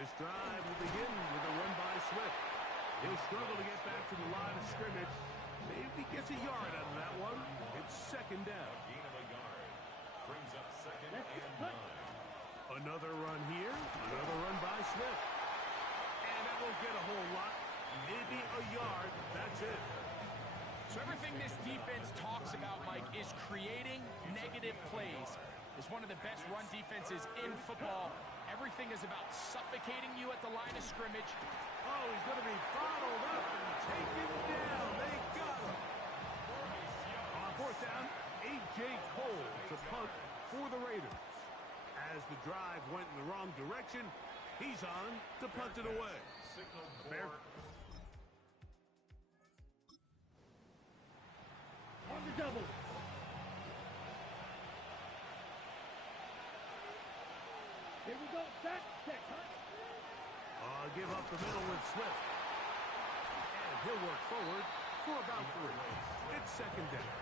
This drive will begin with a run by Swift. He'll struggle to get back to the line of scrimmage. Maybe gets a yard out of that one. It's second down. A gain of a yard. Brings up second and 9. Another run here. Another run by Swift. And that won't get a whole lot. Maybe a yard. That's it. So everything this defense talks about, Mike, is creating negative plays. It's one of the best run defenses in football. Everything is about suffocating you at the line of scrimmage. Oh, he's going to be bottled up and taken down. They got him. On fourth down, A.J. Cole to punt for the Raiders. As the drive went in the wrong direction, he's on to punt it away. Fair. On the double. Here we go. Back check. Give up the middle with Swift. And he'll work forward for about 3. It's second down.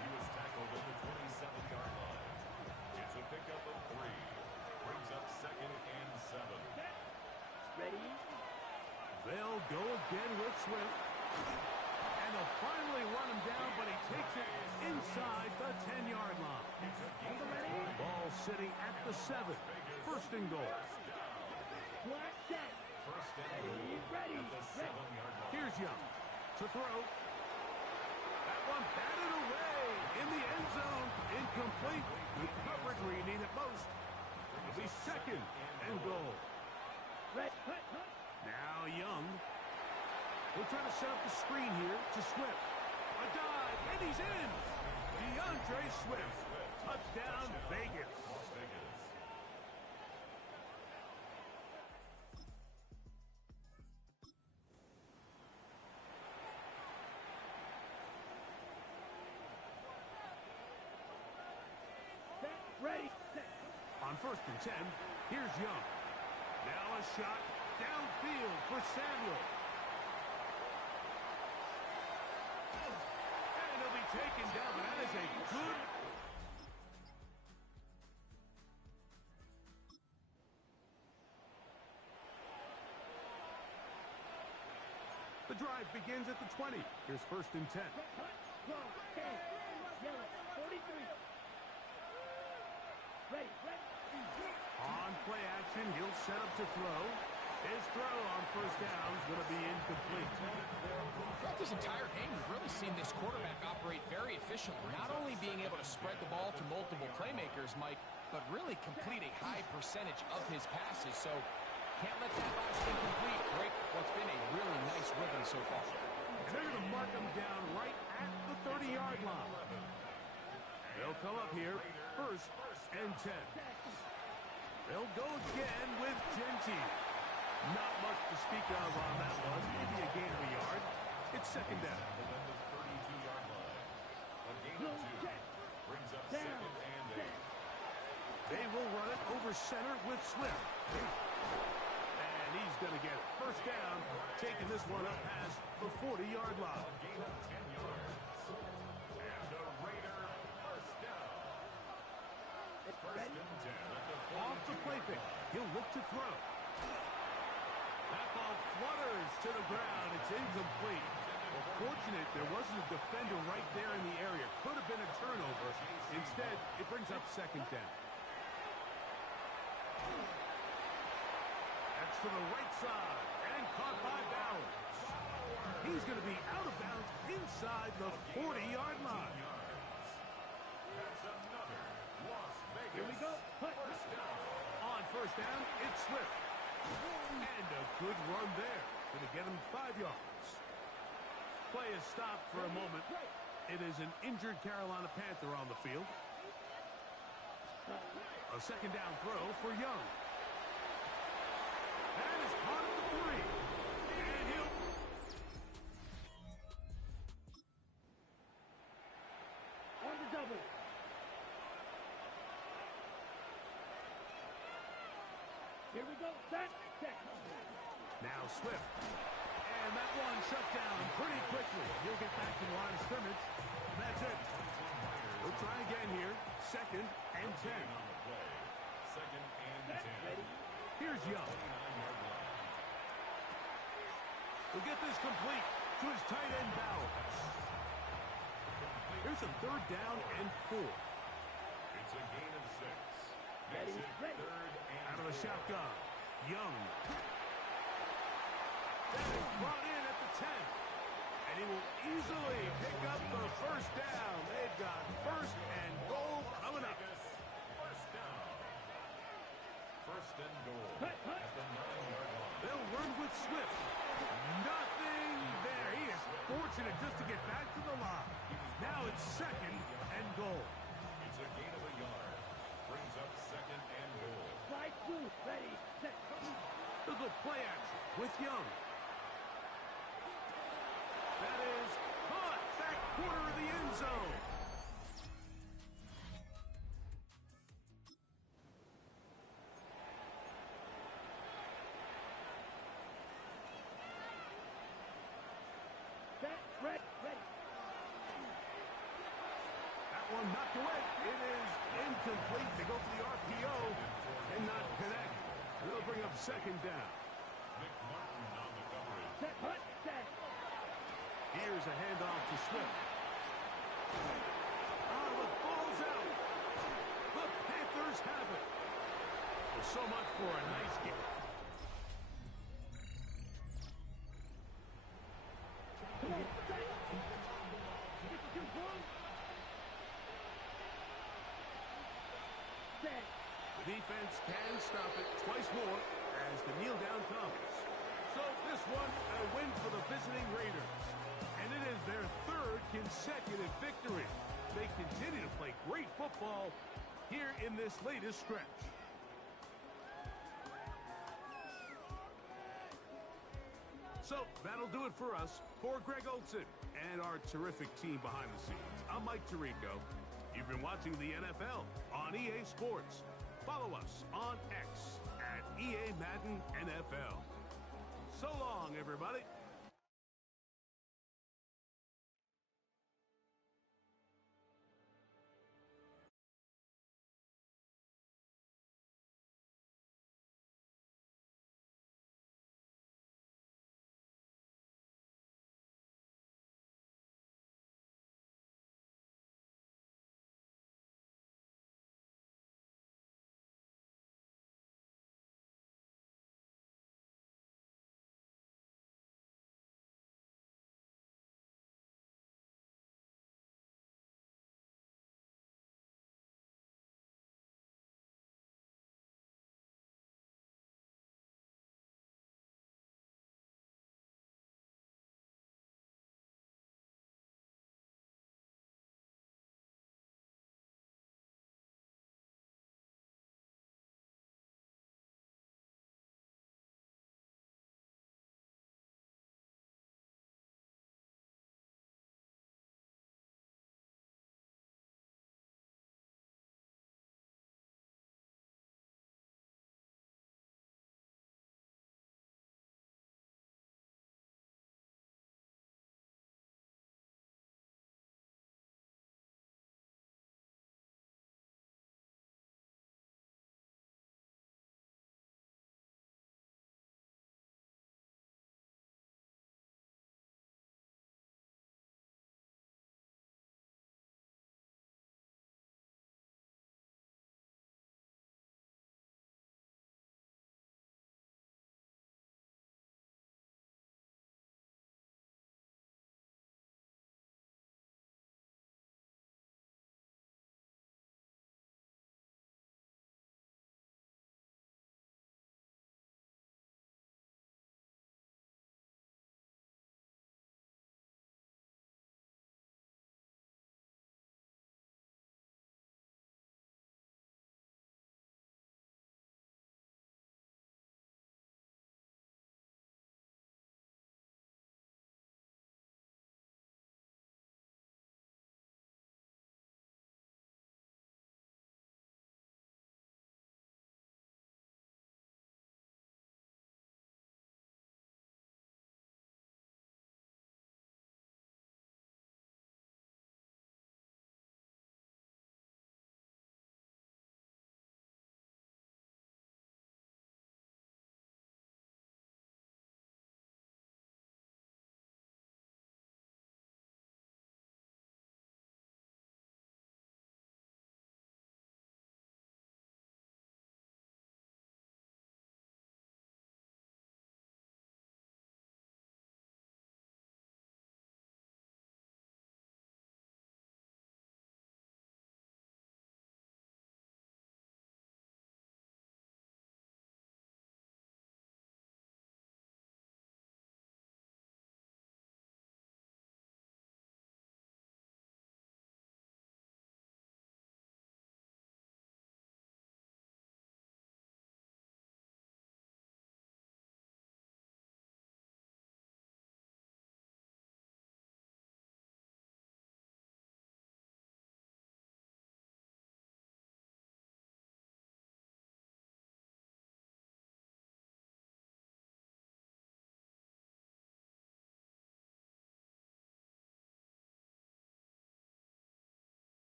He was tackled at the 27-yard line. It's a pickup of 3. Brings up second and 7. Ready? They'll go again with Swift. And they'll finally run him down, but he takes it inside the 10-yard line. Ball sitting at the 7. First and goal. Black set. First and goal Ready. at the 7-yard line. Here's Young to throw. That one batted away in the end zone. Incomplete. Good coverage where you need it most. It'll be second and goal. Red. Now Young. We'll try to set up the screen here to Swift. A dive, and he's in. DeAndre Swift. Touchdown, Vegas. Las Vegas. Ready. On first and 10, here's Young. Now a shot downfield for Samuel. And he'll be taken down, but that is a good... The drive begins at the 20. Here's first and 10. Yellow. 43. Ready. On play action, he'll set up to throw. His throw on first down is going to be incomplete. Throughout this entire game, we've really seen this quarterback operate very efficiently, not only being able to spread the ball to multiple playmakers, Mike, but really complete a high percentage of his passes. So can't let that last incomplete break what's been a really nice rhythm so far. And they're going to mark him down right at the 30-yard line. They'll come up here, first and 10. They'll go again with Genty. Not much to speak of on that one. Maybe a gain of a yard. It's second down. The 32-yard line. A gain of 2. Brings up second and 8. They will run it over center with Swift. And he's going to get it. First down, taking this one up past the 40-yard line. A gain of 10 yards. And a Raider first down. First and 10 at the 42. Off the play fake. He'll look to throw. That ball flutters to the ground. It's incomplete. Well, fortunate there wasn't a defender right there in the area. Could have been a turnover. Instead, it brings up second down. That's to the right side and caught by Bowers. He's going to be out of bounds inside the 40-yard line. That's another Las Vegas. Here we go. First down. On first down, it's Swift. And a good run there. Going to get him 5 yards. Play is stopped for a moment. It is an injured Carolina Panther on the field. A second down throw for Young. That is caught at the 3. And he'll... On the double. Here we go. Back check. Now Swift. And that one shut down pretty quickly. He'll get back to the line of scrimmage. And that's it. We'll try again here. Second and 10. On the play. Second and 10. Ready. Here's Young. He'll get this complete to his tight end, Bowers. Here's a 3rd down and 4. It's a gain of 6. Makes it 3rd and Out of the 4. shotgun. Young. That is brought in at the 10. And he will easily pick up the 1st down. They've got 1st and goal coming up. First down. 1st and goal at the 9-yard line. They'll run with Swift. Nothing there. He is fortunate just to get back to the line. Now it's 2nd and goal. It's a gain of a yard. Brings up 2nd and goal. Slide two. Ready. Set. They'll go play action with Young. That is caught. Back corner of the end zone. Set. Ready. That one knocked away. It is incomplete. They go for the RPO and not connect. They'll bring up 2nd down. McMartin on the coverage. Set. Hut. Set. Here's a handoff to Swift. The ball's out. The Panthers have it. Well, so much for a nice game. Come on. Set. Get the 2 points. Set. The defense can stop it twice more as the kneel down comes. So this one, a win for the visiting Raiders. And it is their 3rd consecutive victory. They continue to play great football here in this latest stretch. So that'll do it for us. For Greg Olson and our terrific team behind the scenes, I'm Mike Tirico. You've been watching the NFL on EA Sports. Follow us on X at EA Madden NFL. So long, everybody.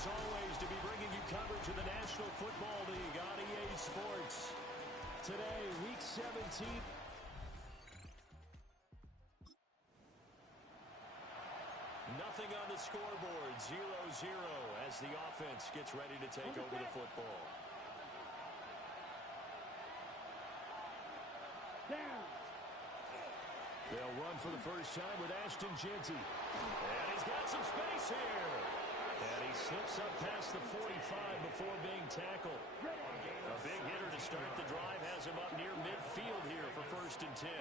as always, to be bringing you coverage of the National Football League on EA Sports. Today, Week 17. Nothing on the scoreboard, 0-0 as the offense gets ready to take over the football. Down. They'll run for the first time with Ashton Jeanty. And he's got some space here. And he slips up past the 45 before being tackled. A big hitter to start the drive has him up near midfield here for 1st and 10.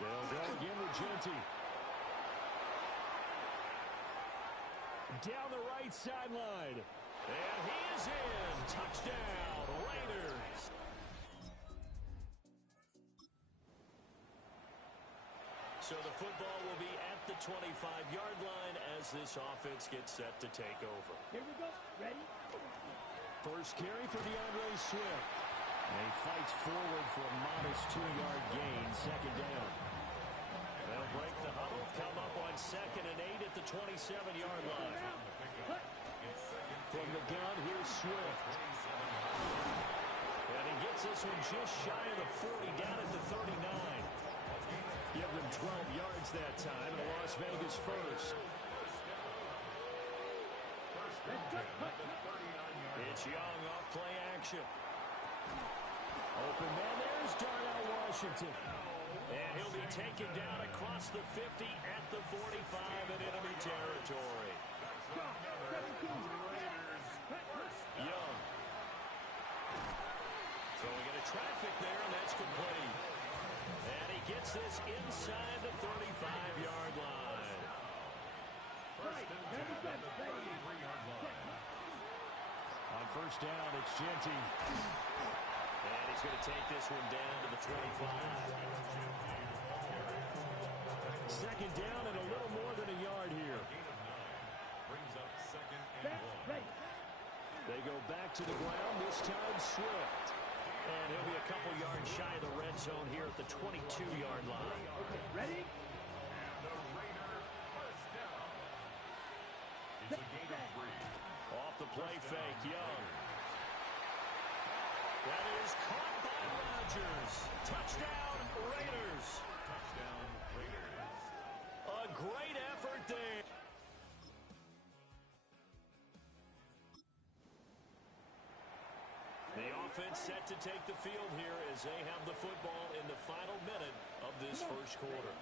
They'll go again with Jeanty. Down the right sideline. And he is in. Touchdown, Raiders. So the football will be at the 25-yard line as this offense gets set to take over. Here we go. Ready? First carry for DeAndre Swift. And he fights forward for a modest 2-yard gain, 2nd down. They'll break the huddle, come up on 2nd and 8 at the 27-yard line. From the gun, here's Swift. And he gets this one just shy of the 40, down at the 39. Give them 12 yards that time, and a Las Vegas first. It's Young off play action. Open man, there's Darnell Washington. And he'll be taken down across the 50 at the 45 in enemy territory. Young. Throwing into traffic there, and that's complete. And he gets this inside the 35-yard line. On 1st down, it's Jeanty. And he's going to take this one down to the 25. 2nd down and a little more than a yard here. Brings up 2nd and 1. They go back to the ground, this time Swift. And he'll be a couple yards shy of the red zone here at the 22-yard line. Okay, ready? And the Raider first down. It's a gain of 3. Off the play fake, Young. That is caught by Rodgers. Touchdown, Raiders. Touchdown, Raiders. A great effort there. The offense set to take the field here as they have the football in the final minute of this first quarter.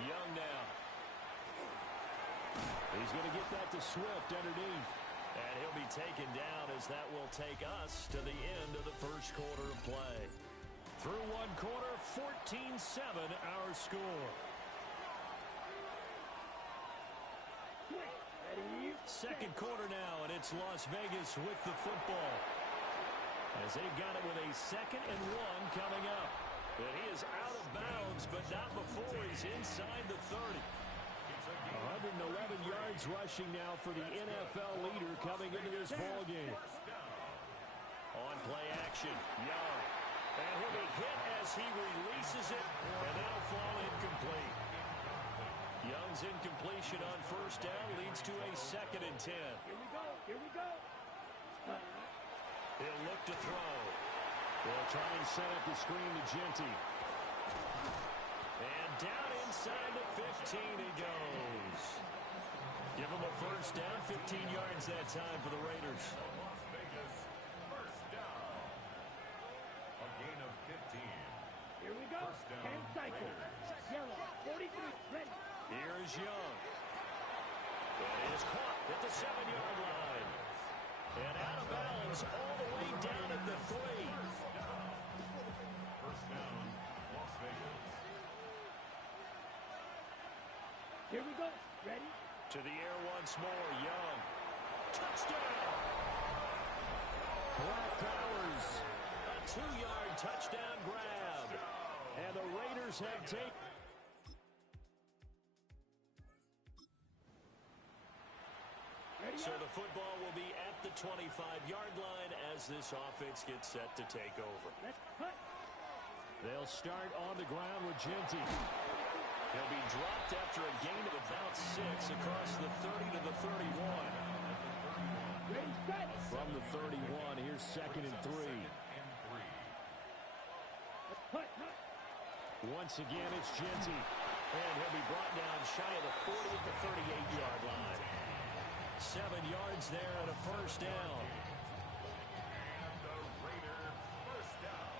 Young now. He's going to get that to Swift underneath. And he'll be taken down as that will take us to the end of the first quarter of play. Through one quarter, 14-7 our score. Ready? 2nd quarter now, and it's Las Vegas with the football. As they've got it with a 2nd and 1 coming up. But he is out of bounds, but not before he's inside the 30. 111 yards rushing now for the NFL leader coming into this ballgame. On play action, Young. And he'll be hit as he releases it, and that'll fall incomplete. Young's incompletion on 1st down leads to a 2nd and 10. Here we go. Here we go. He'll look to throw. They'll try and set up the screen to Jeanty. And down inside the 15 he goes. Give him a 1st down, 15 yards that time for the Raiders. Las Vegas first down. A gain of 15. Here we go. First down, 10 cycle. Yellow. 43. Ready. Here's Young. And it is caught at the 7-yard line. And out of bounds all the way down at the 3. First down, Las Vegas. Here we go. Ready? To the air once more, Young. Touchdown! Black Powers. A 2-yard touchdown grab. And the Raiders have taken. So the football will be at the 25-yard line as this offense gets set to take over. Let's cut. They'll start on the ground with Jeanty. He'll be dropped after a gain of about 6 across the 30 to the 31. From the 31, here's 2nd and 3. Once again, it's Genty. And he'll be brought down shy of the 40 at the 38-yard line. 7 yards there and a first down. And the Raider first down.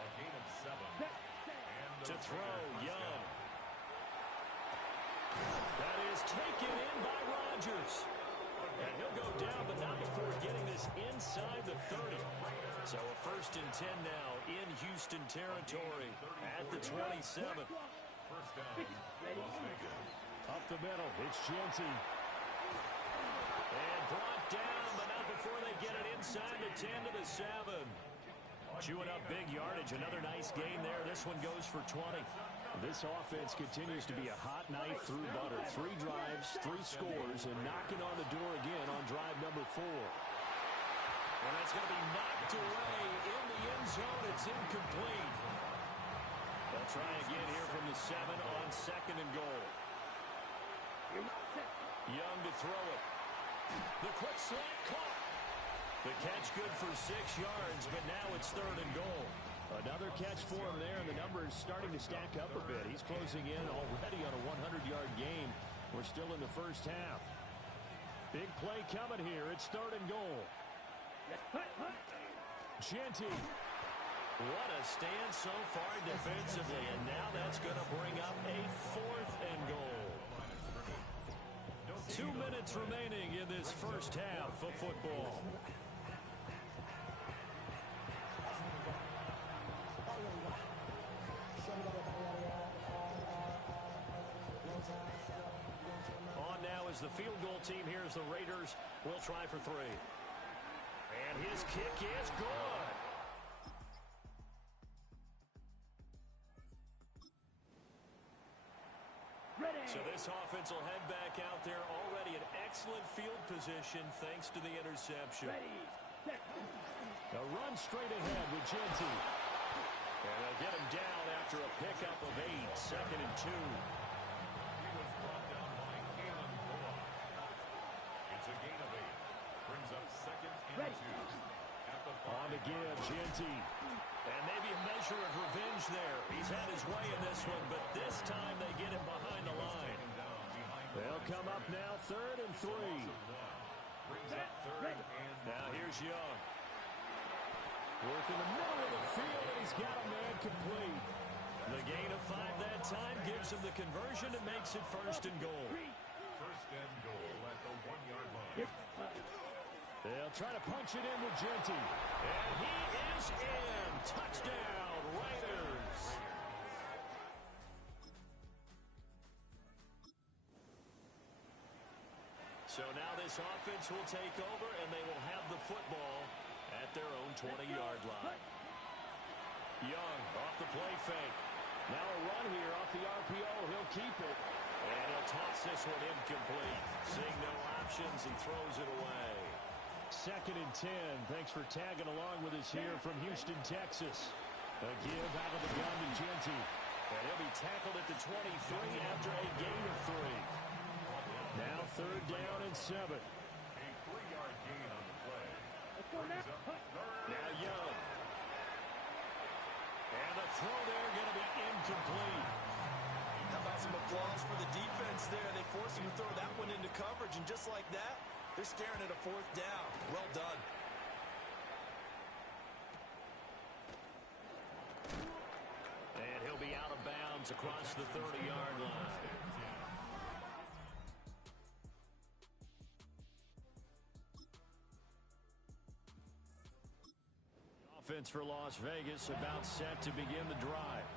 A gain of 7. And To throw, Young. That is taken in by Rodgers. And he'll go down, but not before getting this inside the 30. So a 1st and 10 now in Houston territory at the 27. First down, Las Vegas. Up the middle, it's Genty. And brought down, but not before they get it inside the 10 to the 7. Chewing up big yardage. Another nice gain there. This one goes for 20. This offense continues to be a hot knife through butter. 3 drives, 3 scores, and knocking on the door again on drive number 4. And that's going to be knocked away in the end zone. It's incomplete. They'll try again here from the 7 on 2nd and goal. Young to throw it. The quick slant caught. The catch good for 6 yards, but now it's 3rd and goal. Another catch for him there, and the numbers starting to stack up a bit. He's closing in already on a 100-yard game. We're still in the first half. Big play coming here. It's 3rd and goal. Genty. What a stand so far defensively, and now that's going to bring up a 4th and goal. 2 minutes remaining in this first half of football. On now is the field goal team. Here's the Raiders. Will try for 3. And his kick is good. So this offense will head back out there already in excellent field position thanks to the interception. A run straight ahead with Genty. And they'll get him down after a pickup of 8. 2nd and 2. He was brought down by Kalen Bullock. It's a gain of 8. Brings up 2nd and 2. At the On to give, Genty. And maybe a measure of revenge there. He's had his way in this one, but this time they get him behind the line. They'll come up now 3rd and 3. Brings up 3rd and Now here's Young. Working the middle of the field, and he's got a man complete. The gain of 5 that time gives him the conversion and makes it 1st and goal. 1st and goal at the 1-yard line. They'll try to punch it in with Genty. And he is in. Touchdown, Raiders. So now this offense will take over, and they will have the football at their own 20-yard line. Young off the play fake. Now a run here off the RPO. He'll keep it. And he'll toss this one incomplete. Seeing no options, he throws it away. 2nd and 10. Thanks for tagging along with us here from Houston, Texas. A give out of the gun to Genty. And he'll be tackled at the 23 after a gain of 3. Now 3rd down and 7. A 3-yard gain on the play. Brings up 3rd. Now Young. And the throw there going to be incomplete. How about some applause for the defense there? They forced him to throw that one into coverage, and just like that, they're staring at a 4th down. Well done. And he'll be out of bounds across the 30-yard line. Offense for Las Vegas about set to begin the drive.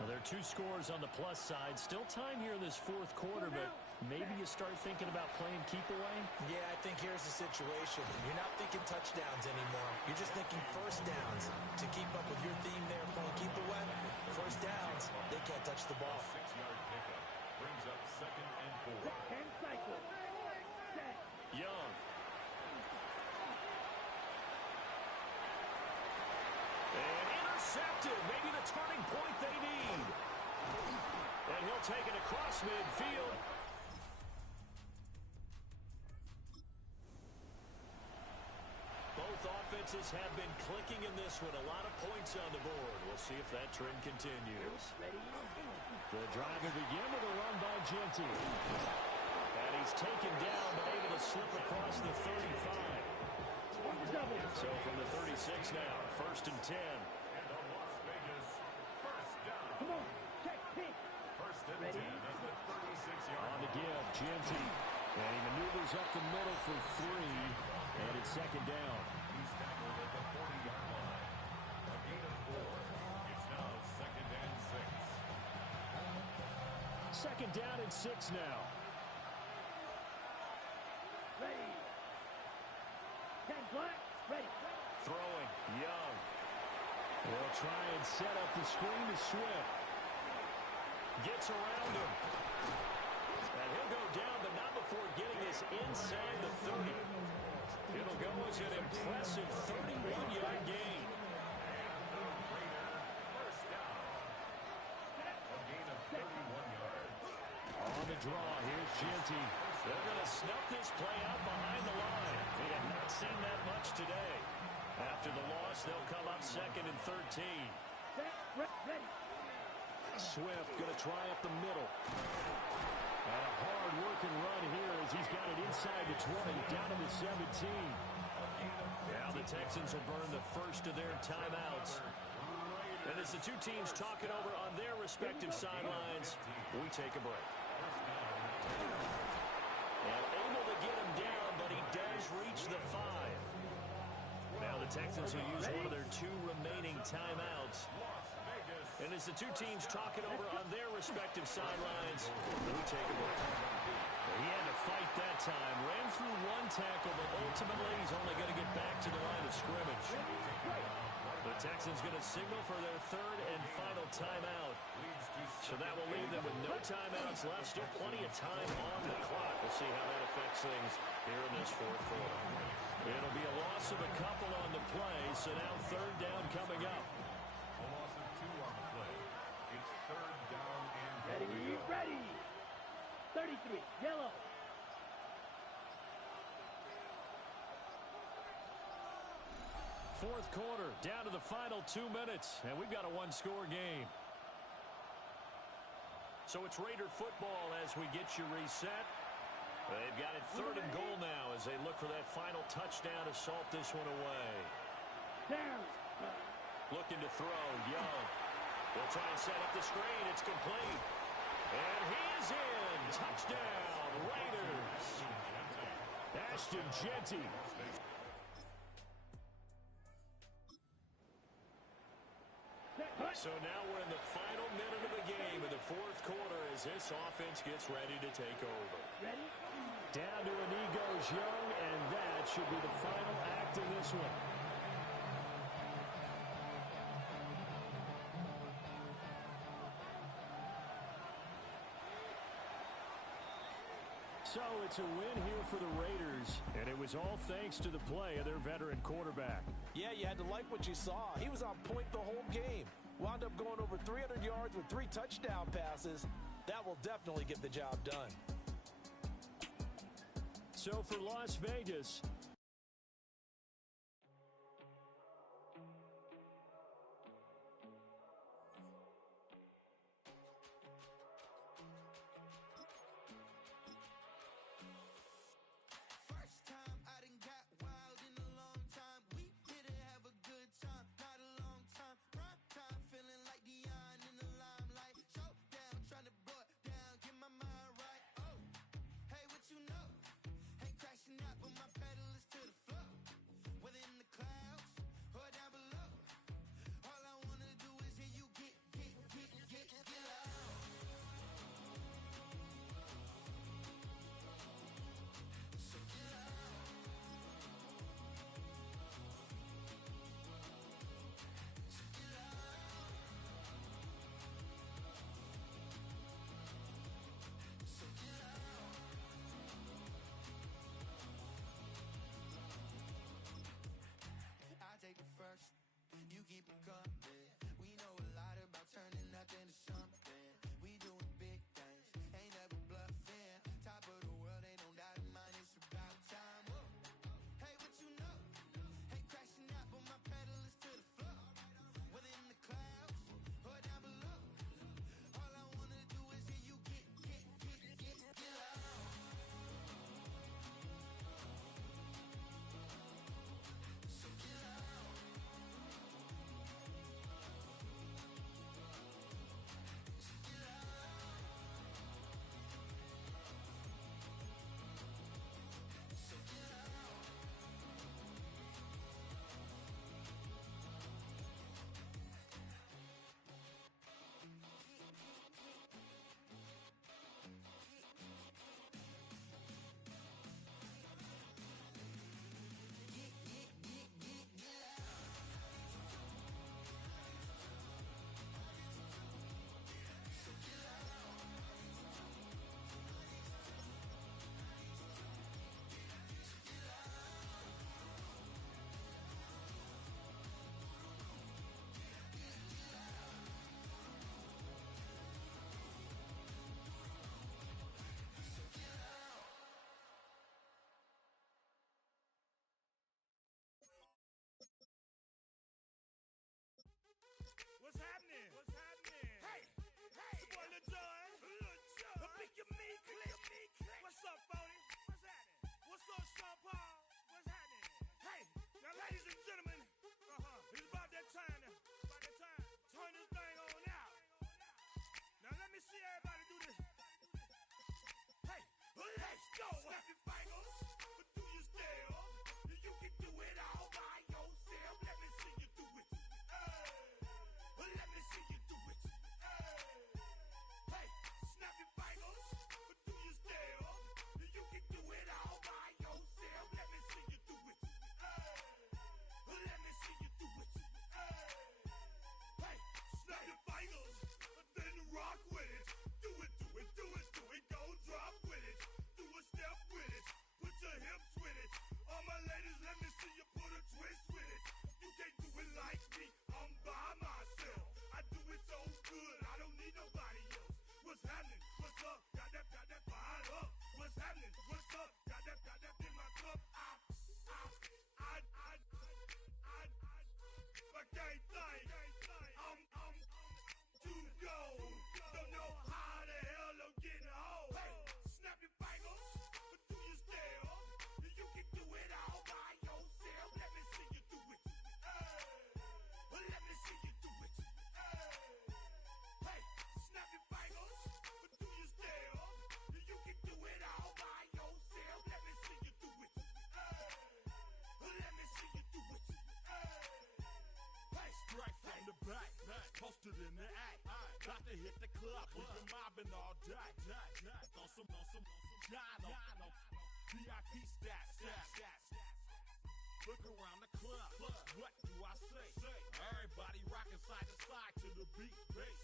Well, there are 2 scores on the plus side. Still time here in this 4th quarter, but maybe you start thinking about playing keep away? Yeah, I think here's the situation. You're not thinking touchdowns anymore. You're just thinking 1st downs. To keep up with your theme there, playing keep away, 1st downs, they can't touch the ball. 6-yard pickup. Brings up 2nd and 4. Young. And intercepted. Maybe the turning point they need. And he'll take it across midfield. Both offenses have been clicking in this one. A lot of points on the board. We'll see if that trend continues. The drive to begin with a run by Genty. And he's taken down, but able to slip across the 35. So from the 36 now, 1st and 10. And the Las Vegas first down. Come on, check, pick. First and 10 at the 36-yard On the give, Genty. And he maneuvers up the middle for 3. And it's 2nd down. He's tackled at the 40-yard line. A gain of 4. It's now 2nd and 6. 2nd down and 6 now. Ready. 10 black, ready. Throwing, Young. Will try and set up the screen to Swift. Gets around him. And he'll go down, but not before getting this inside the 30. It'll go as an impressive 31-yard gain. And the Raider first down. A gain of 31 yards. On the draw, here's Genty. They're going to snuff this play out behind the line. We have not seen that much today. After the loss, they'll come up 2nd and 13. Ready. Swift going to try up the middle. And a hard-working run here as he's got it inside the 20, down to the 17. Now the Texans will burn the first of their timeouts. And as the two teams talk it over on their respective sidelines, we take a break. And able to get him down, but he does reach the 5. Now the Texans will use one of their 2 remaining timeouts. And as the two teams talk it over on their respective sidelines, we take a break. He had to fight that time. Ran through 1 tackle, but ultimately he's only going to get back to the line of scrimmage. The Texans going to signal for their 3rd and final timeout. So that will leave them with no timeouts left. Still plenty of time on the clock. We'll see how that affects things here in this 4th quarter. It'll be a loss of a couple on the play, so now 3rd down coming up. A loss of 2 on the play. It's 3rd down and goal. Ready. 33, yellow. Fourth quarter, down to the final 2 minutes, and we've got a 1-score game. So it's Raider football as we get you reset. They've got it 3rd and goal now as they look for that final touchdown to salt this one away. Down. Looking to throw, Young. They'll try and set up the screen. It's complete. And he is in. Touchdown, Raiders. Ashton Genty. So now we're in the final minute of the game in the 4th quarter as this offense gets ready to take over. Ready? Down to a knee goes Young, and that should be the final act in this one. So it's a win here for the Raiders, and it was all thanks to the play of their veteran quarterback. Yeah, you had to like what you saw. He was on point the whole game. Wound up going over 300 yards with 3 touchdown passes. That will definitely get the job done. So for Las Vegas, Not with my pedal to hit the club. We've been mobbing all day. On some Jono. VIP stats. Look around the club. What do I say? Everybody rocking side to side to the beat.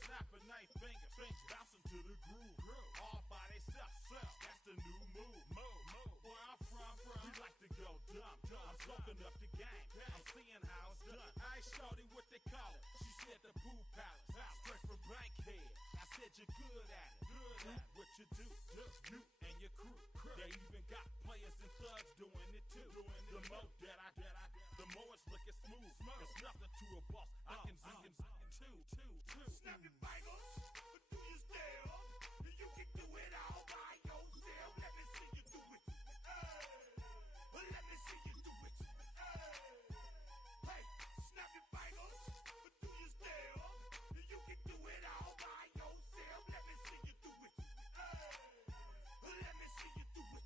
Snapping their fingers, bouncing to the groove. All by themselves. That's the new move. Where I'm from, we like to go dumb. I'm soaking up the game. I'm seeing how it's done. I ain't shorty what they call it. She said the pool palace. Straight from Bankhead. I said you're good at it. Do what you do. You and your crew. They even got players and thugs doing it too. The more it's looking smooth. It's nothing to a boss. I can zoom two. Snap your fingers, but do you still? You can do it all by yourself. Let me see you do it. Let me see you do it. Hey, snap your fingers, but do you still? You can do it all by yourself. Let me see you do it. Let me see you do it.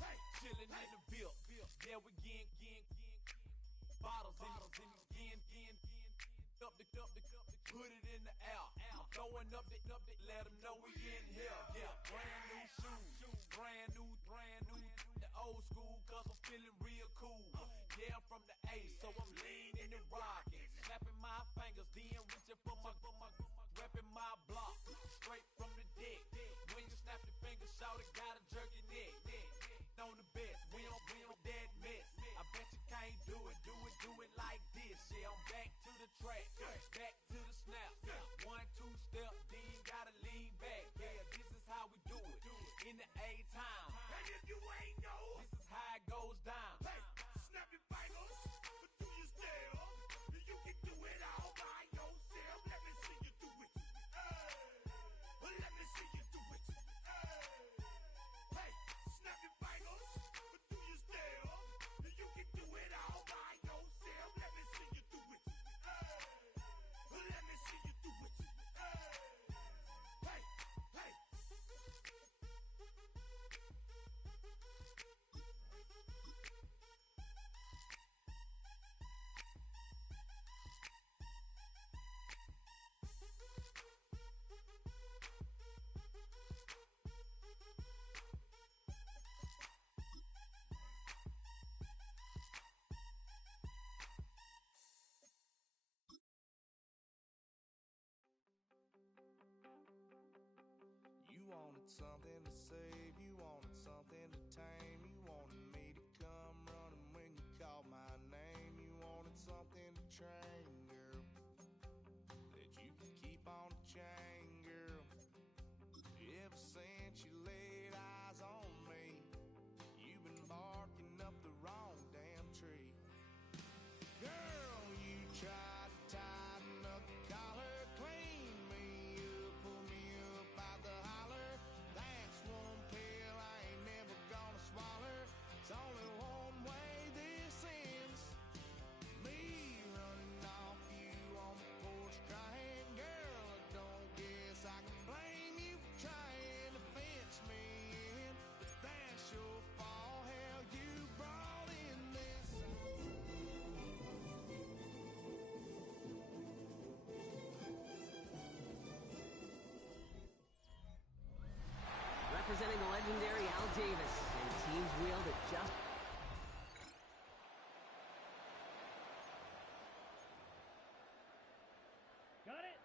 Hey, chillin' in the bill. Yeah, we again. Bottles in again. Up the, put it in the air. I'm throwing up the, let them know we in here. Yeah, brand new shoes, brand new. The old school, cause I'm feeling real cool. Yeah, I'm from the A, so I'm leaning and rocking. Snapping my fingers, then reaching for my repping my block. Straight from the deck. When you snap your fingers, shout it, gotta jerk your neck. On the best, we don't that mess. I bet you can't do it like this. Yeah, I'm back to the track, back to the snap. 1, 2 step, then gotta lean back. Yeah, this is how we do it in the A-time. and if you ain't know, This is how it goes down. hey, snap your fingers, but do you still? You can do it all by yourself. Let me see you do it. Let me see you do it. Hey, snap your fingers, but do you still? You can do it all by yourself. Let me see you do it. Let me see you do it. Hey. You wanted something to save, you wanted something to tame. You wanted me to come running when you called my name. You wanted something to train, girl, that you could keep on the chain, girl. Ever since you laid eyes on me, you've been barking up the wrong damn tree. Girl, you tried to tighten up the collar, clean me up, pull me up out the holler. That's one pill I ain't never gonna swallow. It's only one way this ends. Me running off you on the porch crying. Girl, I don't guess I can blame you for trying to fence me in. But that's your fault, hell, you brought in this. Representing the legendary Al Davis, and teams wheeled it just... Got it.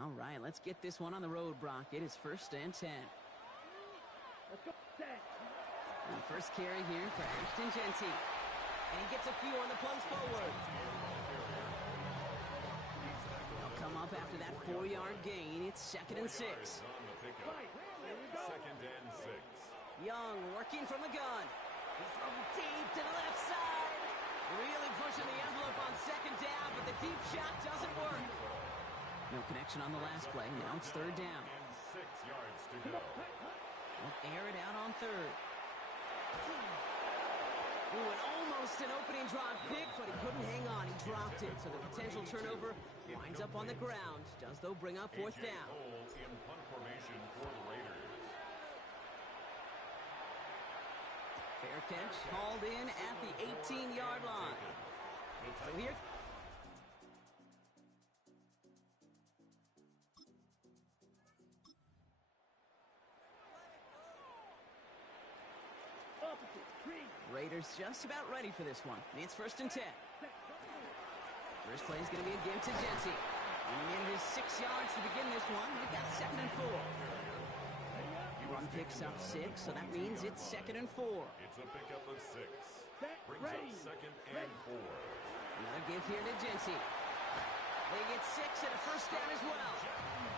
All right, let's get this one on the road, Brock. It is 1st and 10. Let's go. Set. And first carry here for Ashton Genty. And he gets a few on the plunge forward. They'll come up after that 4-yard gain. It's 2nd and 6. On the pickup. Right. There we go. 2nd and 6. Young working from the gun. He's throwing deep to the left side. Really pushing the envelope on 2nd down, but the deep shot doesn't work. No connection on the last play. Now it's 3rd down. And 6 yards to go. They'll air it out on 3rd. Ooh, and almost an opening drop pick, but he couldn't hang on. He dropped it, so the potential turnover winds up on the ground. Does, though, bring up 4th A.J. down. Cole in punt formation for the Raiders. Fair catch hauled in at the 18-yard line. So here... Raiders just about ready for this one. It's 1st and 10. First play is going to be a give to Jency. And he needed his 6 yards to begin this one. We've got 2nd and 4. Run picks up 6, so that means it's 2nd and 4. It's a pickup of 6. Brings up 2nd and 4. Another give here to Jency. They get 6 and a first down as well.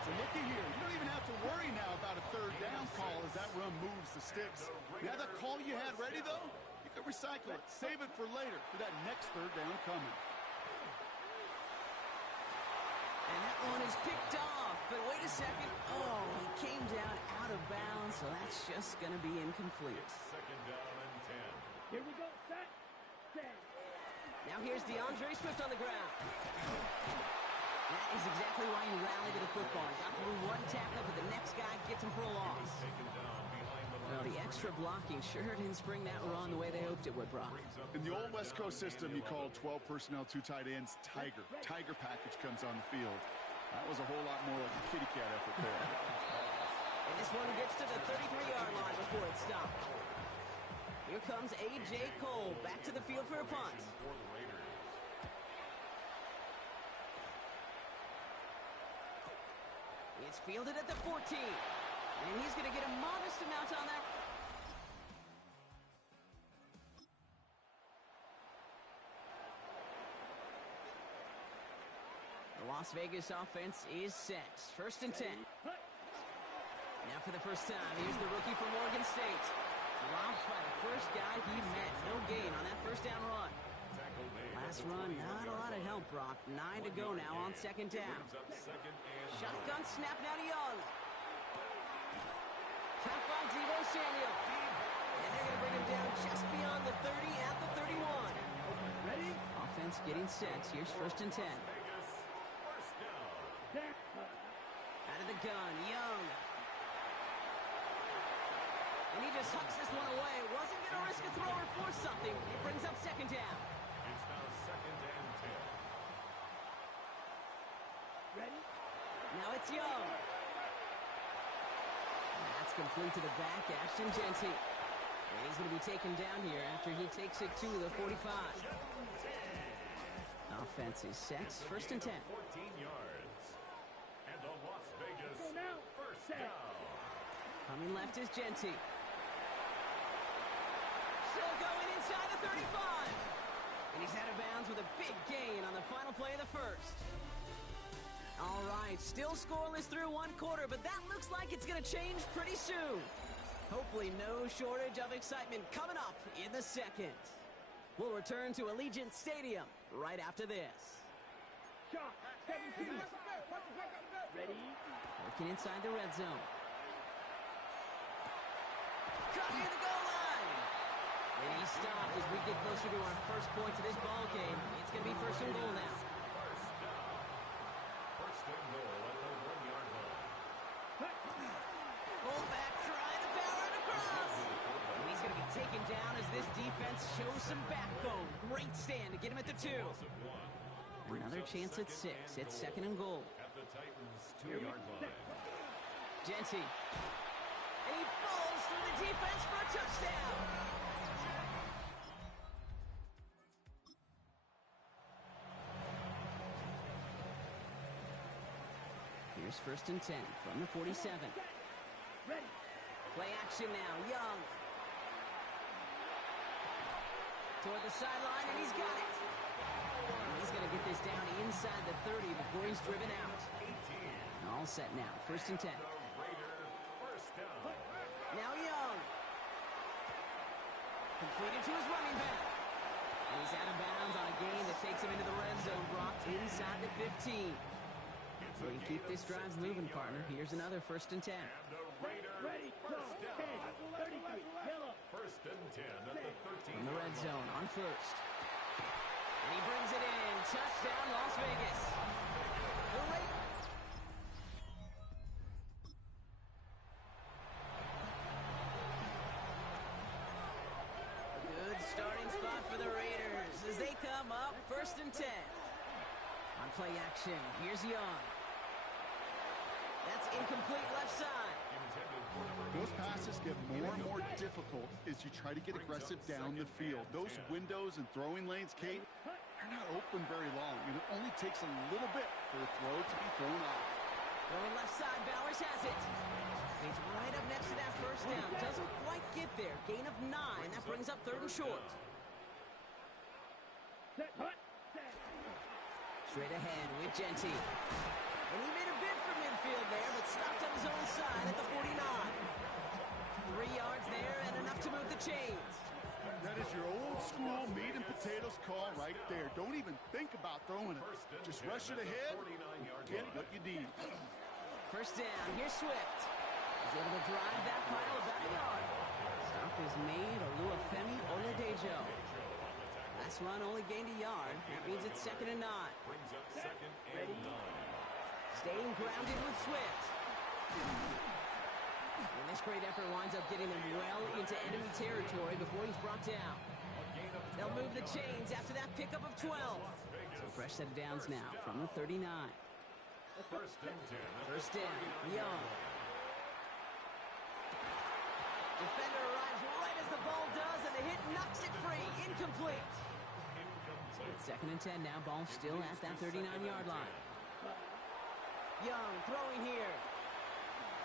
So looky here. You don't even have to worry now about a 3rd down call as that run moves the sticks. You had that call you had ready, though? You could recycle it. Save it for later for that next 3rd down coming. And that one is picked off. But wait a second. Oh, he came down out of bounds, so that's just going to be incomplete. It's 2nd down and 10. Here we go. Set. Set. Now here's DeAndre Swift on the ground. That is exactly why you rally to the football. You got through one tackle, but the next guy gets him for a loss. Taken down behind the Well, the extra blocking sure didn't spring that run the way they hoped it would, Brock. In the old West Coast system, you call 12 personnel, 2 tight ends, Tiger. Tiger package comes on the field. That was a whole lot more like a kitty cat effort there. And this one gets to the 33-yard line before it stopped. Here comes A.J. Cole back to the field for a punt. for the Raiders. It's fielded at the 14. And he's going to get a modest amount on that. The Las Vegas offense is set. 1st and 10. Now for the first time, here's the rookie from Oregon State. Dropped by the first guy he met. No gain on that 1st down run. Last run, not a lot of help, Brock. 9 to go now on 2nd down. Shotgun snap now to Young. Cap on Deebo Samuel. And they're going to bring him down just beyond the 30 at the 31. Ready? Offense getting set. Here's 1st and 10. Out of the gun, Young. And he just hucks this one away. Wasn't going to risk a throw or force something. It brings up 2nd down. It's now 2nd and 10. Ready? Now it's Young. That's complete to the back, Ashton Jency. And he's going to be taken down here after he takes it to the 45. Offense is set. 1st and 10. 14 yards. And the Las Vegas Go now. first Set. down. Coming left is Jency. Still going inside the 35. And he's out of bounds with a big gain on the final play of the 1st. All right, still scoreless through 1 quarter, but that looks like it's going to change pretty soon. Hopefully no shortage of excitement coming up in the 2nd. We'll return to Allegiant Stadium right after this. Shot. 17. Ready? Working inside the red zone. Cut near the goal line. And he stopped as we get closer to our first point to this ball game. It's going to be 1st and goal now. First and goal at the 1-yard line. Fullback trying to power it across. And he's going to be taken down as this defense shows some backbone. Great stand to get him at the 2. Another chance at 6. It's 2nd and goal. At the Titans' 2-yard line. Jency. And he falls through the defense for a touchdown. Here's 1st and 10 from the 47. Ready? Play action now. Young. Toward the sideline, and he's got it. And he's going to get this down inside the 30 before he's driven out. All set now. 1st and 10. Now Young. Completed to his running back. And he's out of bounds on a gain that takes him into the red zone, Brock, inside the 15. So we keep this drive moving, partner. Here's another 1st and 10. Ready? Go. 10. 33. Yellow. 1st and 10 at the 13. In the red zone on 1st. And he brings it in. Touchdown, Las Vegas. The Raiders. A good starting spot for the Raiders as they come up 1st and 10. On play action, here's Young. That's incomplete left side. Intended Those passes get more and more difficult as you try to get aggressive down the field. Those windows and throwing lanes, Kate, they're not open very long. And it only takes a little bit for a throw to be thrown off. Going left side, Bowers has it. He's right up next to that first down. Doesn't quite get there. Gain of 9. That brings up 3rd and short. Straight ahead with Genty. And he made a bid for midfield there, but stopped on his own side at the 49. 3 yards there and enough to move the chains. That is your old school meat and potatoes call right there. Don't even think about throwing it. Just rush it ahead, get what you need. First down, here's Swift. He's able to drive that pile about a yard. Stop is made, Oluwafemi Oladejo. Last run only gained a yard. That means it's 2nd and 9. Brings up 2nd and 9. Staying grounded with Swift. And this great effort winds up getting them well into enemy territory before he's brought down. They'll move the chains after that pickup of 12. So fresh set of downs now from the 39. First and 10. First down, Young. Defender arrives right as the ball does, and the hit knocks it free. Incomplete. So it's 2nd and 10 now. Ball still at that 39-yard line. Young throwing here.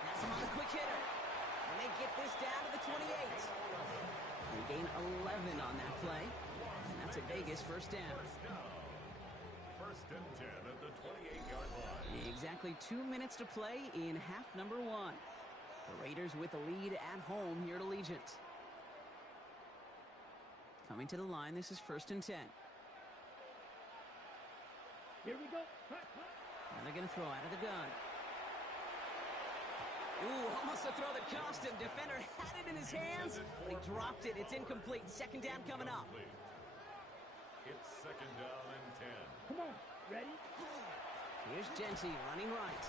Pass him on the quick hitter. And they get this down to the 28. They gain 11 on that play. And that's a Vegas first down. First and 10 at the 28-yard line. Exactly 2 minutes to play in half number 1. The Raiders with the lead at home here at Allegiant. Coming to the line, this is 1st and 10. Here we go. And they're going to throw out of the gun. Ooh, almost a throw that cost him. Defender had it in his hands, but he dropped it. It's incomplete. 2nd down coming up. It's 2nd down and 10. Come on, ready? Here's Genty running right.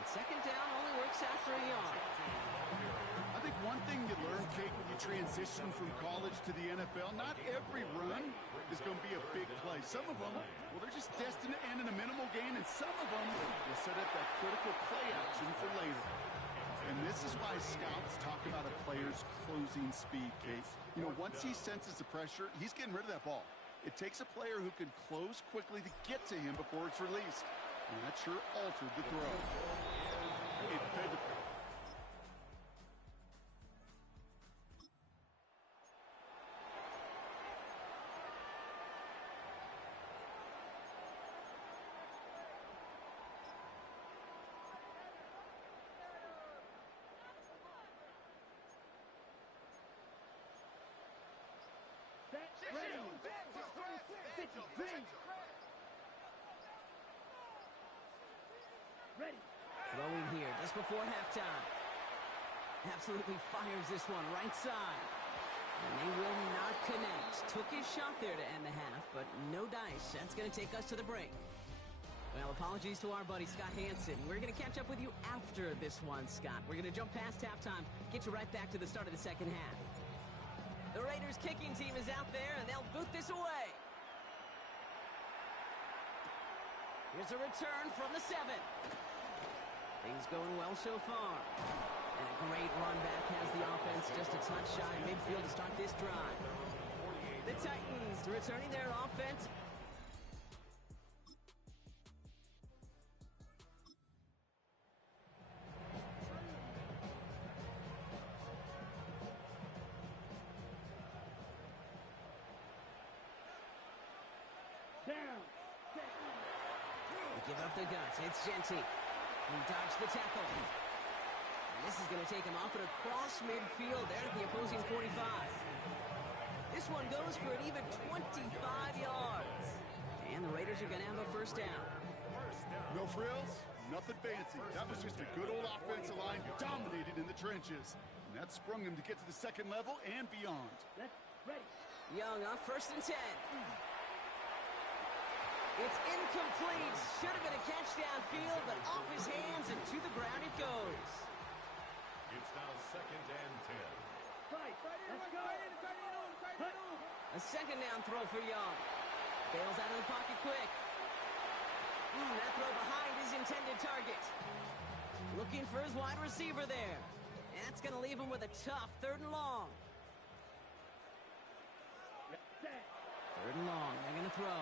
And 2nd down only works out for a yard. I think one thing you learn, Kate, when you transition from college to the NFL, not every run is going to be a big play. Some of them, well, they're just destined to end in a minimal gain, and some of them will set up that critical play action for later. And this is why scouts talk about a player's closing speed, Kate. You know, once he senses the pressure, he's getting rid of that ball. It takes a player who can close quickly to get to him before it's released. And that sure altered the throw. It paid the... Ready. Throwing here just before halftime. Absolutely fires this one right side. And they will not connect. Took his shot there to end the half, but no dice. That's going to take us to the break. Well, apologies to our buddy Scott Hansen. We're going to catch up with you after this one, Scott. We're going to jump past halftime, get you right back to the start of the 2nd half. The Raiders kicking team is out there, and they'll boot this away. Here's a return from the 7. Things going well so far. And a great run back has the offense just a touch shy midfield to start this drive. The Titans returning their offense. Down. They give up the guts. It's Genty. He dodged the tackle. And this is going to take him off and across midfield there at the opposing 45. This one goes for an even 25 yards. And the Raiders are going to have a first down. No frills, nothing fancy. That was just a good old offensive line dominated in the trenches. And that sprung them to get to the 2nd level and beyond. Let's ready. Young on 1st and 10. It's incomplete. Should have been a catch downfield, but off his hands and to the ground it goes. It's now 2nd and 10. Let's go. A 2nd down throw for Young. Bails out of the pocket quick. That throw behind his intended target. Looking for his wide receiver there. And that's going to leave him with a tough 3rd and long. 3rd and long. They're going to throw.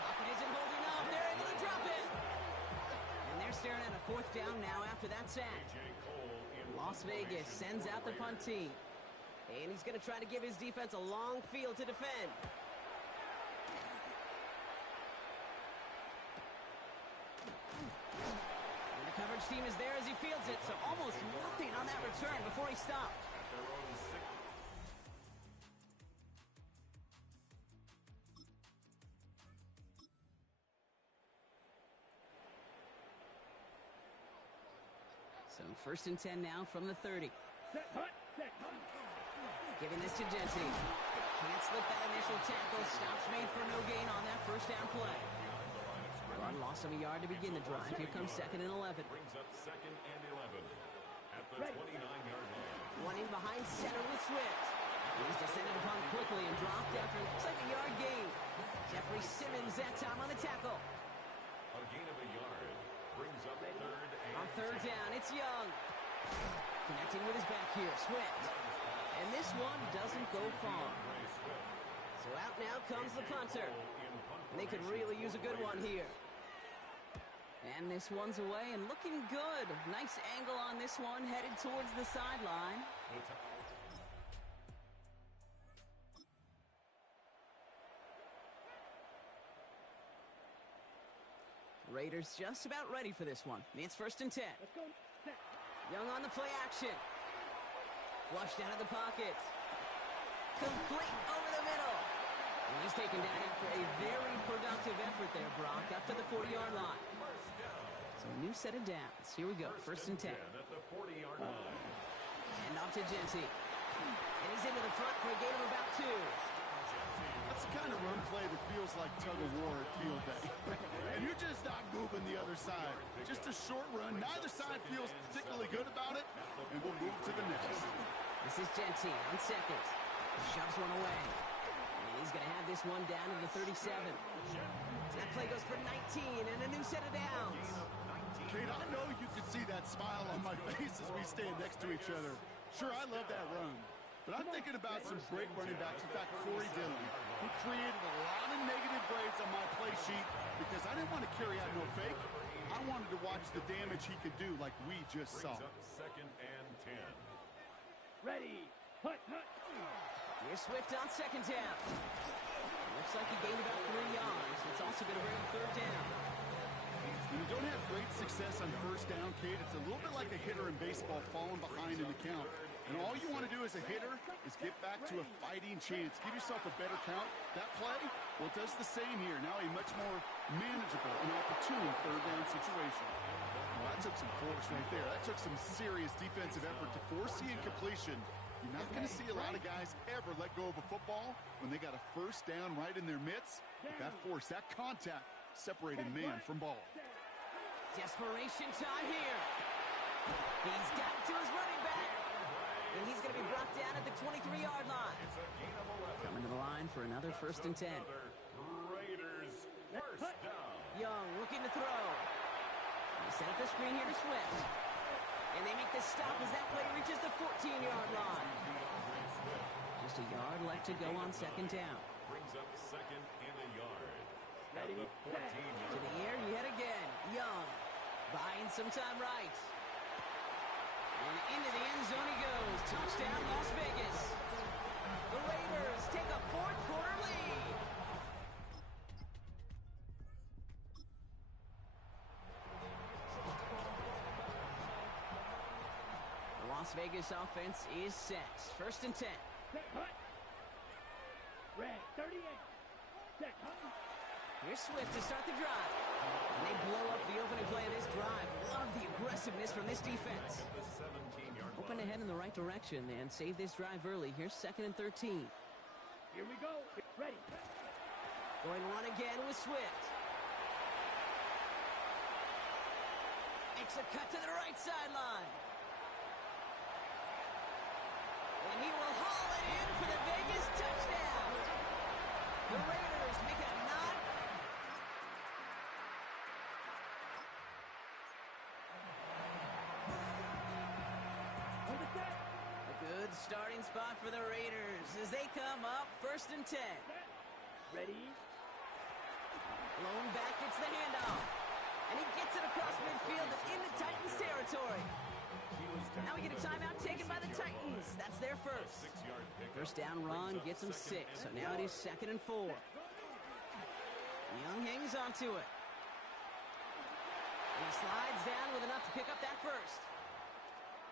Pocket isn't holding up. They're able to drop it. And they're staring at a 4th down now after that sack. Las Vegas sends out the punt team. And he's going to try to give his defense a long field to defend. And the coverage team is there as he fields it, so almost nothing on that return before he stopped. So 1st and 10 now from the 30. Giving this to Gentry. Can't slip that initial tackle. Stops made for no gain on that 1st down play. Run loss of a yard to begin the drive. Here comes 2nd and 11. Brings up 2nd and 11 at the 29-yard line. Running behind center with Swift. He's descended upon quickly and dropped after it looks like a yard gain. Jeffrey Simmons that time on the tackle. A gain of a yard brings up 3rd and on 3rd down, it's Young. Connecting with his back here, Swift. And this one doesn't go far. So out now comes the punter. And they could really use a good one here. And this one's away and looking good. Nice angle on this one, headed towards the sideline. Raiders just about ready for this one. It's 1st and 10. Young on the play action. Flushed out of the pocket. Complete over the middle. And he's taken down after a very productive effort there, Brock, up to the 40-yard line. So a new set of downs. Here we go, 1st and 10. At the 40-yard line. And off to Gentry. And he's into the front for a gain of about 2. That's the kind of run play that feels like tug-of-war at field day. And you're just not moving the other side. Just a short run. Neither side feels particularly good about it. And we'll move to the next. This is Gentry on 2nd. Shoves one away. And he's going to have this one down to the 37. That play goes for 19 and a new set of downs. Kate, I know you can see that smile on my face as we stand next to each other. Sure, I love that run. But I'm thinking about some great running backs. In fact, Corey Dillon, who created a lot of negative grades on my play sheet because I didn't want to carry out no fake. I wanted to watch the damage he could do like we just saw. 2nd and 10. Ready. Hut. Here's Swift on 2nd down. Looks like he gained about 3 yards. It's also going to bring him 3rd down. When you don't have great success on 1st down, Kate, it's a little bit like a hitter in baseball falling behind in the count. And all you want to do as a hitter is get back to a fighting chance. Give yourself a better count. That play, well, it does the same here. Now a much more manageable and opportune 3rd down situation. Well, that took some force right there. That took some serious defensive effort to force the incompletion. You're not going to see a lot of guys ever let go of a football when they got a 1st down right in their midst. But that force, that contact, separated man from ball. Desperation time here. He's got to his running back. And he's going to be brought down at the 23-yard line. Coming to the line for another 1st and 10. Raiders 1st down. Young looking to throw. They set up the screen here to Swift. And they make the stop as that play reaches the 14-yard line. Just a yard left to go on 2nd down. Brings up 2nd and a yard. At the 14-yard To the air yet again. Young buying some time right. And into the end zone he goes. Touchdown, Las Vegas. The Raiders take a 4th quarter lead. The Las Vegas offense is set. 1st and 10. Red 38. Here's Swift to start the drive. And they blow up the opening play of this drive. Love the aggressiveness from this defense. Open ahead in the right direction and save this drive early. Here's 2nd and 13. Here we go. Ready. Going one again with Swift. Makes a cut to the right sideline. And he will haul it in for the Vegas touchdown. The Raiders make it a 9. Good starting spot for the Raiders as they come up 1st and 10. Ready? Blown back, gets the handoff. And he gets it across midfield and into Titans territory. Now we get a timeout taken by the Titans. That's their first. First down run gets him 6. So now it is 2nd and 4. Young hangs onto it. And he slides down with enough to pick up that first.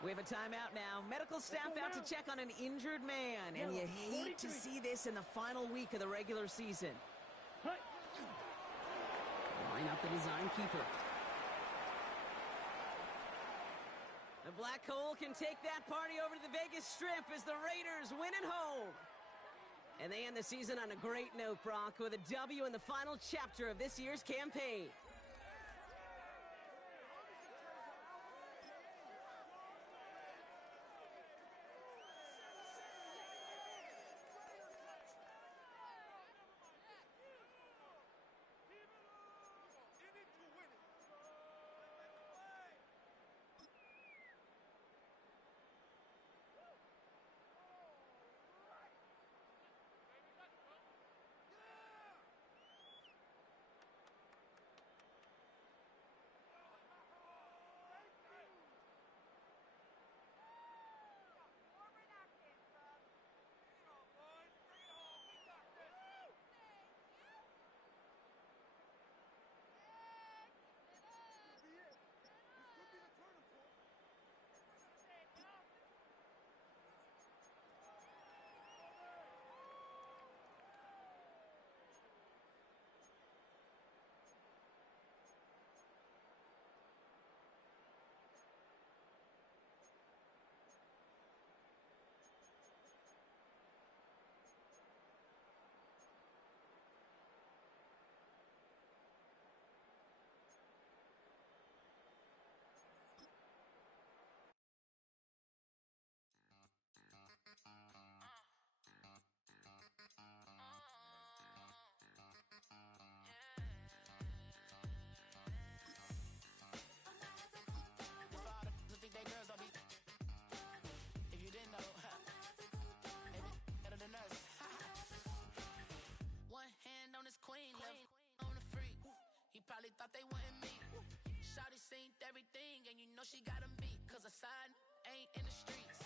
We have a timeout now. Medical staff out to check on an injured man. And you hate to see this in the final week of the regular season. Line up the design keeper. The Black Hole can take that party over to the Vegas Strip as the Raiders win at home. And they end the season on a great note, Brock, with a W in the final chapter of this year's campaign. Probably thought they wanted me. Shawty seen everything, and you know she got him beat. Cause a side ain't in the streets.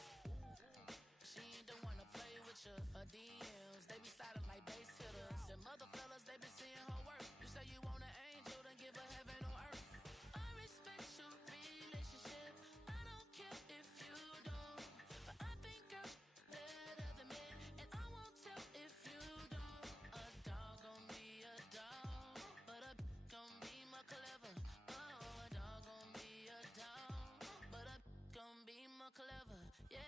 She ain't the one to play with you. Her DMs, they be sliding like base hitters. The mother fellas, they been seeing her work. You say you want an angel, then give her heaven on earth. I respect your relationship. I don't care if you don't. But I think girls better than men. And I won't tell if you don't. A dog gon' be a dog. But a gon' be more clever. Oh, a dog gon' be a dog. But a gon' be more clever. Yeah.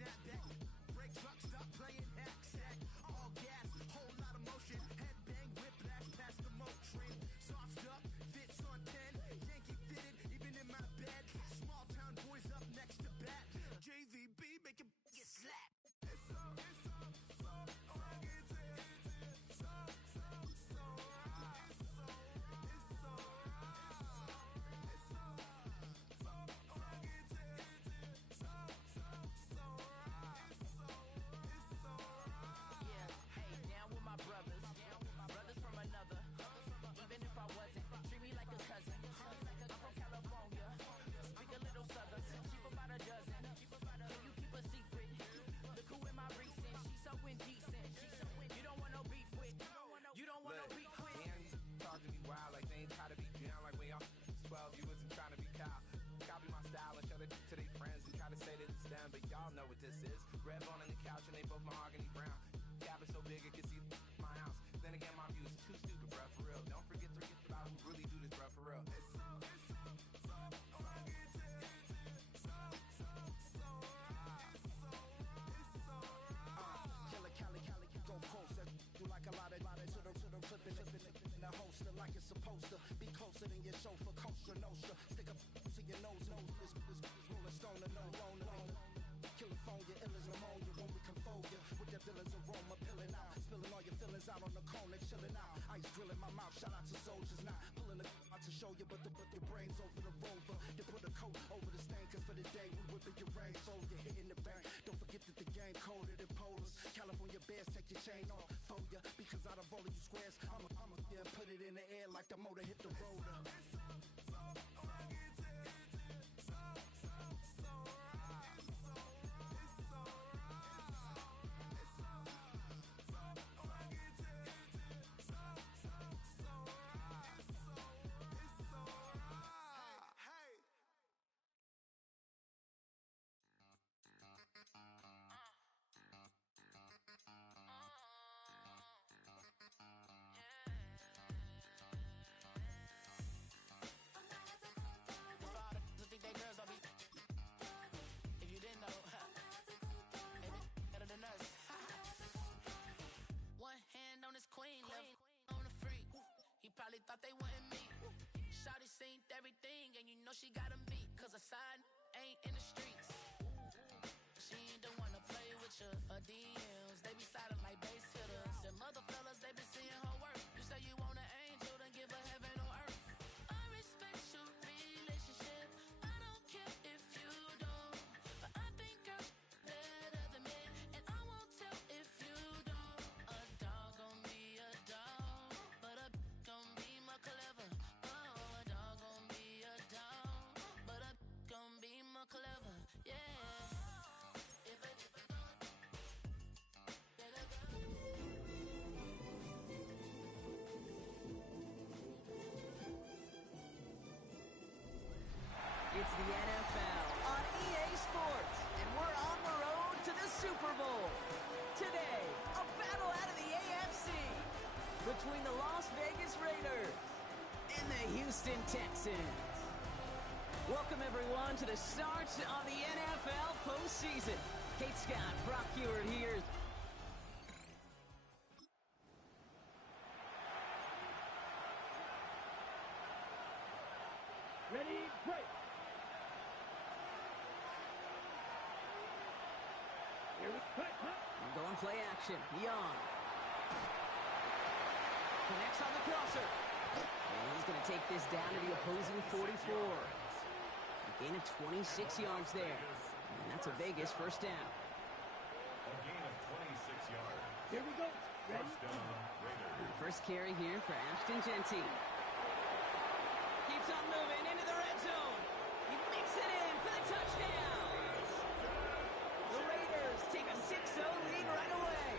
snap back. Break truck, stop playing hack sack. All gas, whole lot of motion. Head bang, whiplash past the moat train. Soft up, fits on 10. Yankee fitted, even in my bed. Small town boys up next to bat. JVB make him get slapped. It's so like it's supposed to be closer than your chauffeur, Costa Nostra. Stick a to your nose, this rolling stone and no Rona. California, ill as pneumonia when we confold you with the villain's aroma, pilling out, spilling all your feelings out on the cone and chilling out. Ice grilling my mouth, shout out to soldiers, not pulling the out to show you, but your brains over the rover. You put a coat over the stain, cause for the day we whipping your rain, so you're hitting the bank. Don't forget that the game colder than polars. California bears, take your chain off for ya, because out of all of you squares, I'ma yeah, put it in the air like the motor hit the rotor. Probably thought they wanted me. Shawty seen everything, and you know she got him beat. Cause a side ain't in the streets. She ain't the one to play with you. Her DMs, they be silent like base hitters. The mother fellas, they be seeing her work. You say you want an angel, then give her heaven on earth. I respect your relationship. I don't care if you don't. But I think girls better than men. And I won't tell if you don't. A dog gon' be a dog, but a gon' be more clever. Oh, a dog gon' be a dog, but a gon' be more clever. Yeah. It's the NFL on EA Sports, and we're on the road to the Super Bowl. Today, a battle out of the AFC between the Las Vegas Raiders and the Houston Texans. Welcome, everyone, to the start of the NFL postseason. Kate Scott, Brock Heward here. Ready, break. Here we go. We're going play action. Young. Connects on the crosser. And he's going to take this down to the opposing 44. A gain of 26 yards there. And that's a Vegas first down. A gain of 26 yards. Here we go. Ready? First down, Raiders. First carry here for Ashton Genty. Keeps on moving into the red zone. He makes it in for the touchdown. The Raiders take a 6-0 lead right away.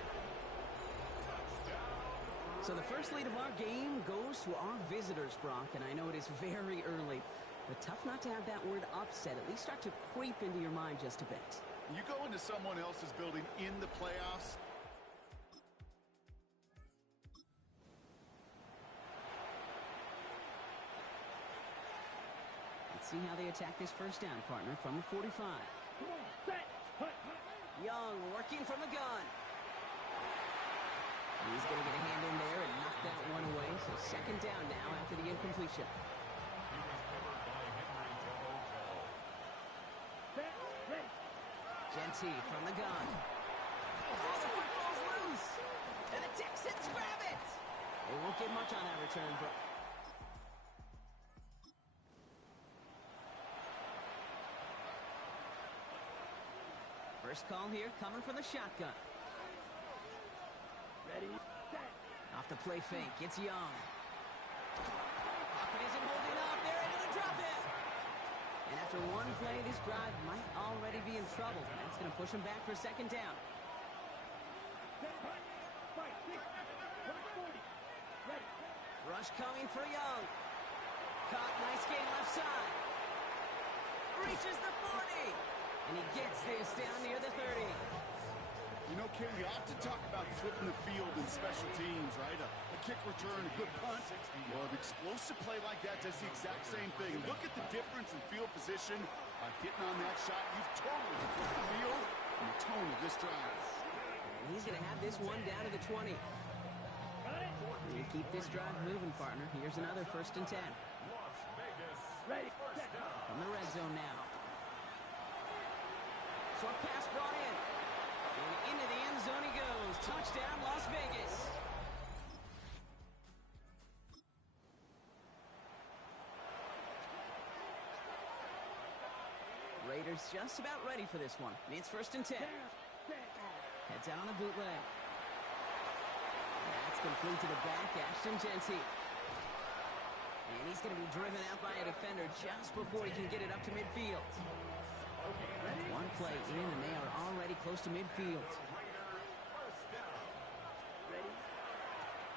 So the first lead of our game goes to our visitors, Brock, and I know it is very early, but tough not to have that word upset at least start to creep into your mind just a bit. You go into someone else's building in the playoffs. Let's see how they attack this first down, partner, from the 45. Come on, set, cut. Young working from the gun. He's going to get a hand in there and knock that one away. So second down now after the incompletion. Genty from the gun. Oh, the football's loose. And the Texans grab it. They won't get much on that return, but... First call here coming from the shotgun. Ready, set. Off the play fake, it's Young. Pocket isn't holding up. They're able to drop it. And after one play, this drive might already be in trouble. That's going to push him back for second down. Rush coming for Young. Caught, nice game left side. Reaches the 40. And he gets this down near the 30. You know, Ken, we often talk about flipping the field in special teams, right? A kick return, a good punt. Well, an explosive play like that does the exact same thing. Look at the difference in field position. By hitting on that shot, you've totally flipped the field and the tone of this drive. And he's going to have this one down to the 20. You keep this drive moving, partner. Here's another 1st and 10. Ready, from the red zone now. Short pass brought in. And into the end zone he goes. Touchdown, Las Vegas. Raiders just about ready for this one. It's 1st and 10. Heads out on a bootleg. That's complete to the back, Ashton Genty. And he's going to be driven out by a defender just before he can get it up to midfield. One play in, and they are already close to midfield.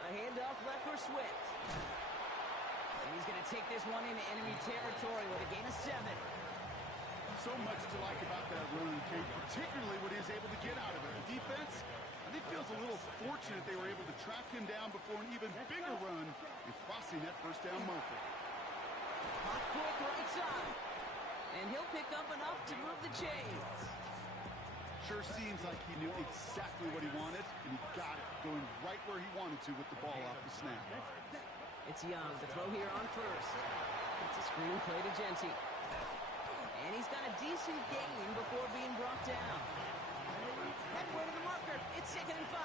A handoff left for Swift. And he's going to take this one into enemy territory with a gain of 7. So much to like about that run, Kate, particularly what he was able to get out of it. The defense, I think, feels a little fortunate they were able to track him down before an even bigger run and crossing that first down marker. Hot quick right side. And he'll pick up enough to move the chains. Sure seems like he knew exactly what he wanted, and he got it, going right where he wanted to with the ball off the snap. It's Young, the throw here on first. It's a screen play to Genty. And he's got a decent gain before being brought down. Halfway to the marker, it's 2nd and 5.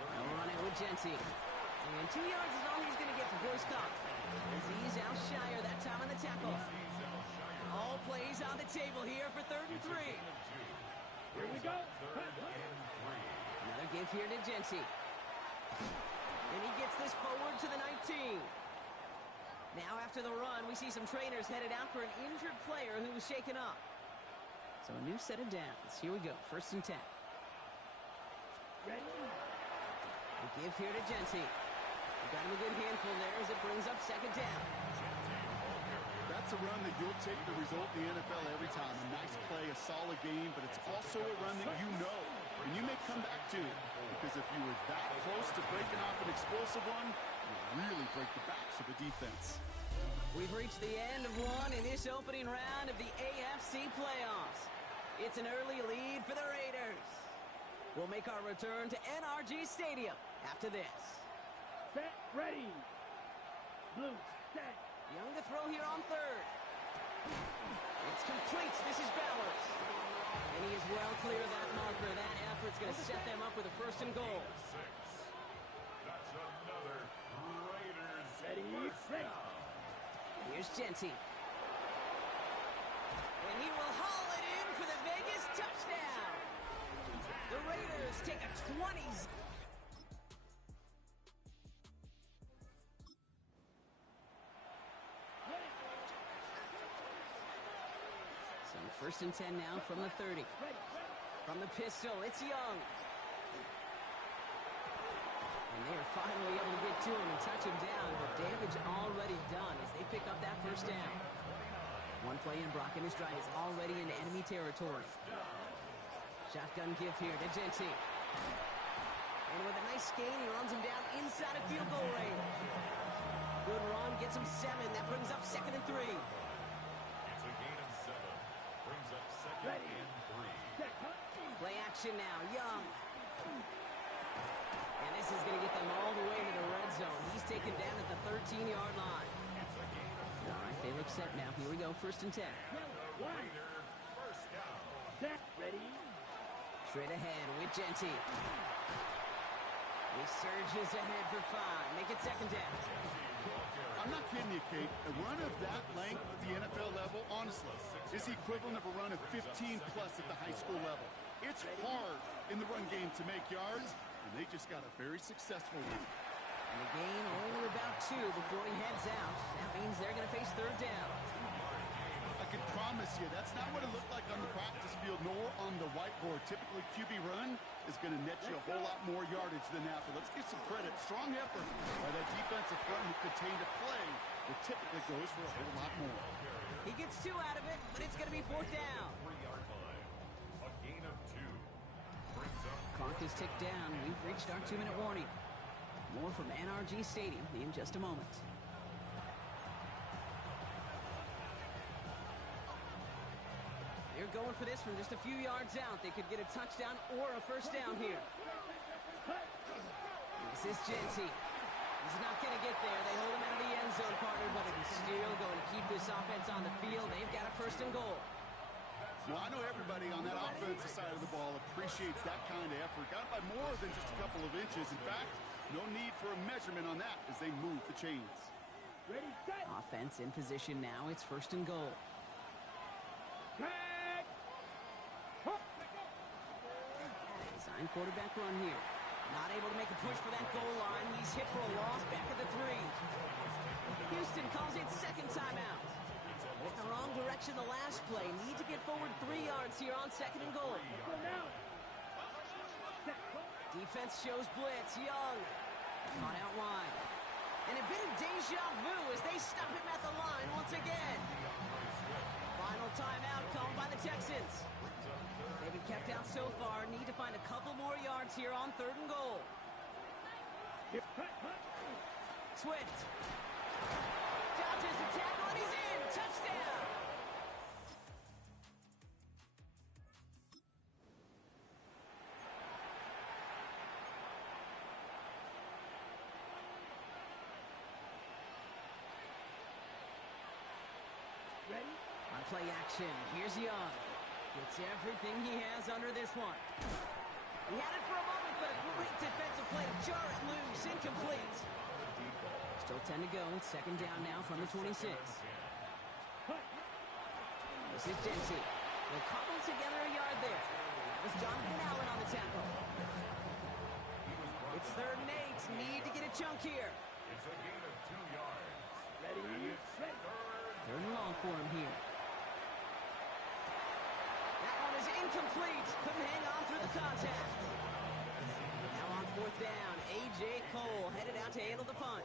Now run it with Genty. And 2 yards is all he's going to get before he's caught. As he's out shyer that time on the tackle. All plays on the table here for 3rd and 3. Here we go. Another give here to Genty. And he gets this forward to the 19. Now after the run, we see some trainers headed out for an injured player who was shaken up. So a new set of downs. Here we go, 1st and 10. Ready. A give here to Genty. Got him a good handful there as it brings up 2nd down. That's a run that you'll take the result in the NFL every time. A nice play, a solid game, but it's also a run that you know, and you may come back to. Because if you were that close to breaking off an explosive one, you really break the backs of the defense. We've reached the end of one in this opening round of the AFC playoffs. It's an early lead for the Raiders. We'll make our return to NRG Stadium after this. Set, ready. Blue, set. Young to throw here on 3rd. It's complete. This is Bowers. And he is well clear of that marker. That effort's going to set them up with a 1st and goal. That's another Raiders. Ready, ready. Here's Genty. And he will haul it in for the Vegas touchdown. The Raiders take a 20. So 1st and 10 now from the 30. From the pistol, it's Young. And they are finally able to get to him and touch him down, but damage already done as they pick up that 1st down. One play in, Brock, and his drive is already in enemy territory. Shotgun give here to Genty. And with a nice gain, he runs him down inside of field goal range. Good run, gets him 7. That brings up 2nd and 3. It's a action now. Young. And this is going to get them all the way to the red zone. He's taken down at the 13-yard line. All right, they look set now. Here we go, 1st and 10. Ready? Straight ahead with Genty. He surges ahead for 5. Make it 2nd down. I'm not kidding you, Kate. A run of that length at the NFL level, honestly, is the equivalent of a run of 15-plus at the high school level. It's hard in the run game to make yards, and they just got a very successful one. And the gain only about 2 before he heads out. That means they're going to face 3rd down. I can promise you that's not what it looked like on the practice field nor on the whiteboard. Typically, QB run is going to net you a whole lot more yardage than that. But let's give some credit. Strong effort by that defensive front who contained a play that typically goes for a whole lot more. He gets 2 out of it, but it's going to be 4th down. 3-yard line. A gain of 2. Brings up Clock is ticked down. We've reached our 2-minute warning. More from NRG Stadium in just a moment. They're going for this from just a few yards out. They could get a touchdown or a 1st down here. This is Genty. He's not going to get there. They hold him out of the end zone, partner, but it is still going to keep this offense on the field. They've got a 1st and goal. Well, I know everybody on that offensive side of the ball appreciates that kind of effort. Got by more than just a couple of inches. In fact, no need for a measurement on that as they move the chains. Ready, set. Offense in position now. It's 1st and goal. Design quarterback run here. Not able to make a push for that goal line. He's hit for a loss back at the 3. Houston calls it 2nd timeout. Went the wrong direction the last play. Need to get forward 3 yards here on 2nd and goal. Defense shows blitz. Young. Caught out wide. And a bit of deja vu as they stop him at the line once again. Final timeout called by the Texans. They've been kept out so far. Need to find a couple more yards here on 3rd and goal. Swift. Dodges the tackle and he's in. Touchdown. Ready? On play action, here's Young. Gets everything he has under this one. He had it for a moment, but a great defensive play to jar it loose. Incomplete. Still 10 to go. 2nd down now from the 26. This is Genty. They'll cobble together a yard there. That was Jonathan Allen on the tackle. It's 3rd and 8. Need to get a chunk here. It's a gain of 2 yards. Ready, set. 3rd and long for him here. That one is incomplete. Couldn't hang on through the contact. Now on 4th down, A.J. Cole headed out to handle the punt.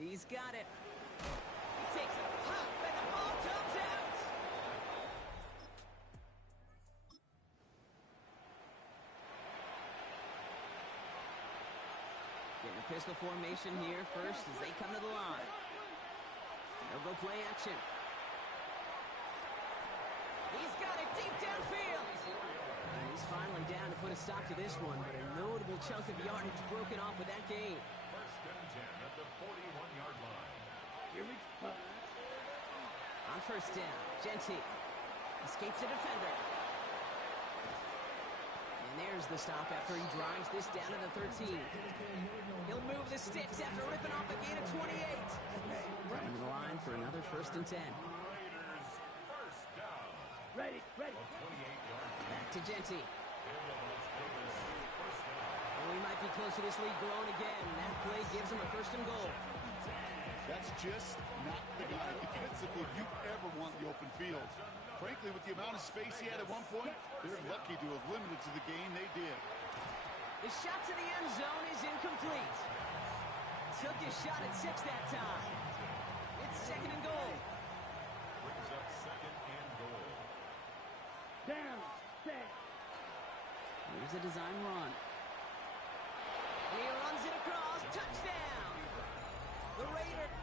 He's got it. He takes a pop and the ball comes out. Getting a pistol formation here first as they come to the line. They'll go play action. He's got it deep downfield. And he's finally down to put a stop to this one, but a notable chunk of yardage broken off with that gain. 1st and 10 at the 41-yard line. Here we go. On 1st down, Genty escapes the defender. And there's the stop after he drives this down to the 13. He'll move the sticks after ripping off a gain of 28. Coming to the line for another 1st and 10. Raiders, 1st down. Ready, ready. A 28-yard Back to Genty. gain. Oh, he might be close to this lead growing again. That play gives him a 1st and goal. That's just not the guy defensively you ever want in the open field. Frankly, with the amount of space he had at one point, they're lucky to have limited to the gain they did. The shot to the end zone is incomplete. Took his shot at 6 that time. It's 2nd and goal. Brings up 2nd and goal. Down, set. Here's a design run. And he runs it across. Touchdown. The Raiders.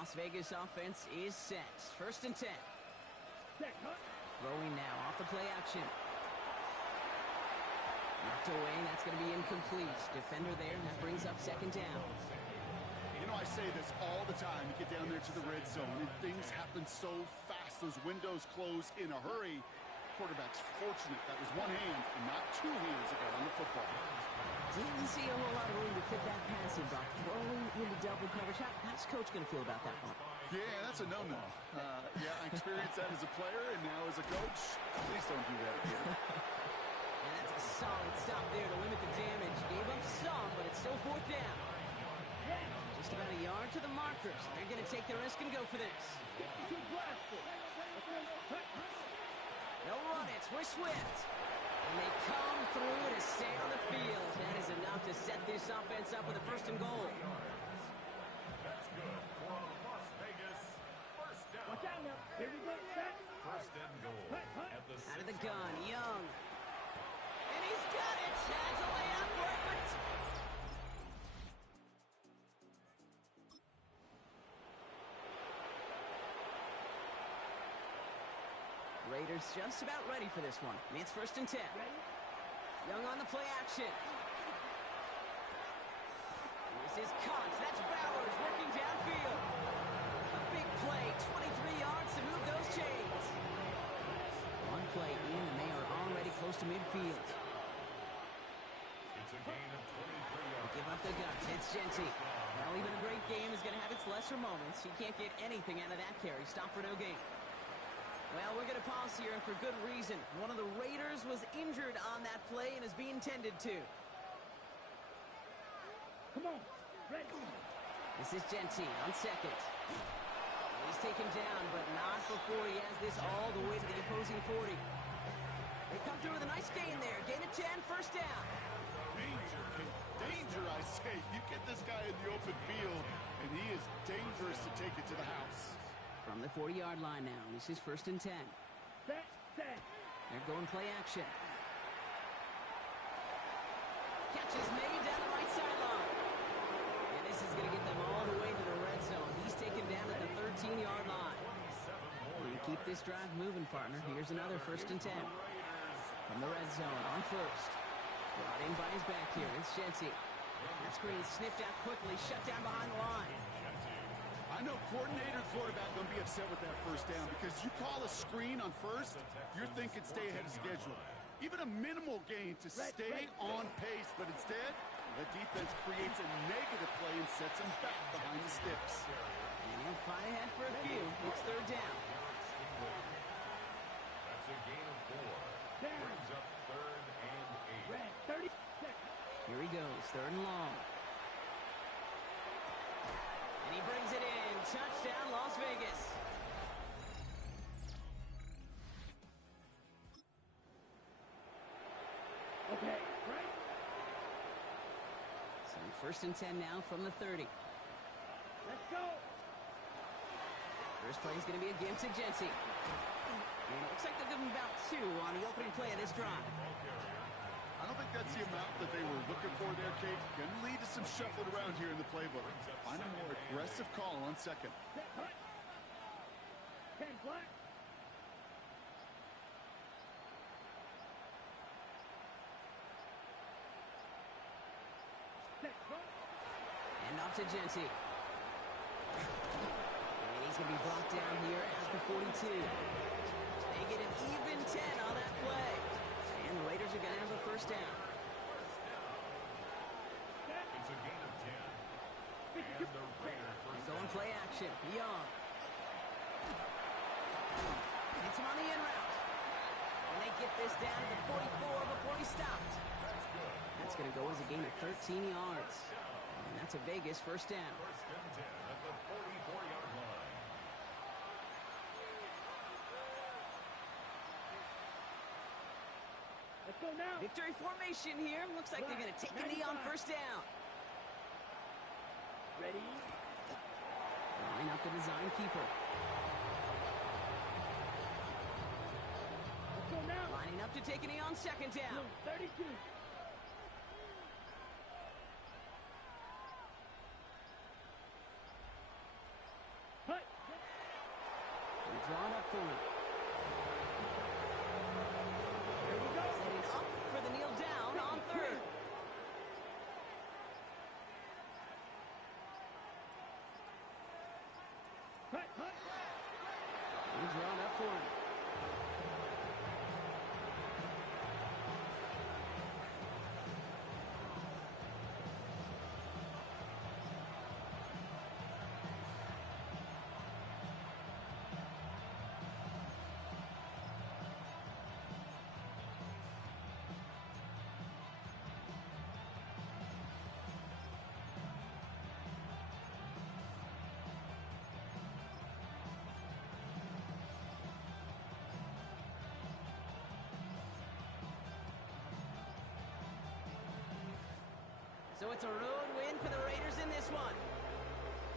Las Vegas offense is set. 1st and 10. Throwing now off the play action. Knocked away, and that's going to be incomplete. Defender there, and that brings up 2nd down. You know, I say this all the time. You get down there to the red zone, and things happen so fast. Those windows close in a hurry. Quarterback's fortunate that was one hand and not two hands that got on the football. Didn't see a whole lot of room to fit that passing block. Throwing into double coverage. How's Coach going to feel about that one? Yeah, that's a no-no. Yeah, I experienced that as a player, and now as a coach, please don't do that again. And that's a solid stop there to limit the damage. Gave up some, but it's still 4th down. Just about a yard to the markers. They're going to take the risk and go for this. They'll run it. We're Swift. And they come through to stay on the field. That is enough to set this offense up with a 1st and goal. That's good for Las Vegas. 1st down. Watch out now. Here we go. Set. 1st and goal at the Out of the gun, Young. And he's got it. Has a layup for it. Raiders just about ready for this one. It's 1st and 10. Young on the play action. Here's his cunt. That's Bowers working downfield. A big play, 23 yards to move those chains. One play in, and they are already close to midfield. It's a gain of 23 yards. Give up the guts. It's Genty. Well, even a great game is going to have its lesser moments. He can't get anything out of that carry. Stop for no gain. Well, we're going to pause here, and for good reason. One of the Raiders was injured on that play and is being tended to. Come on. Ready. This is Genty on 2nd. He's taken down, but not before he has this all the way to the opposing 40. They come through with a nice gain there. Gain of 10, 1st down. Danger, kid. Danger, I say. You get this guy in the open field, and he is dangerous to take it to the house. From the 40-yard line now. This is 1st and 10. Set. They're going play action. Catch is made down the right sideline. And this is going to get them all the way to the red zone. He's taken down at the 13-yard line. We keep this drive moving, partner. Here's another 1st and 10. From the red zone on 1st. Brought in by his back here. It's Genty. That screen sniffed out quickly. Shut down behind the line. I know coordinator quarterback going to be upset with that 1st down because you call a screen on 1st, you're thinking stay ahead of schedule. Even a minimal gain to stay on pace, but instead, the defense creates a negative play and sets him back behind the sticks. And he'll fight ahead for a few. It's 3rd down. That's a gain of 4. Brings up 3rd and 8. 30 seconds. Here he goes, 3rd and long. And he brings it in. Touchdown, Las Vegas. Okay, right. So 1st and 10 now from the 30. Let's go. First play is going to be a give to Genty. And it looks like they'll give him about 2 on the opening play of this drive. I don't think that's the amount that they were looking for there, Kate. Going to lead to some shuffling around here in the playbook. Find a more aggressive call on 2nd. 10 flat. And off to Genty. And he's going to be brought down here at the 42. They get an even 10 on that play. And the Raiders are going to have a 1st down. It's a gain of 10. And the Raiders And going play action. Young. Hits him on the in route. And they get this down to the 44 before he stopped. That's going to go as a gain of 13 yards. And that's a Vegas 1st down. 1st and 10 at the 44-yard line. Let's go now. Victory formation here. Looks like they're going to take a knee on 1st down. Ready. Line up the design keeper. Let's go now. Lining up to take a knee on 2nd down. 32. So it's a road win for the Raiders in this one.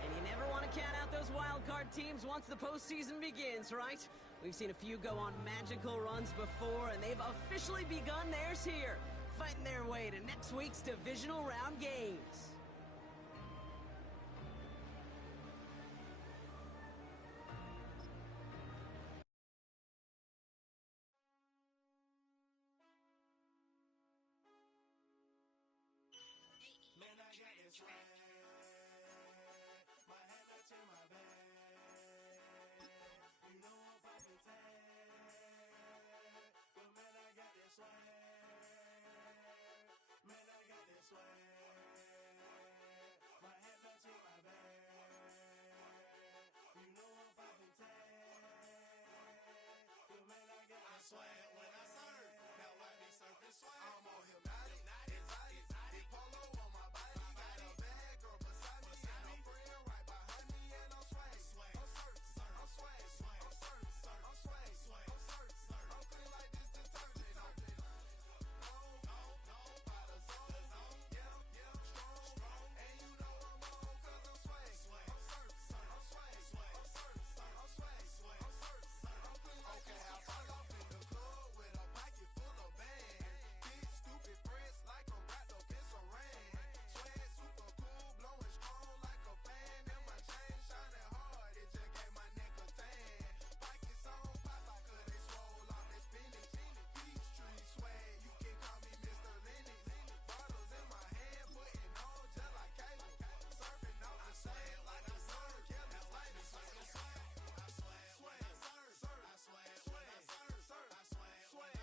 And you never want to count out those wild card teams once the postseason begins, right? We've seen a few go on magical runs before, and they've officially begun theirs here, fighting their way to next week's divisional round games. Man, I got this swag. My head not in my bag. You know I'm poppin' tag. But man, I got this swag. Man, I got this swag. My head not in my bag. You know I'm poppin' tag. But man, I got this swag. When I surf, now I be surfing swag. I'm on hypnotic, exotic, polo on my body. Got a bad girl beside me, and a friend right behind me, and I'm swag. I'm surf, I'm swag, I'm surf, I'm swag, I'm surf, I'm clean like this detergent. Gone by the zone, yeah, strong, and you know I'm on 'cause I'm swag. I'm surf, I'm swag, I'm surf, I'm swag, I'm surf, I'm clean like this. Okay, I fall off in the club with a pocket full of bands. Big stupid friends like a wrapped up in saran. Swag super cool, blowing strong like a fan. And my chain shining hard, it just gave my neck a tan. Pockets on pop, cause they swole off that spinach. Peachtree swag, you can call me Mr. Lennox. Bottles in my hand, putting on just like cable. Surfing off the sand like a surf. Kelly Slater, swag, swag, I swag, swag, surf, I swag, swag, surf, I swag, swag,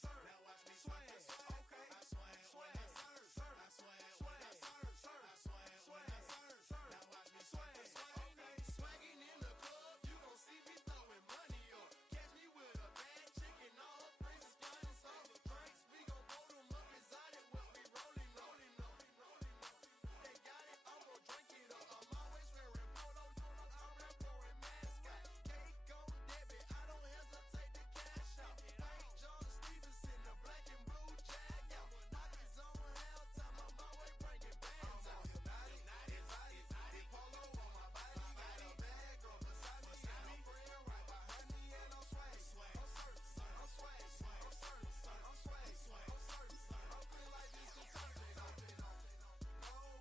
surf. Now watch me swag, okay, I swag, swag, surf, I swag, swag, surf, I swag, swag, surf. Now watch me swag, okay. Swagging in the club, you gon' see me throwing money up. Catch me with a bad chicken, all her friends is flying some drinks. We gon' blow them up exotic when we rolling up. They got it, I'm gon' drink it up. I'm always wearing polo, I'm that foreign mascot. Cake on debit, I don't hesitate to cash out. St. John Stevenson, the black and blue jag out. Pockets on halftime, I'm always bringing bands out. Hypnotic, exotic, polo on my body. Got a bad girl beside me, and a friend right behind me, and I'm swag. I'm surf, I'm swag, I'm surf, I'm swag, I'm surf, I'm clean like this detergent.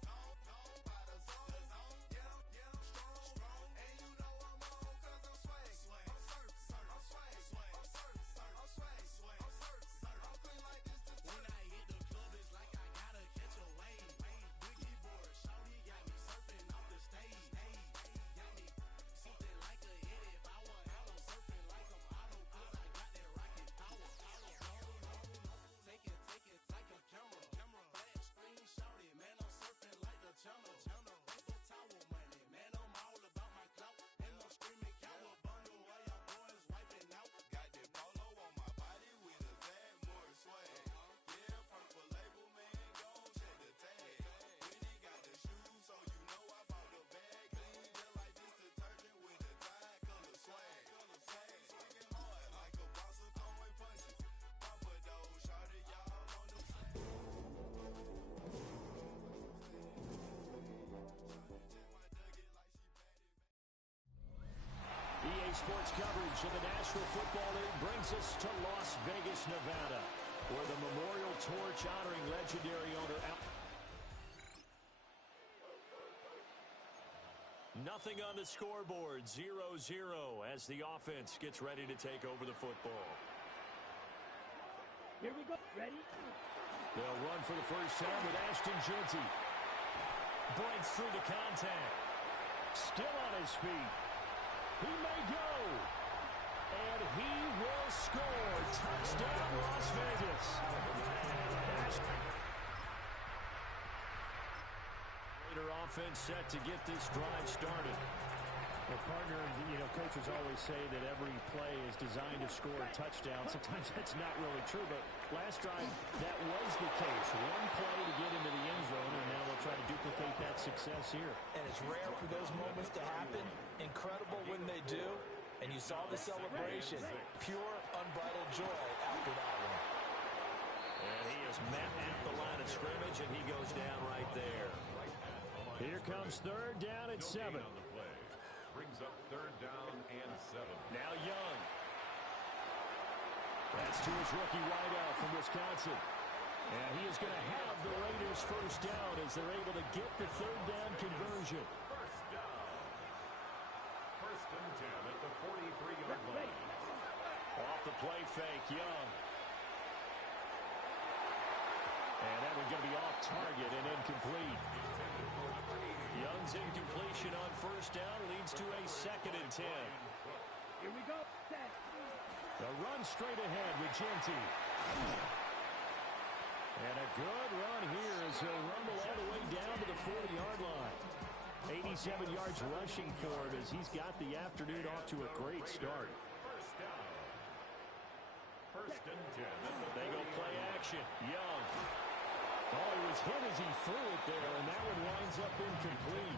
Gone by the zone, yeah, strong, and you know I'm on 'cause I'm swag. I'm surf, I'm swag, I'm surf, I'm swag, I'm surf, I'm clean like this detergent. When I hit the club, it's like I gotta catch a wave. Boogie board, shawty got me surfing off the stage. Got me something like a hit if I was Allo, surfing like I'm Otto 'cause I got that rocket power. Take it like a camera. Flash screen, shawty, man, I'm surfing like the channel. Paper towel money, man, I'm all about my clout. And I'm screaming cowabunga while y'all boys wiping out. Got that polo on my body with a tag, more swag. Yeah, purple label, man, gon' check the tag. When he got the shoes, so you know I bought the bag. Clean just like this detergent with a Tide color swag. Swinging hard like a bouncer, come with punches. Papa though, shawty, y'all on the EA Sports coverage of the National Football League brings us to Las Vegas, Nevada, where the memorial torch honoring legendary owner Nothing on the scoreboard, 0-0 as the offense gets ready to take over the football. Here we go. Ready? They'll run for the first time with Ashton Jeanty. Breaks through the contact. Still on his feet. He may go. And he will score. Touchdown, Las Vegas. Raider offense set to get this drive started. Well, partner, coaches always say that every play is designed to score a touchdown. Sometimes that's not really true, but last drive, that was the case. One play to get into the end zone, and now they'll try to duplicate that success here. And it's rare for those moments to happen. Incredible when they do. And you saw the celebration. Pure, unbridled joy after that one. And he is met at the line of scrimmage, and he goes down right there. Here comes third down at 7. On the play. Brings up third down and 7. Now Young. That's to his rookie wideout from Wisconsin. And he is going to have the Raiders first down as they're able to get the third down conversion. First down. First and 10 at the 43-yard line. Off the play fake, Young. And that one's going to be off target and incomplete. Young's incompletion on first down leads to a second and 10. Here we go. Set. The run straight ahead with Genty. And a good run here as he'll rumble all the way down to the 40-yard line. 87 yards rushing for him as he's got the afternoon off to a great start. First down. First and 10. They go play action. Young. Oh, he was hit as he threw it there, and that one winds up incomplete.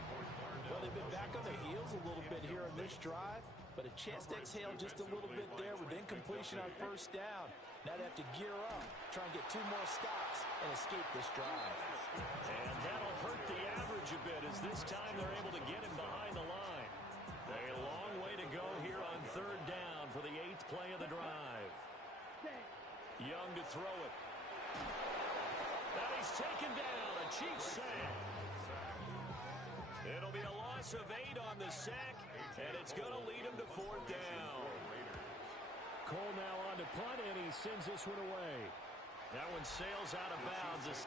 Well, they've been back on their heels a little bit here in this drive, but a chance to exhale just a little bit there with incompletion on first down. Now they have to gear up, try and get 2 more stops, and escape this drive. And that'll hurt the average a bit as this time they're able to get him behind the line. A long way to go here on third down for the 8th play of the drive. Young to throw it. Now he's taken down, a Chiefs sack. It'll be a loss of 8 on the sack, and it's going to lead him to fourth down. Cole now on to punt, and he sends this one away. That one sails out of bounds.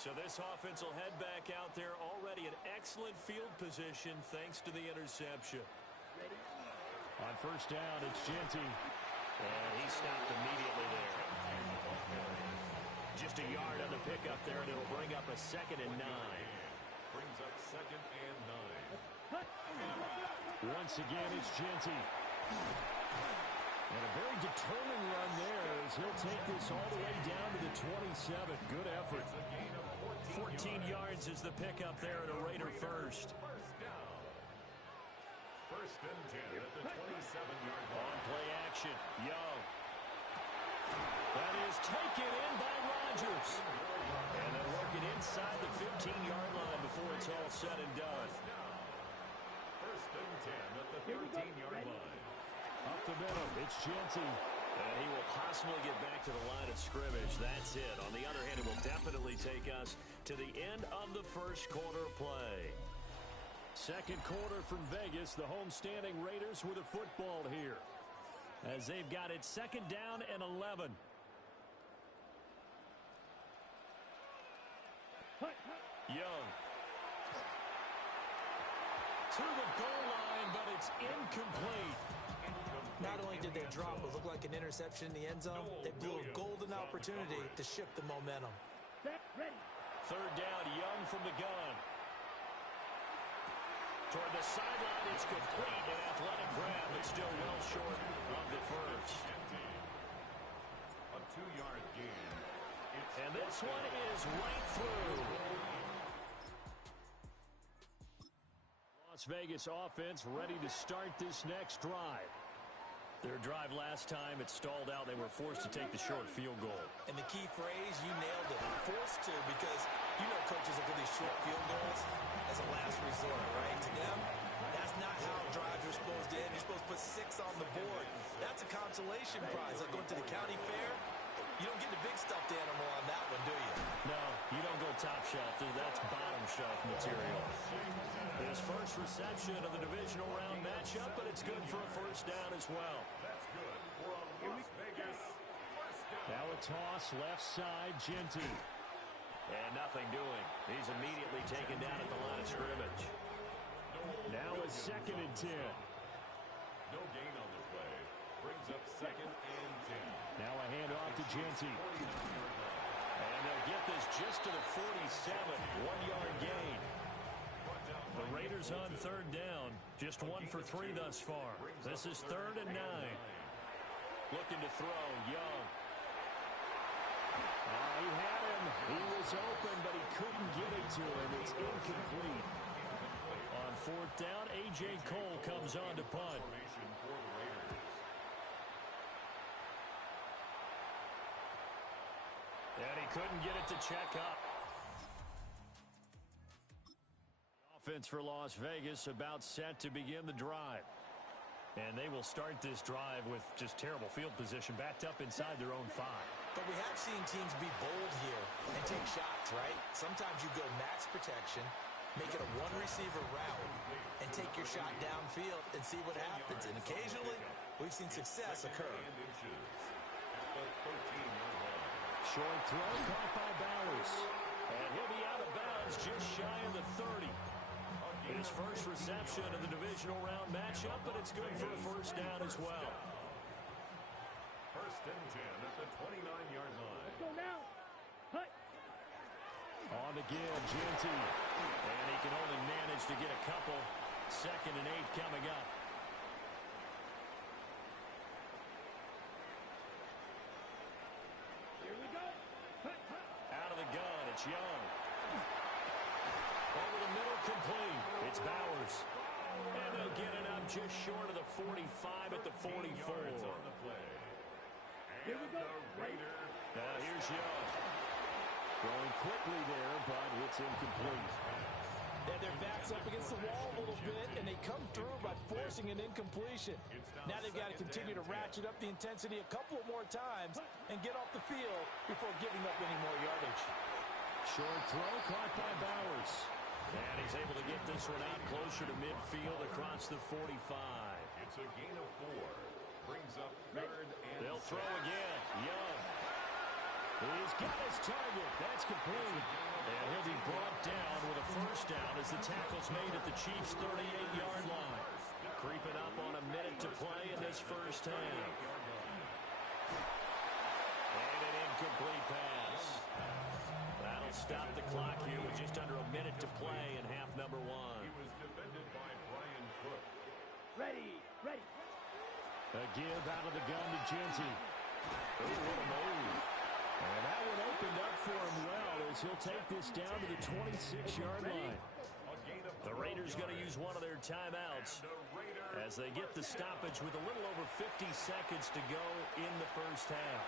So this offense will head back out there already in excellent field position thanks to the interception. On first down, it's Genty. And he stopped immediately there. Just a yard on the pickup there, and it'll bring up a second and 9. Brings up second and 9. Once again, it's Genty. And a very determined run there as he'll take this all the way down to the 27. Good effort. 14 yards is the pickup there at a Raider first. First and 10 at the 27-yard line. On play action, Young. That is taken in by Rodgers. And they'll work it inside the 15-yard line before it's all said and done. First and 10 at the 13-yard line. Up the middle, it's Genty. And he will possibly get back to the line of scrimmage. That's it. On the other hand, it will definitely take us to the end of the first quarter play. Second quarter from Vegas, the homestanding Raiders with a football here, as they've got it second down and 11. Young. To the goal line, but it's incomplete. Not only did they drop what looked like an interception in the end zone, they blew a golden opportunity to shift the momentum. Third down, Young from the gun. Toward the sideline, it's complete. An athletic grab, but still well short of the first. A 2-yard gain. And this one is right through. Las Vegas offense ready to start this next drive. Their drive last time, it stalled out. They were forced to take the short field goal. And the key phrase, you nailed it, forced to, because you know coaches look at these short field goals as a last resort, right? To them, that's not how drives are supposed to end. You're supposed to put 6 on the board. That's a consolation prize. Like going to the county fair, you don't get the big stuffed animal on that one, do you? No, you don't go top shelf. That's bottom shelf material. His first reception of the divisional round matchup, but it's good for a first down as well. That's good for a Las Vegas first down. Now a toss left side, Genty. And nothing doing. He's immediately taken down at the line of scrimmage. Now a second and 10. No gain on the play. Brings up second and 10. Now a handoff to Genty. And they'll get this just to the 47. 1-yard gain. The Raiders on third down. Just 1 for 3 thus far. This is third and 9. Looking to throw, Young. He had him. He was open, but he couldn't get it to him. It's incomplete. On fourth down, A.J. Cole comes on to punt. And he couldn't get it to check up. Offense for Las Vegas about set to begin the drive. And they will start this drive with just terrible field position, backed up inside their own 5. But we have seen teams be bold here and take shots, right? Sometimes you go max protection, make it a one-receiver route, and take your shot downfield and see what happens. And occasionally, we've seen success occur. Short throw caught by Bowers. And he'll be out of bounds just shy of the 30. His first reception of the divisional round matchup, but it's good for a first down as well. First and 10 at the 29-yard line. Let's go now. Hut. On the give, Genty. And he can only manage to get a couple. 2nd and 8 coming up. Here we go. Hut, hut. Out of the gun, it's Young. Over the middle, complete. It's Bowers. And they'll get it up just short of the 45 at the 44. Here we go. Now here's Young. Throwing quickly there, but it's incomplete. And their back's up against the wall a little bit, and they come through by forcing an incompletion. Now they've got to continue to ratchet up the intensity a couple more times and get off the field before giving up any more yardage. Short throw caught by Bowers. And he's able to get this one out closer to midfield across the 45. It's a gain of 4. Brings up 3rd and They'll throw again. Young. He's got his target. That's complete. And he'll be brought down with a first down as the tackle's made at the Chiefs' 38-yard line. Creeping up on a minute to play in this first half. And an incomplete pass. That'll stop the clock here with just under a minute to play in half number 1. He was defended by Brian Cook. Ready. Ready. A give out of the gun to Genty. Oh, what a move. And that one opened up for him well as he'll take this down to the 26-yard line. The Raiders going to use one of their timeouts as they get the stoppage with a little over 50 seconds to go in the first half.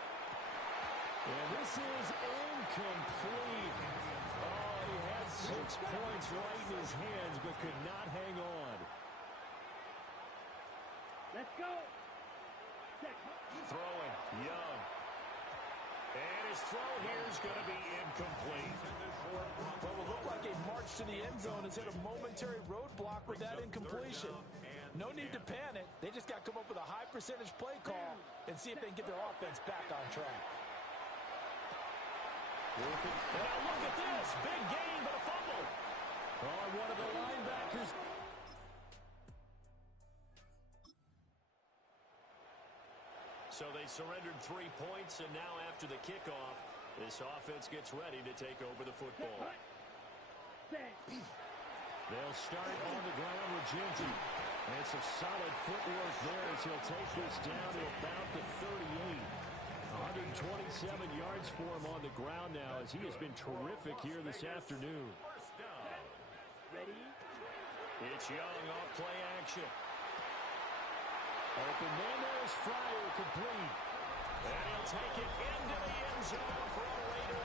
And this is incomplete. Oh, he had 6 points right in his hands but could not hang on. Let's go. Throwing, Young. And his throw here is going to be incomplete. Well, it looked like a march to the end zone has hit a momentary roadblock with that incompletion. No need to panic. They just got to come up with a high percentage play call and see if they can get their offense back on track. Now look at this. Big gain, but a fumble. Oh, one of the linebackers. So they surrendered 3 points, and now after the kickoff, this offense gets ready to take over the football. They'll start on the ground with Genty. And some solid footwork there as he'll take this down to about the 38. 127 yards for him on the ground now as he has been terrific here this afternoon. Ready. It's Young off play action. Open man, there's Fryer, complete. And he'll take it into the end zone for a Raider.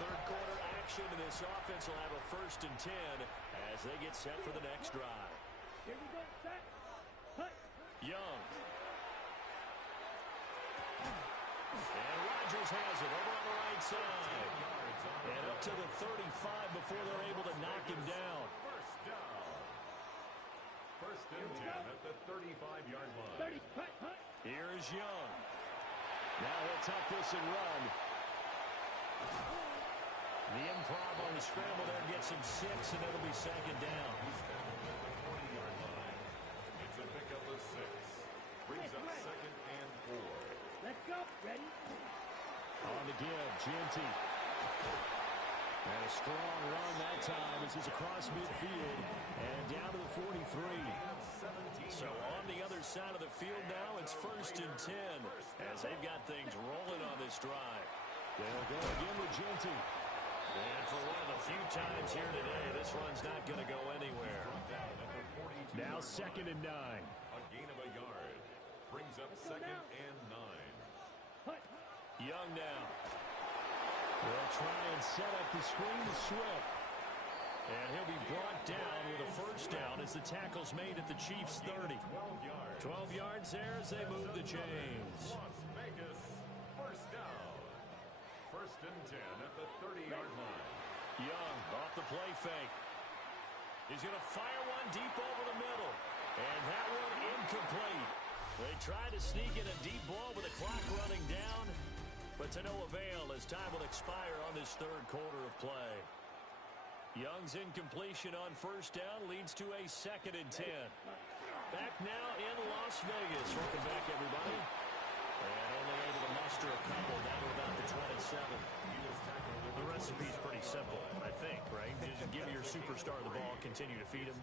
Third quarter action, and this offense will have a 1st and 10 as they get set for the next drive. Here we go. Set. Hut. Young. And Rodgers has it over on the right side. And up to the 35 before they're able to knock him down. First down. 1st and 10 at the 35-yard line. 30. Hut. Hut. Here's Young. Now he'll tuck this and run. The improv on the scramble there gets him 6, and it'll be 2nd down. 20-yard line. It's a pickup of 6. Brings up 2nd and 4. Let's go. Ready. On the give, Genty. And a strong run that time as he's across midfield and down to the 43. So on the other side of the field now, it's 1st and 10 as they've got things rolling on this drive. They'll go again with Genty. And for one of the few times here today, this run's not going to go anywhere. Now 2nd and 9. A gain of a yard. Brings up second and 9. Young now. They'll try and set up the screen to Swift. And he'll be brought down with a first down as the tackle's made at the Chiefs' 30. 12 yards there as they move the chains. Las Vegas, first down. First and 10 at the 30-yard line. Young off the play fake. He's going to fire one deep over the middle. And that one incomplete. They tried to sneak in a deep ball with the clock running down, but to no avail as time will expire on this third quarter of play. Young's incompletion on first down leads to a second and 10. Back now in Las Vegas. Welcome back, everybody. And only able to muster a couple down to about the 27. The recipe's pretty simple, I think, right? Just give your superstar the ball, continue to feed him.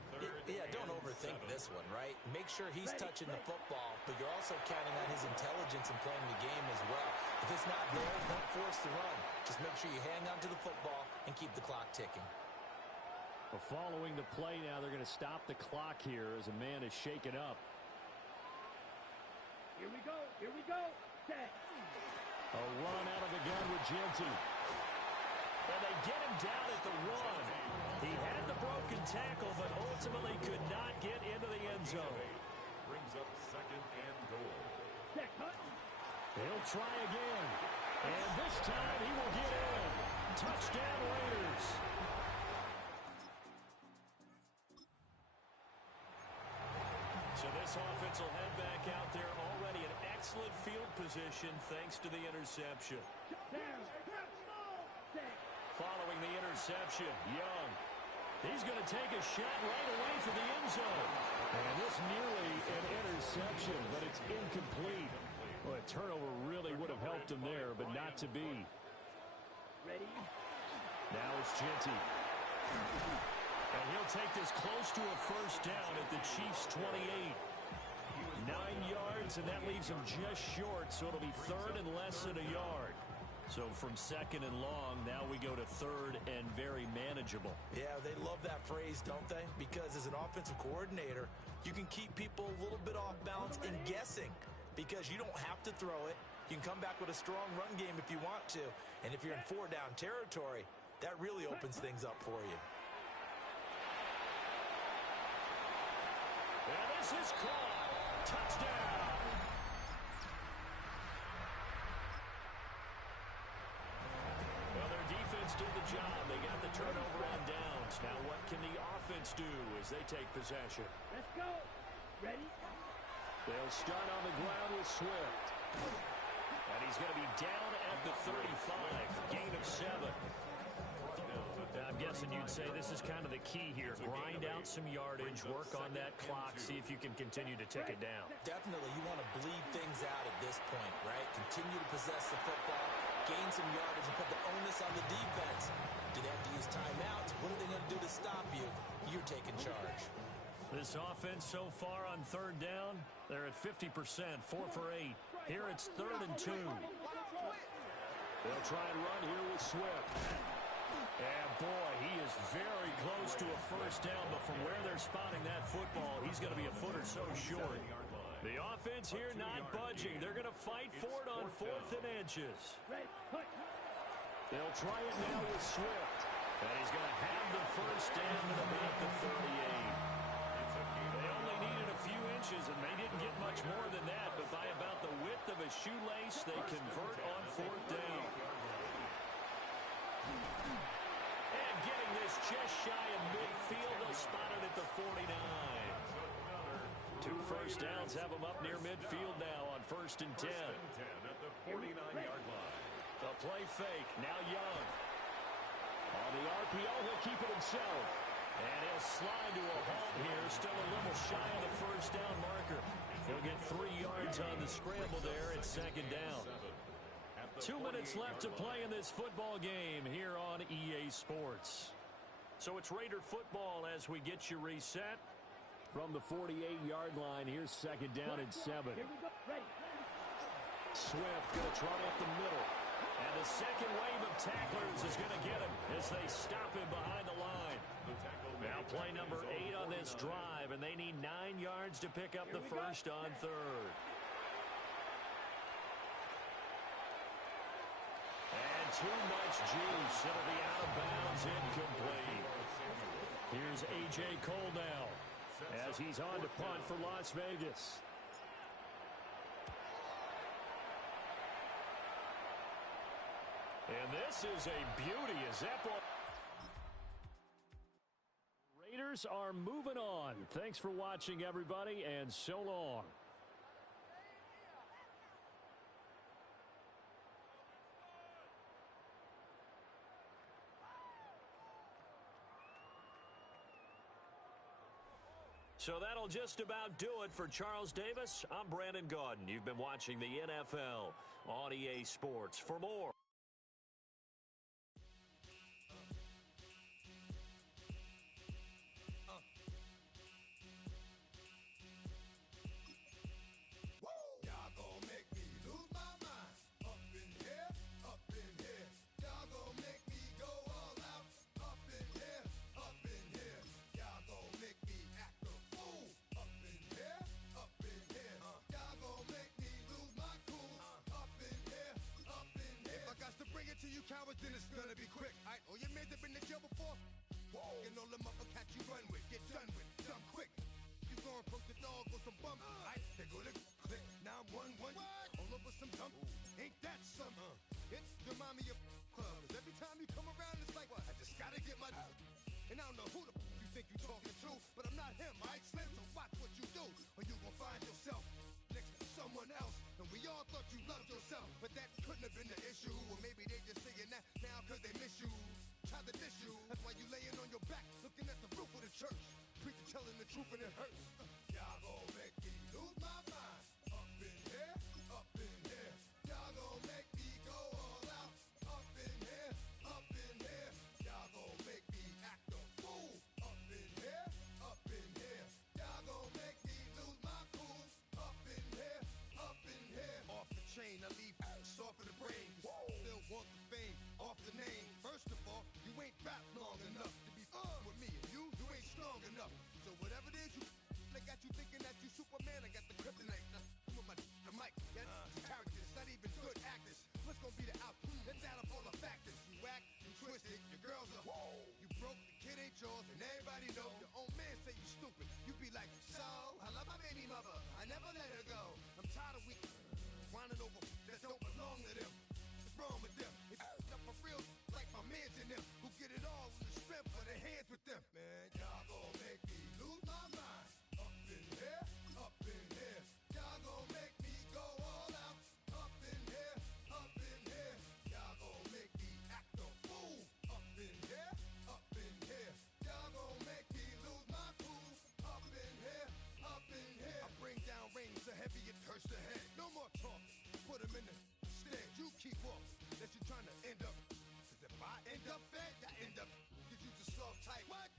Yeah, don't overthink this one, right? Make sure he's touching the football, but you're also counting on his intelligence in playing the game as well. If it's not there, don't force the run. Just make sure you hang on to the football and keep the clock ticking. Well, following the play now, they're going to stop the clock here as a man is shaken up. Here we go. Here we go. Set. A run out of the gun with Genty. And they get him down at the 1. He had the broken tackle, but ultimately could not get into the end zone. Brings up second and goal. He'll try again. And this time he will get in. Touchdown Raiders. So this offense will head back out there, already in excellent field position thanks to the interception. Following the interception, Young. He's going to take a shot right away for the end zone. And this nearly an interception, but it's incomplete. Well, a turnover really would have helped him there, but not to be. Ready? Now it's Genty. And he'll take this close to a first down at the Chiefs' 28. 9 yards, and that leaves him just short, so it'll be third and less than a yard. So from second and long, now we go to third and very manageable. Yeah, they love that phrase, don't they? Because as an offensive coordinator, you can keep people a little bit off balance and guessing because you don't have to throw it. You can come back with a strong run game if you want to. And if you're in 4-down territory, that really opens things up for you. And this is caught. Touchdown. Well, their defense did the job. They got the turnover on downs. Now what can the offense do as they take possession? Let's go. Ready? They'll start on the ground with Swift. And he's going to be down at the 35. Gain of 7. I'm guessing you'd say this is kind of the key here. Grind out some yardage, work on that clock, see if you can continue to tick it down. Definitely, you want to bleed things out at this point, right? Continue to possess the football, gain some yardage, and put the onus on the defense. Do they have to use timeouts? What are they going to do to stop you? You're taking charge. This offense so far on third down, they're at 50%, 4 for 8. Here it's third and 2. They'll try and run here with Swift. And boy, he is very close to a first down, but from where they're spotting that football, he's going to be a foot or so short. The offense here not budging. They're going to fight for it on 4th and inches. They'll try it now with Swift. And he's going to have the first down at about the 38. They only needed a few inches, and they didn't get much more than that, but by about the width of a shoelace, they convert on 4th down. And getting this just shy of midfield, they'll spot it at the 49. 2 first downs have them up near midfield now on 1st and 10. At the 49-yard line. The play fake, now Young. On the RPO, he'll keep it himself. And he'll slide to a halt here, still a little shy of the first down marker. He'll get 3 yards on the scramble there at 2nd down. 2 minutes left to play in this football game here on EA Sports. So it's Raider football as we get you reset. From the 48-yard line, here's 2nd down and 7. Swift going to try up the middle. And the second wave of tacklers is going to get him as they stop him behind the line. Now play number 8 on this drive, and they need 9 yards to pick up the first on 3rd. too much juice. It'll be out of bounds, incomplete. Here's A.J. Cole now as he's on to punt for Las Vegas. And this is a beauty as that ball. Raiders are moving on. Thanks for watching, everybody, and so long. So that'll just about do it for Charles Davis. I'm Brandon Gaudin. You've been watching the NFL on EA Sports. For more. Cowards, then it's gonna be quick. Alright, all your men have been to jail before? Whoa. And all them uppercats you run with, get done with, done quick. You go and approach the dog with some bump. Alright, they go to click. 911. All over some dump. Ain't that something? It's remind me of club. Every time you come around, it's like, what? I just gotta get my. And I don't know who the you think you talking to, but I'm not him, alright, Slim? So watch what you do, or you gon' find yourself next to someone else. And we all thought you loved yourself, but that couldn't have been the issue. Or maybe they just saying that now cause they miss you. Try to diss you. That's why you laying on your back, looking at the roof of the church. Preacher telling the truth and it hurts. Y'all gon' make me lose my mind. Up in here, up in here. Y'all gon' make me go all out. Up in here, up in here. Y'all gon' make me act a fool. Up in here, up in here. Y'all gon' make me lose my cool. Up in here, up in here. Off the chain, I leave soft in the brain. Still want the fame, off the name. First of all, you ain't rap long enough to be with me. And you ain't strong enough. So whatever it is you I got you thinking that you Superman, I got the kryptonite. Come on, the mic, that's characters, not even good actors. What's gonna be the outcome? Let's add up all the factors. You whack, you twisted, your girls are you broke, the kid ain't yours, and everybody know. Your own man say you stupid. You be like, so, I love my baby mother, I never let her go. I'm tired of weak whining over that don't belong to them. What's wrong with them? If you up for real, like my mans in them, who get it all with the strength of their hands with them. Man, y'all gon' make me lose my mind. Up in here, up in here. Y'all gon' make me go all out. Up in here, up in here. Y'all gon' make me act a fool. Up in here, up in here. Y'all gon' make me lose my cool. Up in here, up in here. I bring down rain so heavy it hurts the head. No more talking, put him in the stand. You keep off, that you trying to end up. Cause if I end up fed, I end up. Cause you just soft type. What?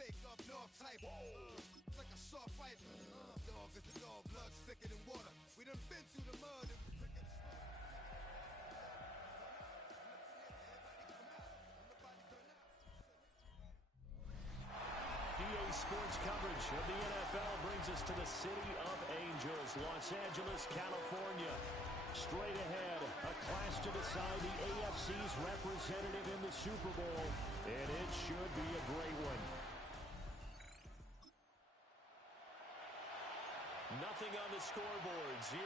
Fake up north type. It's like a soft fight. Dog is a dog, blood thicker than water. We done been through the mud and we took it slow. EA Sports coverage of the NFL brings us to the City of Angels, Los Angeles, California. Straight ahead, a clash to decide the AFC's representative in the Super Bowl, and it should be a great one. Nothing on the scoreboard, 0-0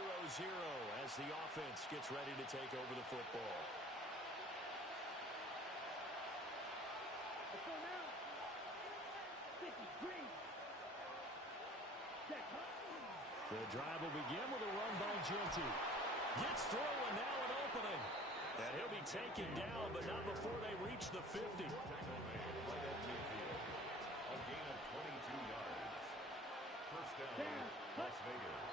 as the offense gets ready to take over the football. Let's go now. 53. The drive will begin with a run by Genty. Gets through and now an opening. And he'll be taken down, but not before they reach the 50. A gain of 22 yards. First down, Las Vegas.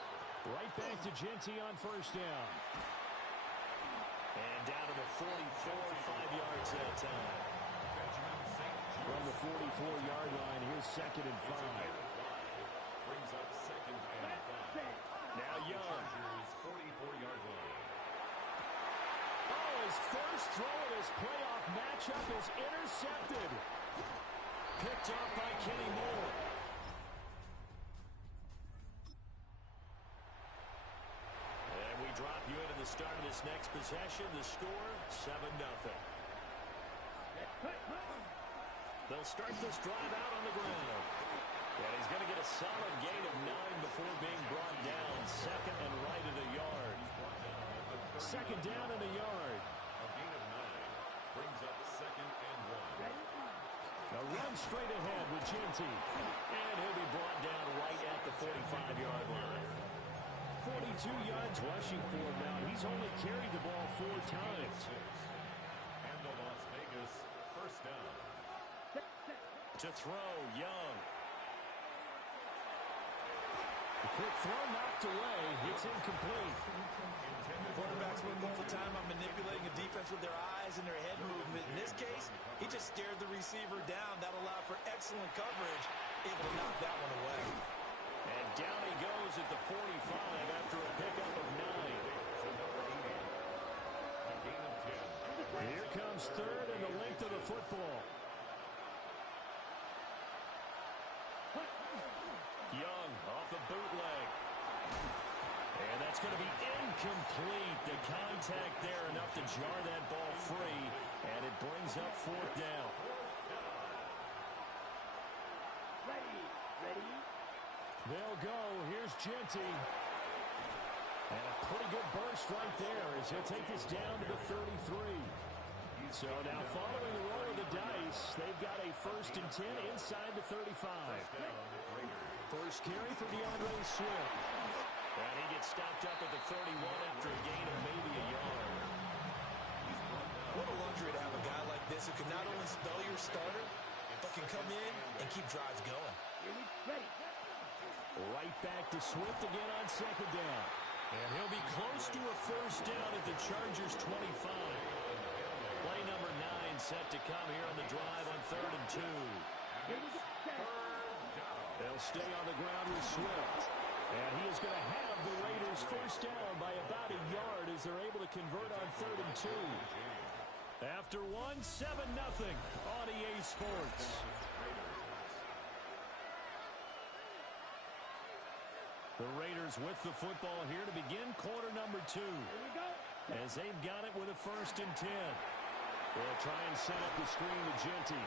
Right back to Genty on first down. And down to the 44, 5 yards that time. From the 44-yard line, here's 2nd and 5. Brings up 2nd and 5. Now Young. 44-yard line. Oh, his first throw of this playoff matchup is intercepted. Picked up by Kenny Moore. And we drop you into the start of this next possession. The score, 7-0. They'll start this drive out on the ground. And he's going to get a solid gain of 9 before being brought down. Second and right at a yard. Second down and a yard. A gain of 9 brings up second and 1. A run straight ahead with Ginty. And he'll be brought down right at the 45-yard line. 42 yards rushing for him now. He's only carried the ball 4 times. And the Las Vegas first down. To throw, Young. The quick throw knocked away. It's incomplete. Quarterbacks work all the time on manipulating a defense with their eyes and their head movement. In this case, he just stared the receiver down. That allowed for excellent coverage, able to knock that one away. And down he goes at the 45 after a pickup of 9. Here comes third and the length of the football. Young off the bootleg. And that's going to be incomplete. The contact there enough to jar that ball free. And it brings up 4th down. Ready. They'll go. Here's Ginty. And a pretty good burst right there as he'll take this down to the 33. So now following the roll of the dice, they've got a 1st and 10 inside the 35. First carry for DeAndre Swift. And he gets stopped up at the 31 after a gain of maybe a yard. What a luxury to have a guy like this who can not only spell your starter, but can come in and keep drives going. Right back to Swift again on 2nd down. And he'll be close to a 1st down at the Chargers' 25. Play number 9 set to come here on the drive on 3rd and 2. They'll stay on the ground with Swift. And he is going to have the Raiders 1st down by about a yard as they're able to convert on 3rd and 2. After 1, 7-0 on EA Sports. The Raiders with the football here to begin quarter number 2. As they've got it with a 1st and 10. They'll try and set up the screen to Ginty.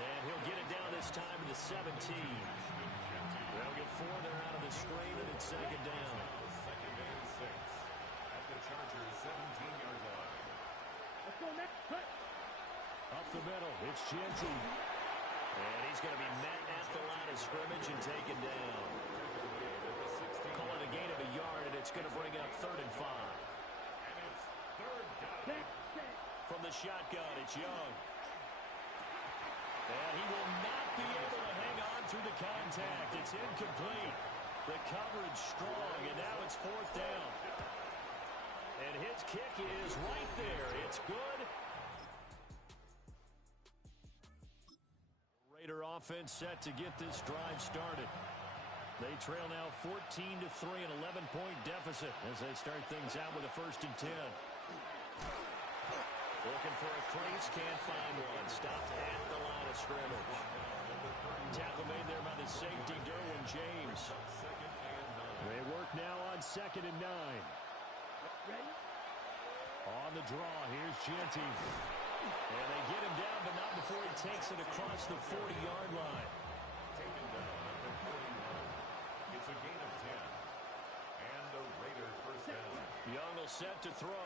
And he'll get it down this time to the 17. They'll get 4 there out of the screen, and it's 2nd down. Second and 6 at the Chargers' 17-yard line. Let's go next. Up the middle, it's Ginty. And he's going to be met at the line of scrimmage and taken down. Call it a gain of a yard, and it's going to bring up 3rd and 5. And it's 3rd down. From the shotgun, it's Young. And he will not be able to hang on through the contact. It's incomplete. The coverage strong, and now it's 4th down. And his kick is right there. It's good. Raider offense set to get this drive started. They trail now 14-3, an 11-point deficit as they start things out with a 1st and 10. Looking for a crease, can't find one. Stopped at the line of scrimmage. Tackle made there by the safety, Derwin James. They work now on 2nd and 9. On the draw, here's Ginty. And they get him down, but not before he takes it across the 40-yard line. Taken down at the 41. It's a gain of 10. And the Raider 1st down. Young will set to throw.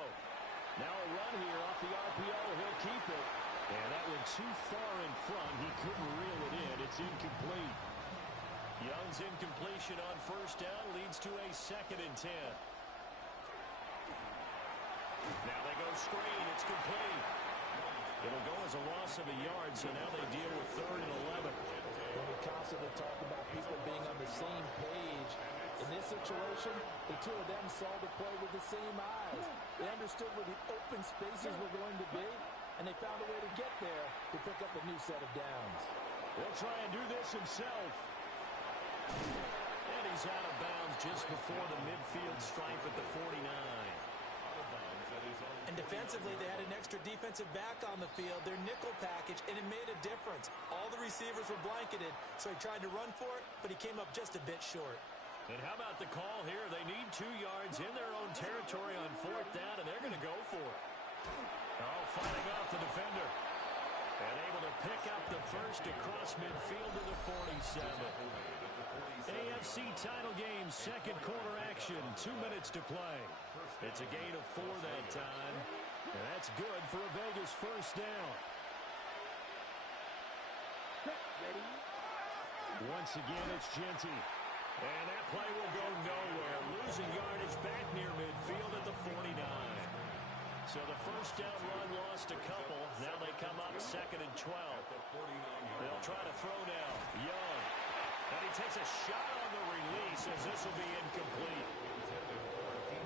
Now a run here off the RPO. He'll keep it. And that went too far in front. He couldn't reel it in. It's incomplete. Young's incompletion on 1st down leads to a 2nd and 10. Now they go screen. It's complete. It'll go as a loss of a yard, so now they deal with 3rd and 11. When we constantly talk about people being on the same page, in this situation, the two of them saw the play with the same eyes. They understood where the open spaces were going to be, and they found a way to get there to pick up a new set of downs. He'll try and do this himself. And he's out of bounds just before the midfield stripe at the 49. And defensively, they had an extra defensive back on the field, their nickel package, and it made a difference. All the receivers were blanketed, so he tried to run for it, but he came up just a bit short. And how about the call here? They need 2 yards in their own territory on 4th down, and they're going to go for it. Oh, fighting off the defender. And able to pick up the first across midfield to the 47. AFC title game, second quarter action, 2 minutes to play. It's a gain of 4 that time, and that's good for a Vegas first down. Once again, it's Genty. And that play will go nowhere. Losing yardage back near midfield at the 49. So the first down run lost a couple. Now they come up 2nd and 12. They'll try to throw now. Young. And he takes a shot on the release as this will be incomplete.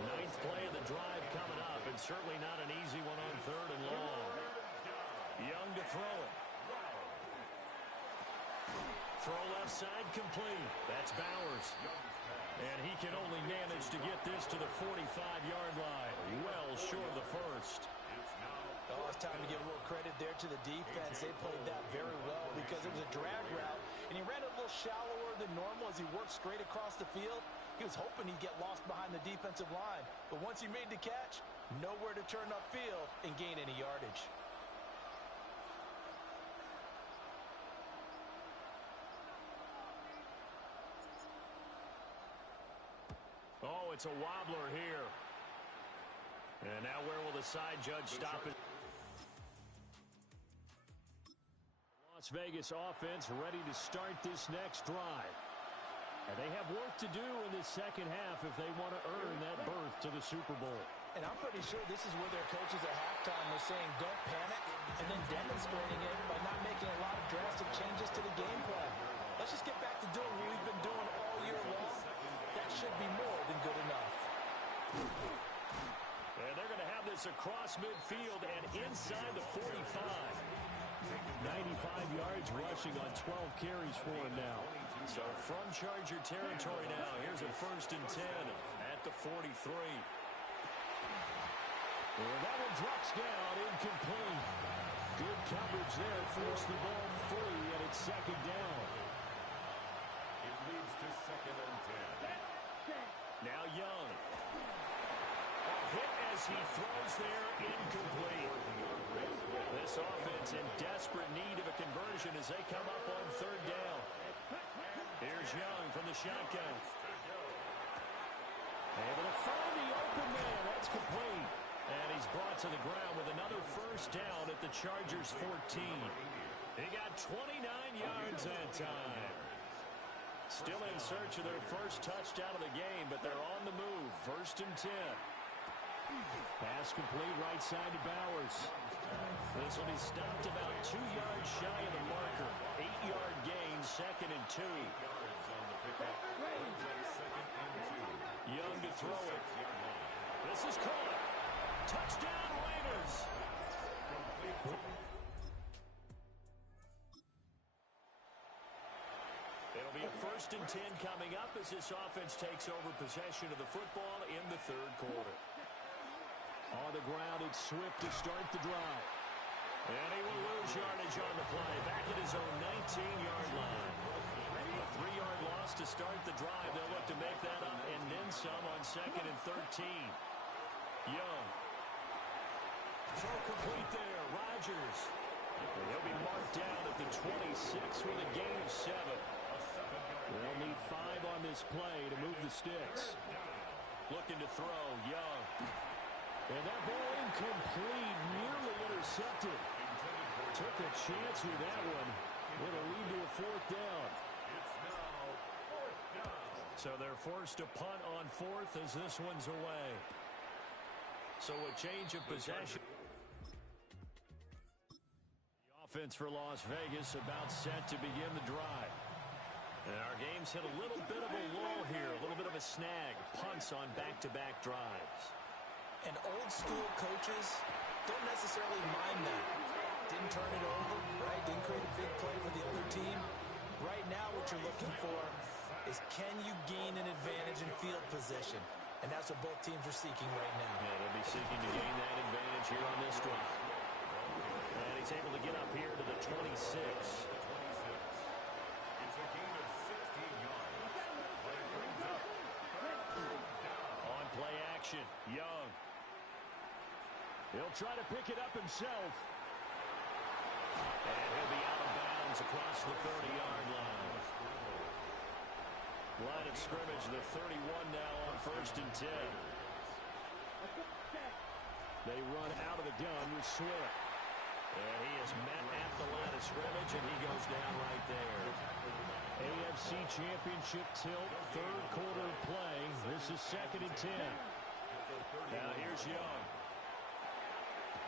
9th play of the drive coming up, and certainly not an easy one on 3rd and long. Young to throw it. Throw left side complete. That's Bowers. And he can only manage to get this to the 45-yard line. Well short of the first. Oh, it's time to give a little credit there to the defense. They played that very well because it was a drag route, and he ran a little shallower than normal as he worked straight across the field. He was hoping he'd get lost behind the defensive line. But once he made the catch, nowhere to turn upfield and gain any yardage. Oh, it's a wobbler here. And now where will the side judge stop it? Las Vegas offense ready to start this next drive. And they have work to do in the second half if they want to earn that berth to the Super Bowl. And I'm pretty sure this is where their coaches at halftime were saying don't panic, and then demonstrating it by not making a lot of drastic changes to the game plan. Let's just get back to doing what we've been doing all year long. That should be more than good enough. And they're going to have this across midfield and inside the 45. 95 yards rushing on 12 carries for him now. So from Charger territory now, here's a 1st and 10 at the 43. And that one drops down, incomplete. Good coverage there, forced the ball free, and it's 2nd down. It leads to 2nd and 10. Now Young. A hit as he throws there, incomplete. This offense in desperate need of a conversion as they come up on 3rd down. Here's Young from the shotgun. Able to find the open man. That's complete. And he's brought to the ground with another first down at the Chargers' 14. He got 29 yards that time. Still in search of their first touchdown of the game, but they're on the move. 1st and 10. Pass complete right side to Bowers. This will be stopped about 2 yards shy of the marker. 8-yard gain, 2nd and 2. Young to throw it. This is caught. Touchdown Raiders. It'll be a 1st and 10 coming up as this offense takes over possession of the football in the 3rd quarter. On the ground, it's Swift to start the drive. And he will lose yardage on the play. Back at his own 19-yard line. A 3-yard loss to start the drive. They'll look to make that up and then some on 2nd and 13. Young. Throw complete there. Rodgers. He'll be marked down at the 26 with a gain of 7. They'll need 5 on this play to move the sticks. Looking to throw. Young. And that ball incomplete, nearly intercepted. Took a chance with that one. It'll lead to a 4th down. So they're forced to punt on 4th as this one's away. So a change of possession. The offense for Las Vegas about set to begin the drive. And our game's hit a little bit of a lull here, a little bit of a snag. Punts on back-to-back drives. And old-school coaches don't necessarily mind that. Didn't turn it over, right? Didn't create a big play for the other team. Right now what you're looking for is can you gain an advantage in field position? And that's what both teams are seeking right now. Yeah, they'll be seeking to gain that advantage here on this drive. And he's able to get up here to the 26. It's a gain of 16 yards. But it brings up He'll try to pick it up himself. And he'll be out of bounds across the 30-yard line. Line of scrimmage, the 31 now on 1st and 10. They run out of the gun with Swift. And he is met at the line of scrimmage, and he goes down right there. AFC Championship tilt, third quarter play. This is 2nd and 10. Now here's Young.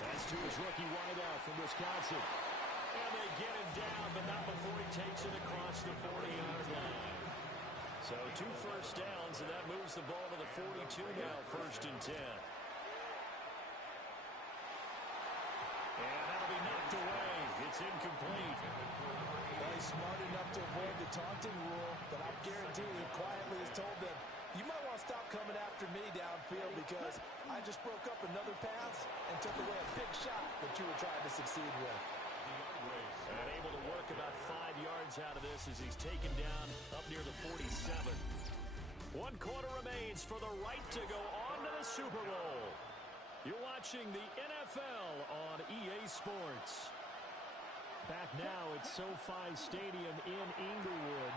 That's to his rookie wideout from Wisconsin. And they get him down, but not before he takes it across the 40-yard line. So 2 first downs, and that moves the ball to the 42 now, 1st and 10. And that'll be knocked away. It's incomplete. Well, he's smart enough to avoid the taunting rule, but I'm guaranteeing he quietly has told them, you might want to stop coming after me downfield because I just broke up another pass and took away a big shot that you were trying to succeed with. And able to work about 5 yards out of this as he's taken down up near the 47. 1 quarter remains for the right to go on to the Super Bowl. You're watching the NFL on EA Sports. Back now at SoFi Stadium in Inglewood.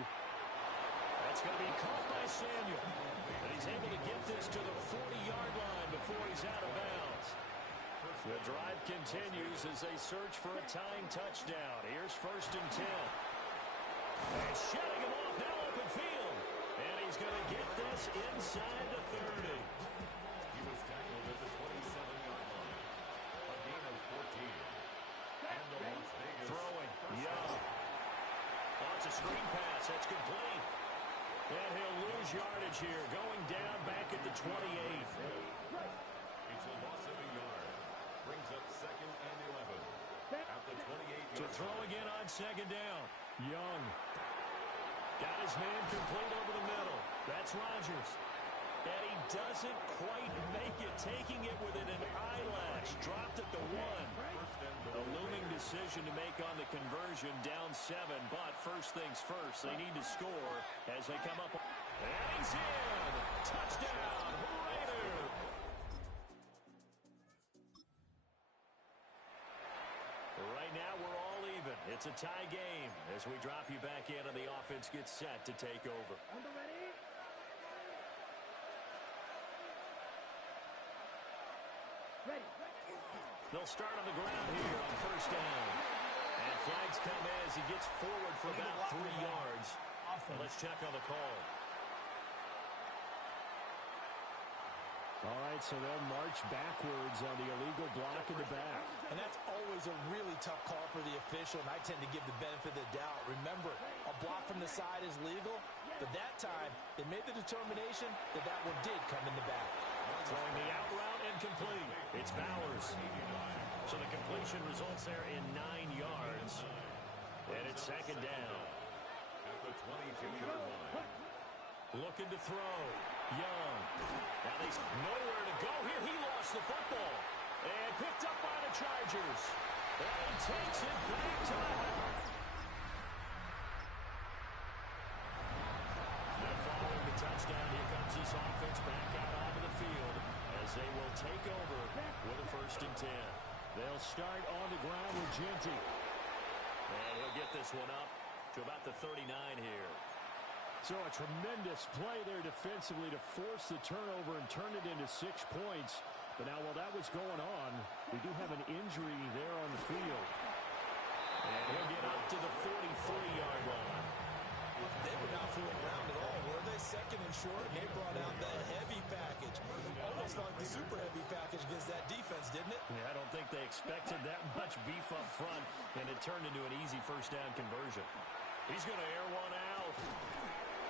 That's going to be caught by Samuel. And he's able to get this to the 40-yard line before he's out of bounds. The drive continues as they search for a tying touchdown. Here's 1st and 10. And shutting him off now open field. And he's going to get this inside the 30. He was tackled at the 27-yard line. A gain of 14. And the Las Vegas throwing. Young. Oh, it's a screen pass. That's complete. And he'll lose yardage here. Going down back at the 28. It's a loss of a yard. Brings up 2nd and 11. At the 28. To throw again on 2nd down. Young. Got his man complete over the middle. That's Rodgers. And he doesn't quite make it, taking it within an eyelash. Dropped at the 1. A looming decision to make on the conversion, down 7. But first things first, they need to score as they come up. And he's in. Touchdown, Raider. Right now, we're all even. It's a tie game as we drop you back in and the offense gets set to take over. They'll start on the ground here on 1st down. And flags come in as he gets forward for about 3 yards. And let's check on the call. All right, so they'll march backwards on the illegal block in the back. And that's always a really tough call for the official, and I tend to give the benefit of the doubt. Remember, a block from the side is legal, but that time, they made the determination that that one did come in the back. Throwing the out route incomplete. It's Bowers. So the completion results there in 9 yards. And it's 2nd down. At the 22-yard line. Looking to throw. Young. Now there's nowhere to go here. He lost the football. And picked up by the Chargers. And he takes it back to the house. Now following the touchdown, here comes this offense back out onto the field as they will take over with a 1st and 10. They'll start on the ground with Genty. And he'll get this one up to about the 39 here. So a tremendous play there defensively to force the turnover and turn it into 6 points. But now while that was going on, we do have an injury there on the field. And he'll get up to the 43-yard line. They were not fooling around at all, were they? 2nd and short, and they brought out the heavy package. Almost like the super heavy package against that defense, didn't it? Yeah, I don't think they expected that much beef up front, and it turned into an easy 1st down conversion. He's going to air one out.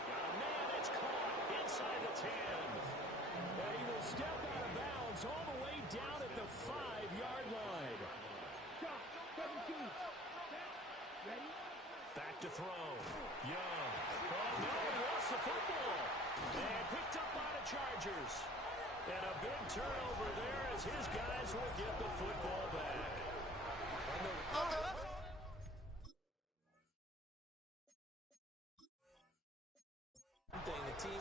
Got a man, it's caught inside the 10. And he will step out of bounds all the way down at the 5-yard line. Back to throw. Young. Oh, no, he lost the football. And picked up by the Chargers. And a big turnover there as his guys will get the football back. The team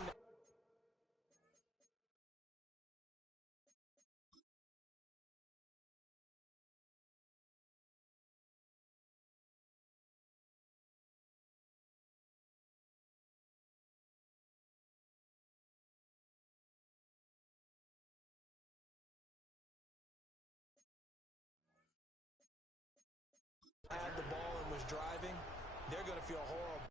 had the ball and was driving, they're going to feel horrible.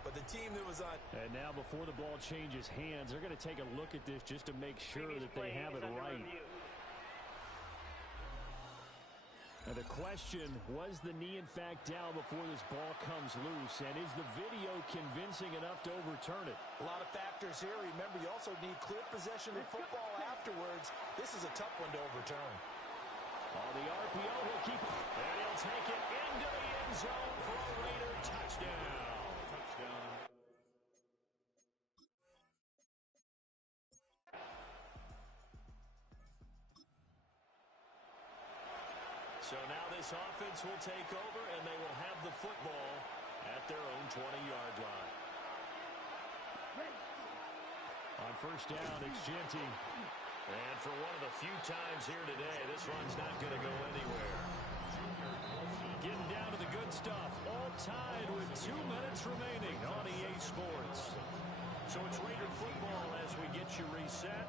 But the team that was on... And now before the ball changes hands, they're going to take a look at this just to make sure that they have it right. Now the question, was the knee in fact down before this ball comes loose? And is the video convincing enough to overturn it? A lot of factors here. Remember, you also need clear possession of football afterwards. This is a tough one to overturn. On the RPO, he'll keep it. And he'll take it into the end zone for a Raider touchdown. So now this offense will take over, and they will have the football at their own 20-yard line. On first down, it's Genty. And for one of the few times here today, this run's not going to go anywhere. Getting down to the good stuff, all tied with 2 minutes remaining on EA Sports. So it's Raider football as we get you reset.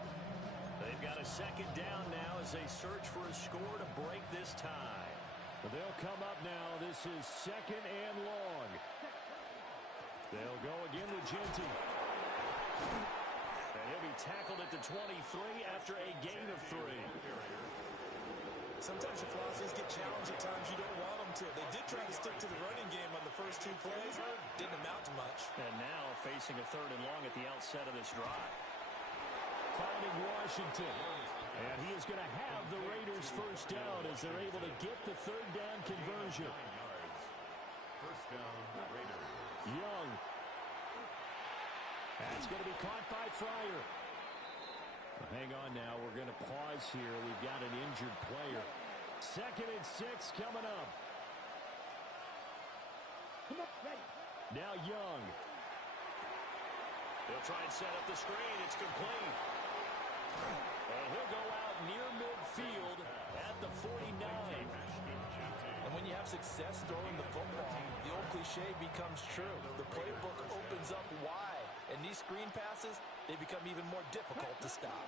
They've got a second down now as they search for a score to break this tie. They'll come up now. This is second and long. They'll go again with Genty. And he'll be tackled at the 23 after a gain of 3. Sometimes your philosophies get challenged at times you don't want them to. They did try to stick to the running game on the first 2 plays. Didn't amount to much. And now facing a third and long at the outset of this drive. Finding Washington. And he is going to have the Raiders first down as they're able to get the third down conversion. First down, Raiders. Young. That's going to be caught by Fryer. Hang on now. We're going to pause here. We've got an injured player. 2nd and 6 coming up. Now Young. They'll try and set up the screen. It's complete. And he'll go out near midfield at the 49. And when you have success throwing the football, the old cliche becomes true. The playbook opens up wide. And these screen passes, they become even more difficult to stop.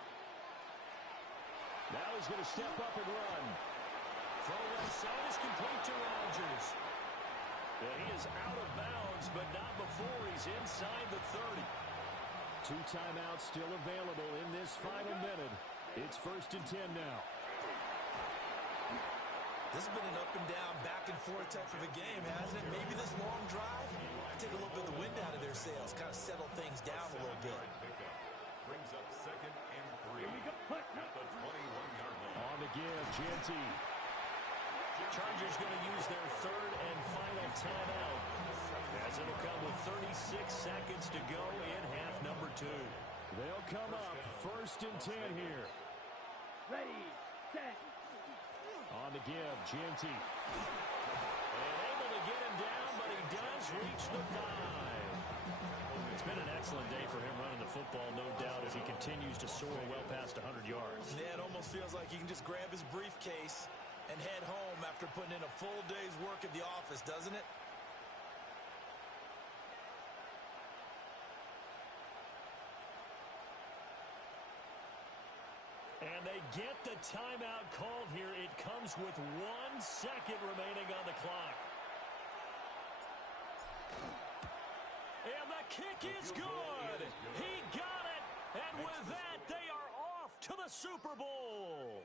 Now he's going to step up and run. Throw left side is complete to Rodgers. And he is out of bounds, but not before he's inside the 30. 2 timeouts still available in this final minute. It's 1st and 10 now. This has been an up and down, back and forth type of a game, hasn't it? Maybe this long drive, take a little bit of the wind out of their sails, kind of settle things down a little bit. Brings up 2nd and 3 at the 21-yard line. On the give, Genty. Chargers going to use their 3rd and final timeout, as it'll come with 36 seconds to go in half number 2. They'll come up 1st and 10 here. Ready, set. On the give, Genty. And able to get him down, but he does reach the 5. It's been an excellent day for him running the football, no doubt, as he continues to soar well past 100 yards. Yeah, it almost feels like he can just grab his briefcase and head home after putting in a full day's work at the office, doesn't it? And they get the timeout called here. It comes with 1 second remaining on the clock. And the kick is good. He got it. And with that, they are off to the Super Bowl.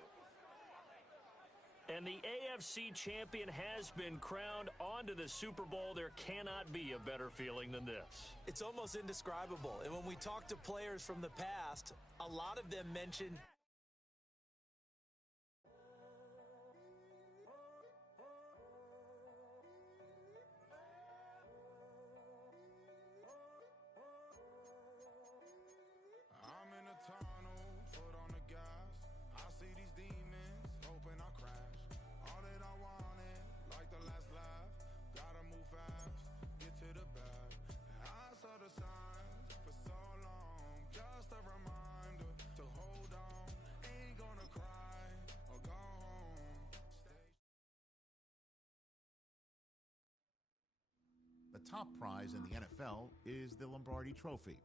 And the AFC champion has been crowned onto the Super Bowl. There cannot be a better feeling than this. It's almost indescribable. And when we talk to players from the past, a lot of them mention... I'm in a tunnel, foot on the gas. I see these demons, hoping I crash. All that I wanted, like the last laugh. Gotta move fast, get to the bag. I saw the signs for so long, just a reminder to hold on. Ain't gonna cry or go home. The top prize in the NFL is the Lombardi Trophy.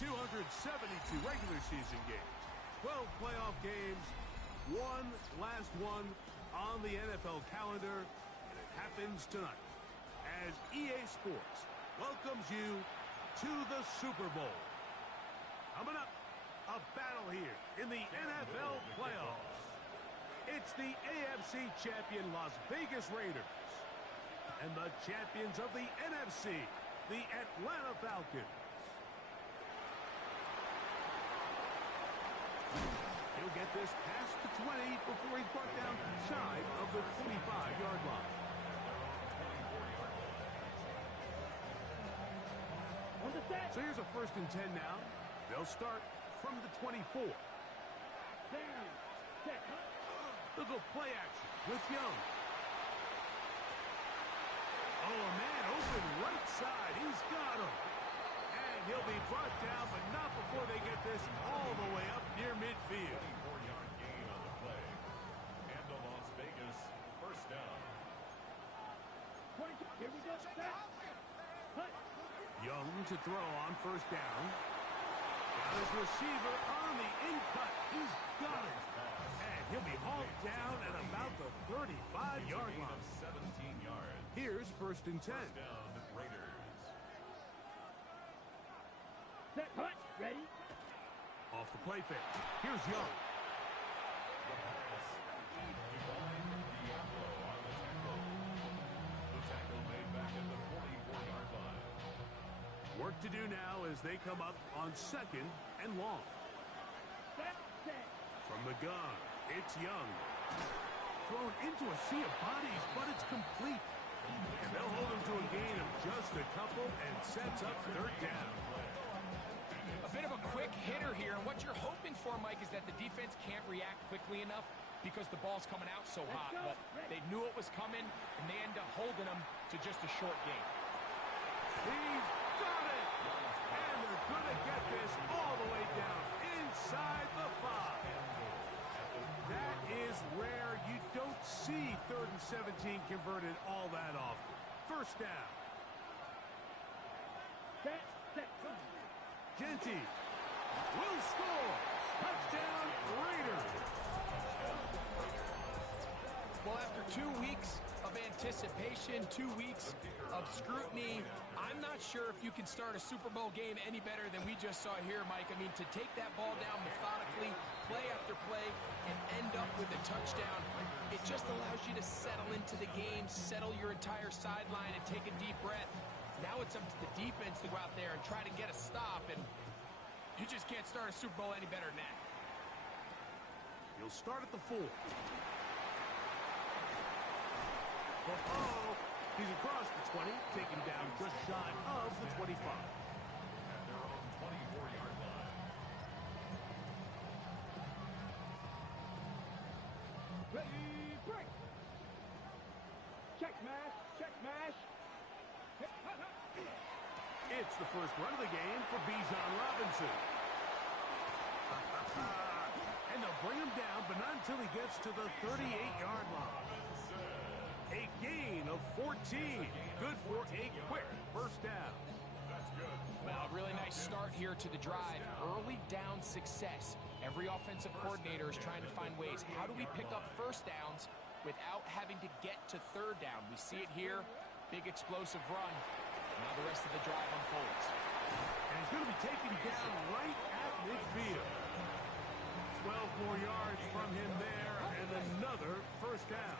272 regular season games, 12 playoff games, one last one on the NFL calendar, and it happens tonight as EA Sports welcomes you to the Super Bowl. Coming up, a battle here in the NFL playoffs. It's the AFC champion Las Vegas Raiders and the champions of the NFC, the Atlanta Falcons. He'll get this past the 20 before he's brought down shy of the 25-yard line. So here's a 1st and 10 now. They'll start from the 24. They'll go play action with Young. Oh, a man open right side. He's got him. And he'll be brought down, but not before they get this all the way up near midfield. 24-yard gain on the play. And the Las Vegas 1st down. Here we go. Young to throw on 1st down. Got his receiver on the in-cut. He's got it. And he'll be hauled down at about the 35-yard line. 17 yards. Here's 1st and 10. 1st down, Raiders. Set, hut, ready. Off the play fake. Here's Young. The tackle made back at the 44-yard line. Work to do now as they come up on 2nd and long. From the gun, it's Young. Thrown into a sea of bodies, but it's complete. And they'll hold him to a gain of just a couple and sets up 3rd down. A bit of a quick hitter here, and what you're hoping for, Mike, is that the defense can't react quickly enough because the ball's coming out so hot. But they knew it was coming, and they end up holding them to just a short gain. He's got it! And they're going to get this all the way down inside the 5. That is rare. You don't see 3rd and 17 converted all that often. 1st down. Genty will score. Touchdown, Raiders. Well, after 2 weeks of anticipation, 2 weeks of scrutiny, I'm not sure if you can start a Super Bowl game any better than we just saw here, Mike. I mean, to take that ball down methodically, play after play, and end up with a touchdown, it just allows you to settle into the game, settle your entire sideline, and take a deep breath. Now it's up to the defense to go out there and try to get a stop, and you just can't start a Super Bowl any better than that. He'll start at the 4. Oh, he's across the 20, taken down just shy of the 25. At their own 24-yard line. Ready, break. Check mash, check mash. It's the first run of the game for Bijan Robinson. And they'll bring him down, but not until he gets to the 38-yard line. A gain of 14. Good for a quick 1st down. That's good. Well, a really nice start here to the drive. Early down success. Every offensive coordinator is trying to find ways. How do we pick up 1st downs without having to get to 3rd down? We see it here. Big explosive run. Now the rest of the drive unfolds. And he's going to be taken down right at midfield. 12 more yards from him there, and another 1st down.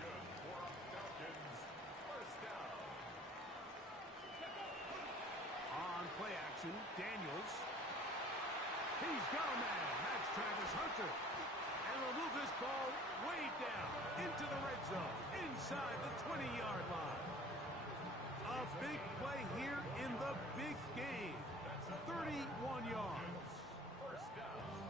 On play action, Daniels. He's got a man. That's Travis Hunter. And will move this ball way down into the red zone, inside the 20-yard line. A big play here in the big game. 31 yards.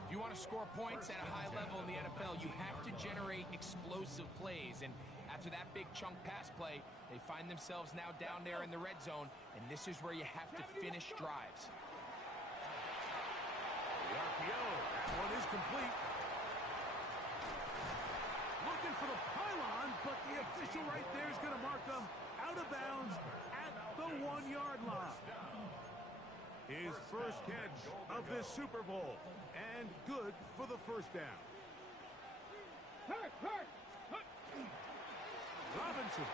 If you want to score points at a high level in the NFL, you have to generate explosive plays. And after that big chunk pass play, they find themselves now down there in the red zone, and this is where you have to finish drives. The RPO, that one is complete. Looking for the pylon, but the official right there is going to mark them out of bounds at the 1-yard line. His first catch of this Super Bowl. And good for the first down. Robinson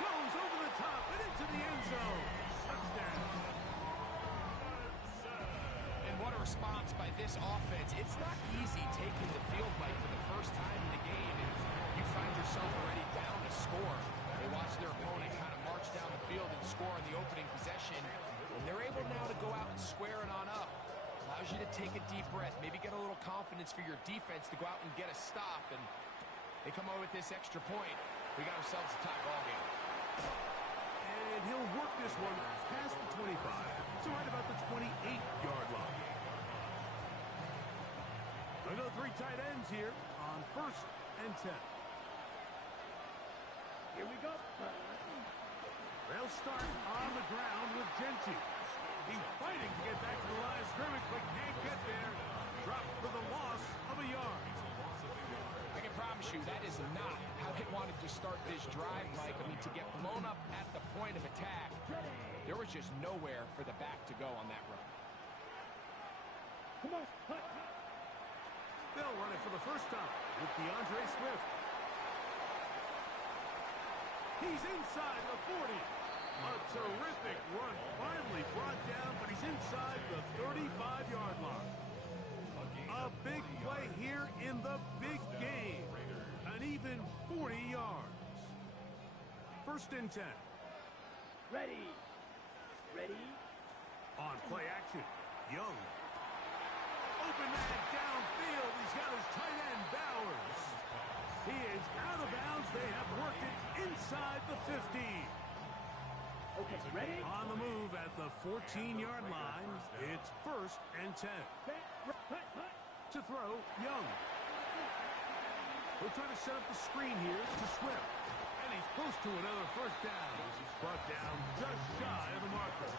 goes over the top and into the end zone. Touchdown. And what a response by this offense. It's not easy taking the field, Mike, for the first time in the game, and you find yourself already down to score. They watch their opponent kind of march down the field and score in the opening possession, and they're able now to go out and square it on up. Allows you to take a deep breath, maybe get a little confidence for your defense to go out and get a stop, and they come over with this extra point. We got ourselves a tie ball game. And he'll work this one past the 25, so right about the 28-yard line. I go 3 tight ends here on 1st and 10. Here we go. They'll start on the ground with Genty. He's fighting to get back to the line of scrimmage, but can't get there. Dropped for the loss of a yard. I can promise you that is not how they wanted to start this drive, Mike. I mean, to get blown up at the point of attack, there was just nowhere for the back to go on that run. Come on. They'll run it for the first time with DeAndre Swift. He's inside the 40. A terrific run finally brought down, but he's inside the 35-yard line. A big play here in the big game. An even 40 yards. 1st and 10. Ready. On play action, Young. Open man downfield. He's got his tight end, Bowers. He is out of bounds. They have worked it inside the 15. Okay, ready? On the move at the 14-yard line. It's 1st and 10. To throw, Young. We'll try to set up the screen here to Swift. And he's close to another first down. He's brought down just shy of the marker.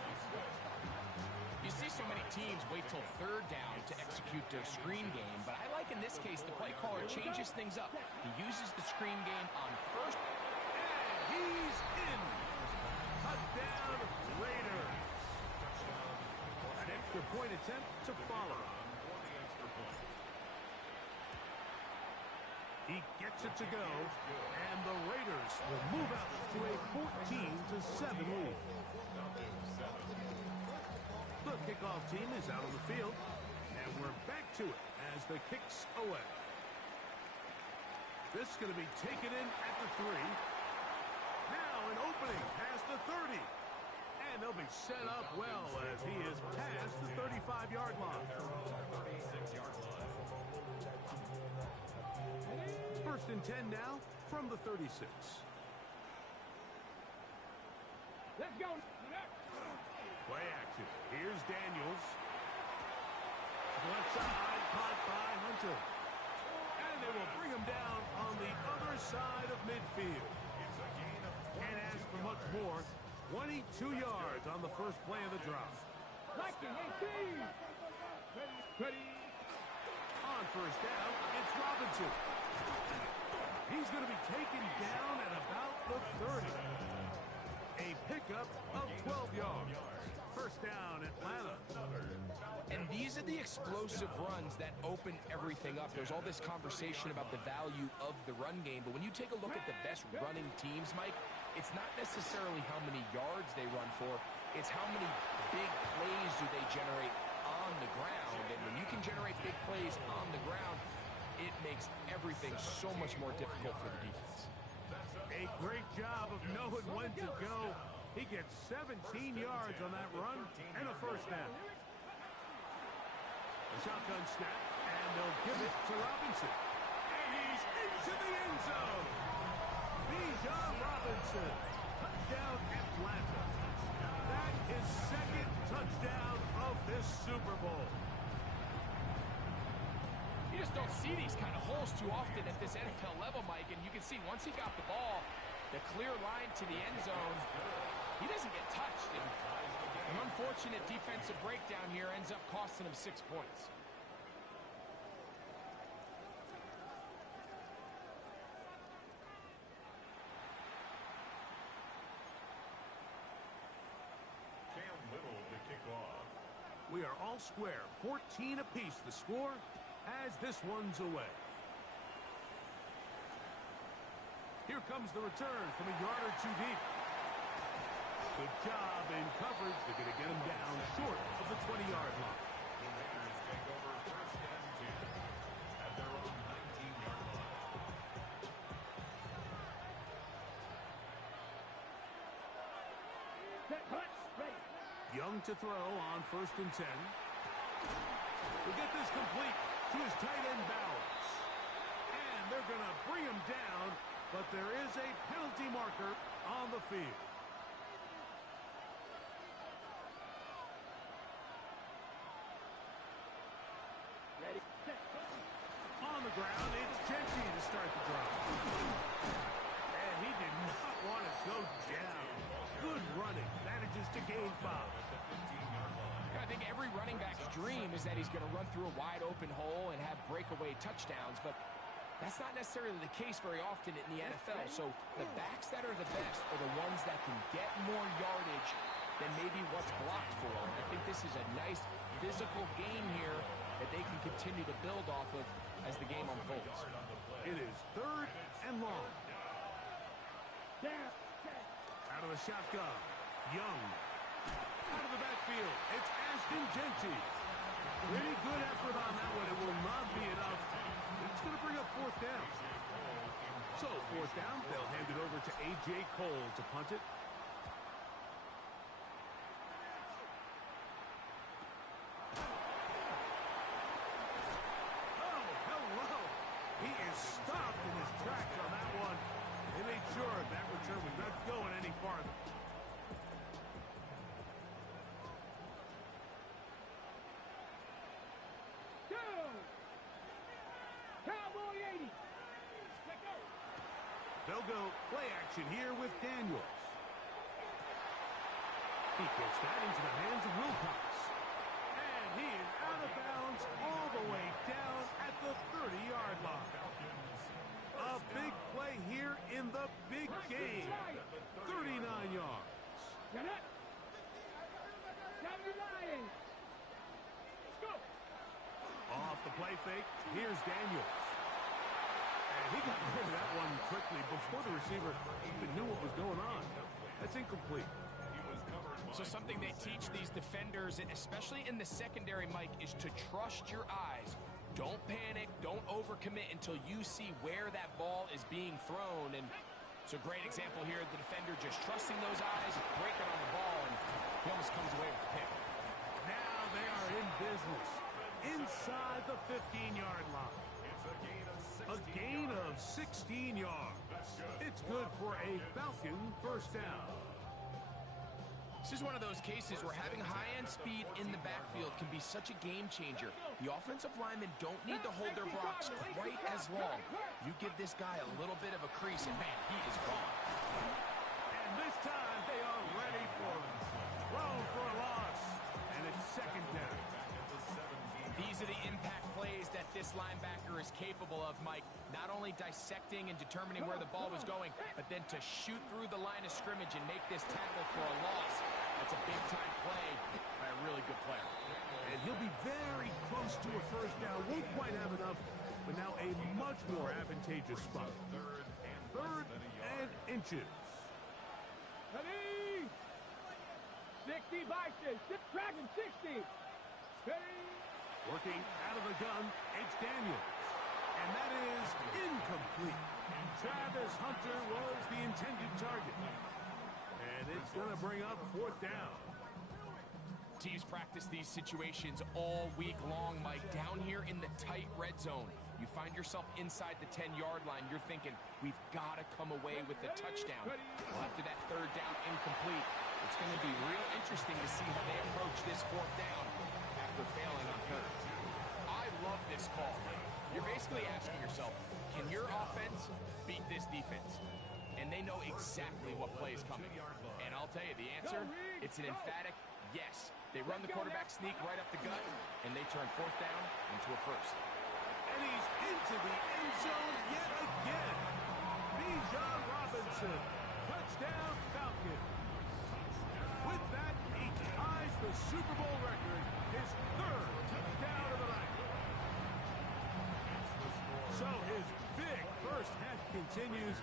You see so many teams wait till 3rd down to execute their screen game, but I like in this case the play caller changes things up. He uses the screen game on 1st. And he's in. Touchdown, Raiders. An extra point attempt to follow. He gets it to go, and the Raiders will move out to a 14-7 lead. The kickoff team is out on the field, and we're back to it as the kick's away. This is going to be taken in at the 3. Now an opening past the 30. And they'll be set up well as he is past the 35-yard line. 1st and 10 now from the 36. Let's go. Play action. Here's Daniels. Left side, caught by Hunter. And they will bring him down on the other side of midfield. Can't ask for much more. 22 yards on the first play of the drop. Ready. On 1st down, it's Robinson. He's going to be taken down at about the 30. A pickup of 12 yards. 1st down, Atlanta. And these are the explosive runs that open everything up. There's all this conversation about the value of the run game, but when you take a look at the best running teams, Mike, it's not necessarily how many yards they run for, it's how many big plays do they generate on the ground. And when you can generate big plays on the ground, it makes everything so much more difficult for the defense. A great job of knowing when to go. He gets 17 yards on that run and a 1st down. A shotgun snap, and they'll give it to Robinson. And he's into the end zone. Bijan Robinson. Touchdown, Atlanta. That is 2nd touchdown of this Super Bowl. You just don't see these kind of holes too often at this NFL level, Mike, and you can see once he got the ball, the clear line to the end zone, he doesn't get touched. And an unfortunate defensive breakdown here ends up costing him 6 points. Cam Little to kick off. We are all square. 14 apiece the score as this one's away. Here comes the return from a yard or two deep. Good job in coverage. They're going to get him down short of the 20-yard line. The Raiders take over first and 10 at their own 19-yard line. Young to throw on first and 10. We'll get this complete to his tight end Bowers. And they're going to bring him down, but there is a penalty marker on the field. Ready, set, on the ground, it's Genty to start the drive. And he did not want to go down. Good running. Manages to gain 5. I think every running back's dream is that he's going to run through a wide open hole and have breakaway touchdowns, but that's not necessarily the case very often in the NFL. So the backs that are the best are the ones that can get more yardage than maybe what's blocked for. And I think this is a nice physical game here that they can continue to build off of as the game unfolds. It is 3rd and long. Out of the shotgun, Young. Out of the backfield, it's Ashton Genty. Pretty good effort on that one. It will not be enough. It's going to bring up 4th down. So 4th down, they'll hand it over to A.J. Cole to punt it. Oh, hello. He is stopped in his tracks on that one. They made sure that return was not going any farther. They'll go play action here with Daniels. He gets that into the hands of Wilcox. And he is out of bounds all the way down at the 30-yard line. A big play here in the big game. 39 yards. Off the play fake, here's Daniels. And he got rid of that one quickly before the receiver even knew what was going on. That's incomplete. So something they teach these defenders, and especially in the secondary, Mike, is to trust your eyes. Don't panic. Don't overcommit until you see where that ball is being thrown. And it's a great example here. The defender just trusting those eyes, breaking on the ball, and he almost comes away with the pick. Now they are in business inside the 15-yard line. A gain of 16 yards. It's good for a Falcon first down. This is one of those cases where having high-end speed in the backfield can be such a game changer. The offensive linemen don't need to hold their blocks quite as long. You give this guy a little bit of a crease, and man, he is gone. And this time they are ready for him. Throw for a loss. And it's 2nd down. These are the impact plays that this linebacker is capable of, Mike. Not only dissecting and determining where the ball was going, but then to shoot through the line of scrimmage and make this tackle for a loss. That's a big-time play by a really good player. And he'll be very close to a first down. Won't quite have enough, but now a much more advantageous spot. 3rd and inches. 60 boxes. Dragon 60. Working out of the gun, it's Daniels. And that is incomplete. Travis Hunter was the intended target. And it's going to bring up 4th down. Teams practice these situations all week long, Mike. Down here in the tight red zone, you find yourself inside the 10-yard line. You're thinking, we've got to come away with a touchdown. Well, after that 3rd down incomplete, it's going to be real interesting to see how they approach this 4th down after failing on 3rd. I love this call, Mike. You're basically asking yourself, can your offense beat this defense? And they know exactly what play is coming. And I'll tell you, the answer, it's an emphatic yes. They run the quarterback sneak right up the gut, and they turn 4th down into a first. And he's into the end zone yet again. Bijan Robinson, touchdown Falcons. With that, he ties the Super Bowl record his third touchdown of the night. So his big first half continues.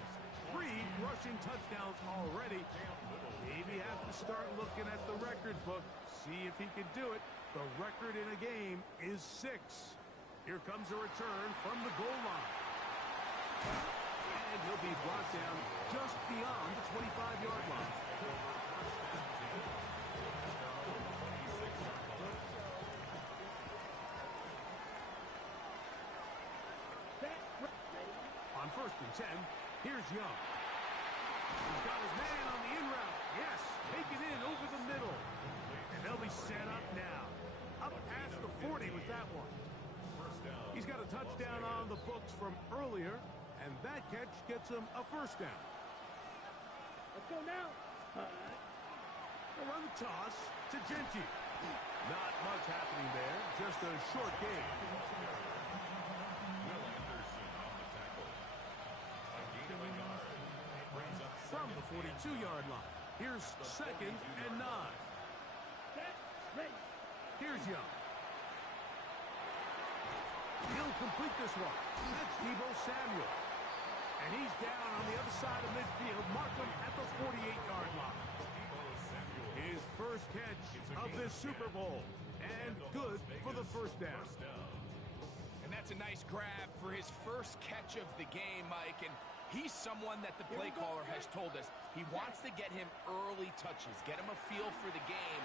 3 rushing touchdowns already. Maybe has to start looking at the record book, see if he can do it. The record in a game is 6. Here comes a return from the goal line. And he'll be brought down just beyond the 25-yard line. On 1st and 10, here's Young. He's got his man on the in route. Yes, take it in over the middle. And they'll be set up now. Up past the 40 with that one. He's got a touchdown on the books from earlier, and that catch gets him a first down. Let's go now. They run the toss to Genty. Not much happening there, just a short gain. From the 42-yard line, here's 2nd and 9. Here's Young. He'll complete this one. That's Deebo Samuel. And he's down on the other side of midfield. Mark him at the 48-yard line. His first catch of this Super Bowl. And good for the first down. And that's a nice grab for his first catch of the game, Mike. And he's someone that the play caller has told us he wants to get him early touches, get him a feel for the game.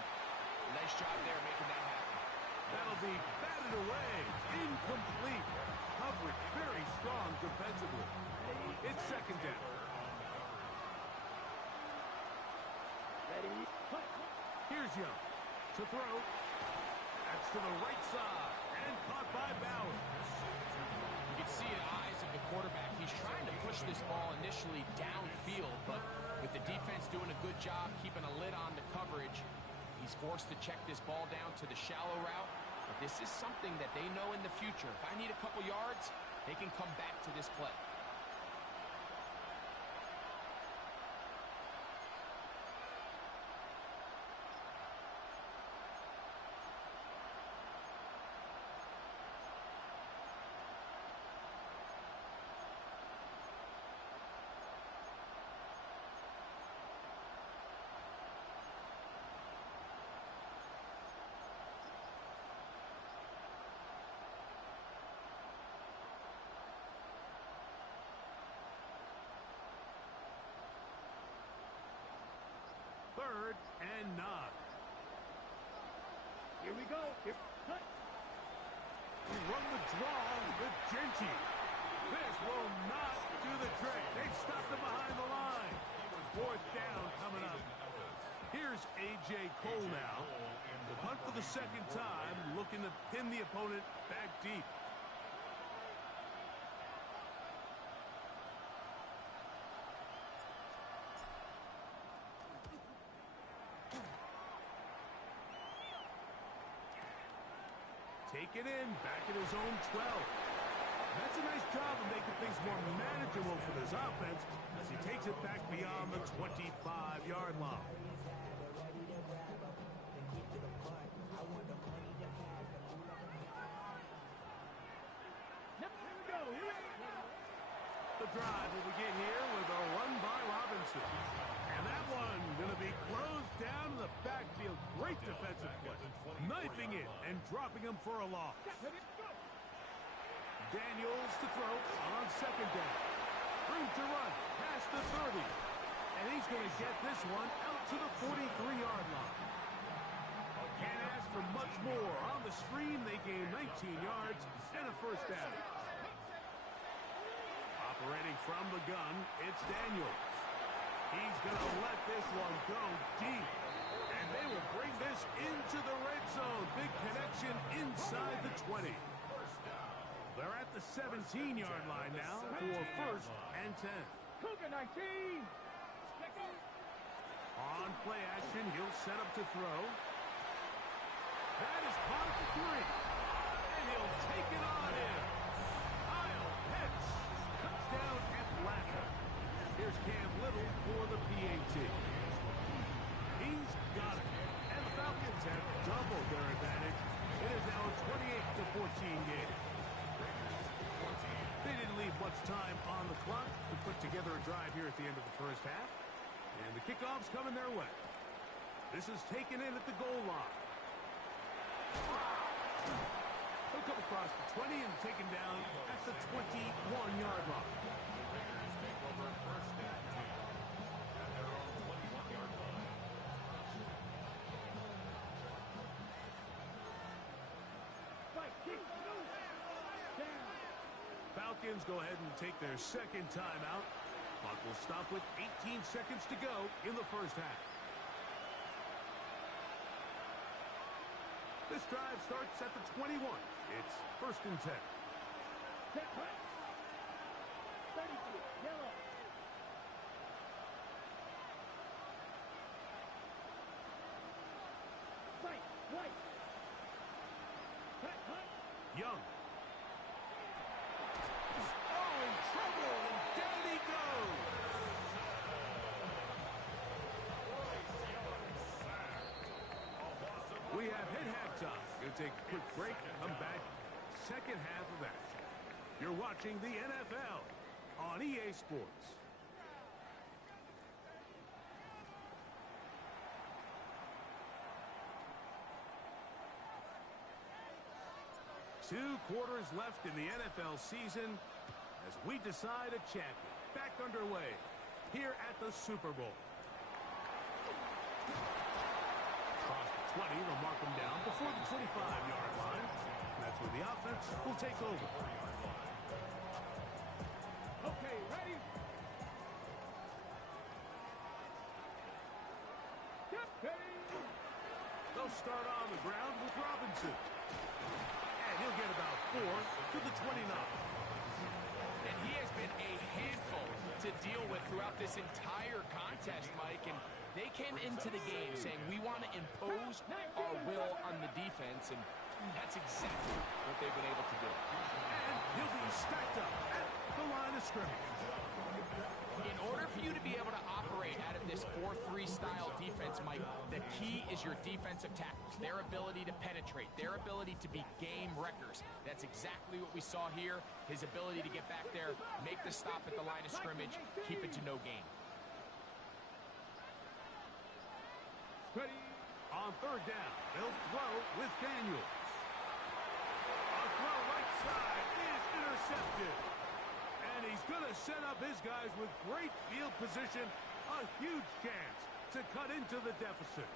Nice job there making that happen. That'll be batted away. Incomplete. Coverage very strong defensively. It's 2nd down. Here's Young to throw. That's to the right side and caught by Bauer. You can see in the eyes of the quarterback, he's trying to push this ball initially downfield, but with the defense doing a good job keeping a lid on the coverage, he's forced to check this ball down to the shallow route. But this is something that they know in the future. If I need a couple yards, they can come back to this play. Third and 9. Here we go. Run the draw with Genty. This will not do the trick. They've stopped him behind the line. 4th down coming up. Here's A.J. Cole now. The punt for the 2nd time, looking to pin the opponent back deep. Take it in, back at his own 12. That's a nice job of making things more manageable for this offense as he takes it back beyond the 25-yard line. The drive will begin here with a run by Robinson. And that one going to be closed down in the backfield. Great defensive play. Knifing it and dropping him for a loss. Daniels to throw on 2nd down. Room to run past the 30. And he's going to get this one out to the 43-yard line. Can't ask for much more. On the screen, they gain 19 yards and a first down. Operating from the gun, it's Daniels. He's going to let this one go deep. And they will bring this into the red zone. Big connection inside the 20. They're at the 17-yard line now for 1st and 10. Cougar 19. On play action, he'll set up to throw. That is caught at the 3. And he'll take it on in. Kyle Pitts. Touchdown Atlanta. Here's Cam Little for the PAT. He's got it. And the Falcons have doubled their advantage together a drive here at the end of the first half. And the kickoff's coming their way. This is taken in at the goal line. He'll come across the 20 and taken down at the 21-yard line. Falcons go ahead and take their second timeout. Clock will stop with 18 seconds to go in the first half. This drive starts at the 21. It's 1st and 10. Young. Oh, in trouble, and down he goes. We have hit halftime. Going to take a quick break and come back. Second half of action. You're watching the NFL on EA Sports. Two quarters left in the NFL season as we decide a champion. Back underway here at the Super Bowl. Across the 20, they'll mark them down before the 25-yard line. That's where the offense will take over. Okay, ready? They'll start on the ground with Robinson. He'll get about 4 to the 29. And he has been a handful to deal with throughout this entire contest, Mike. And they came into the game saying, we want to impose our will on the defense. And that's exactly what they've been able to do. And he'll be stacked up at the line of scrimmage. In order for you to be able to operate out of this 4-3 style defense, Mike, the key is your defensive tackles, their ability to penetrate, their ability to be game wreckers. That's exactly what we saw here, his ability to get back there, make the stop at the line of scrimmage, keep it to no gain. Ready? On 3rd down, they'll throw with Daniels. A throw right side is intercepted. And he's going to set up his guys with great field position. A huge chance to cut into the deficit.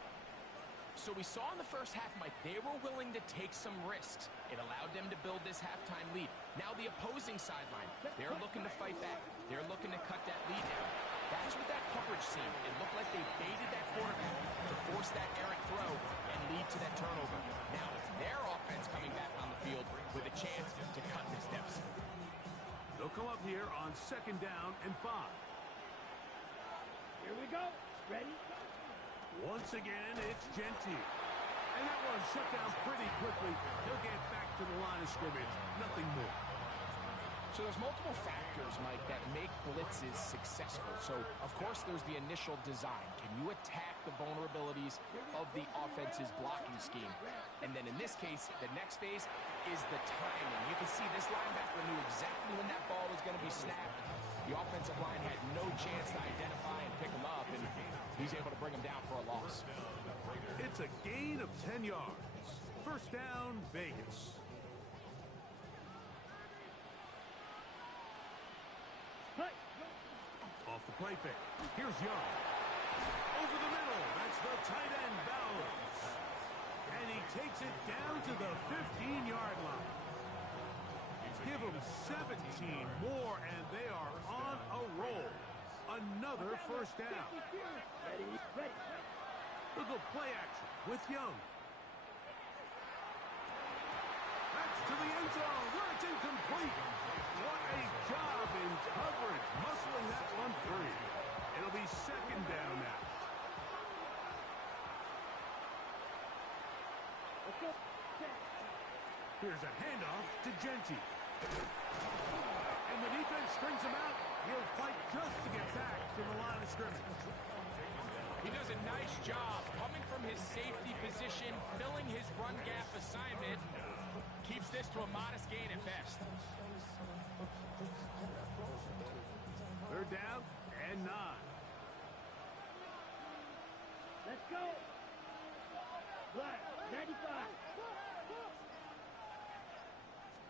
So we saw in the first half, Mike, they were willing to take some risks. It allowed them to build this halftime lead. Now the opposing sideline, they're looking to fight back. They're looking to cut that lead down. That's what that coverage seemed. It looked like they baited that quarterback to force that errant throw and lead to that turnover. Now it's their offense coming back on the field with a chance to cut this deficit. They'll come up here on 2nd down and 5. Here we go. Ready? Once again, it's Genty. And that one shut down pretty quickly. He'll get back to the line of scrimmage. Nothing more. So there's multiple factors, Mike, that make blitzes successful. So, of course, there's the initial design. Can you attack the vulnerabilities of the offense's blocking scheme? And then in this case, the next phase is the timing. You can see this linebacker knew exactly when that ball was going to be snapped. The offensive line had no chance to identify and pick him up, and he's able to bring him down for a loss. It's a gain of 10 yards. 1st down, Vegas. Off the play fake. Here's Young. Over the middle. That's the tight end, Bowers. And he takes it down to the 15-yard line. Give them 17 more, and they are on a roll. Another 1st down. They'll go play action with Young. That's to the end zone where it's incomplete. What a job in coverage, muscling that one free. It'll be 2nd down now. Here's a handoff to Genty. And the defense strings him out. He'll fight just to get back to the line of scrimmage. He does a nice job coming from his safety position, filling his run gap assignment. Keeps this to a modest gain at best. 3rd down and 9. Let's go. Black, 95.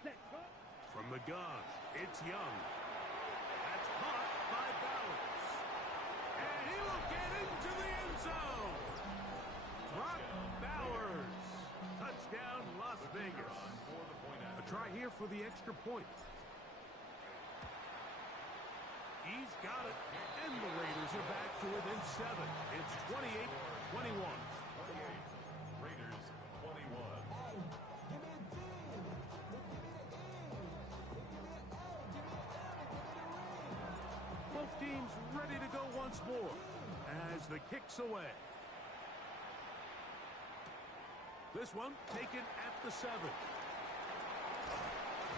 Set. From the gun, it's Young. That's caught by Bowers. And he will get into the end zone. Brock Bowers. Touchdown, Las Vegas. A try here for the extra point. He's got it. And the Raiders are back to within 7. It's 28-21. Raiders 21. Both teams ready to go once more as the kick's away. This one taken at the 7. And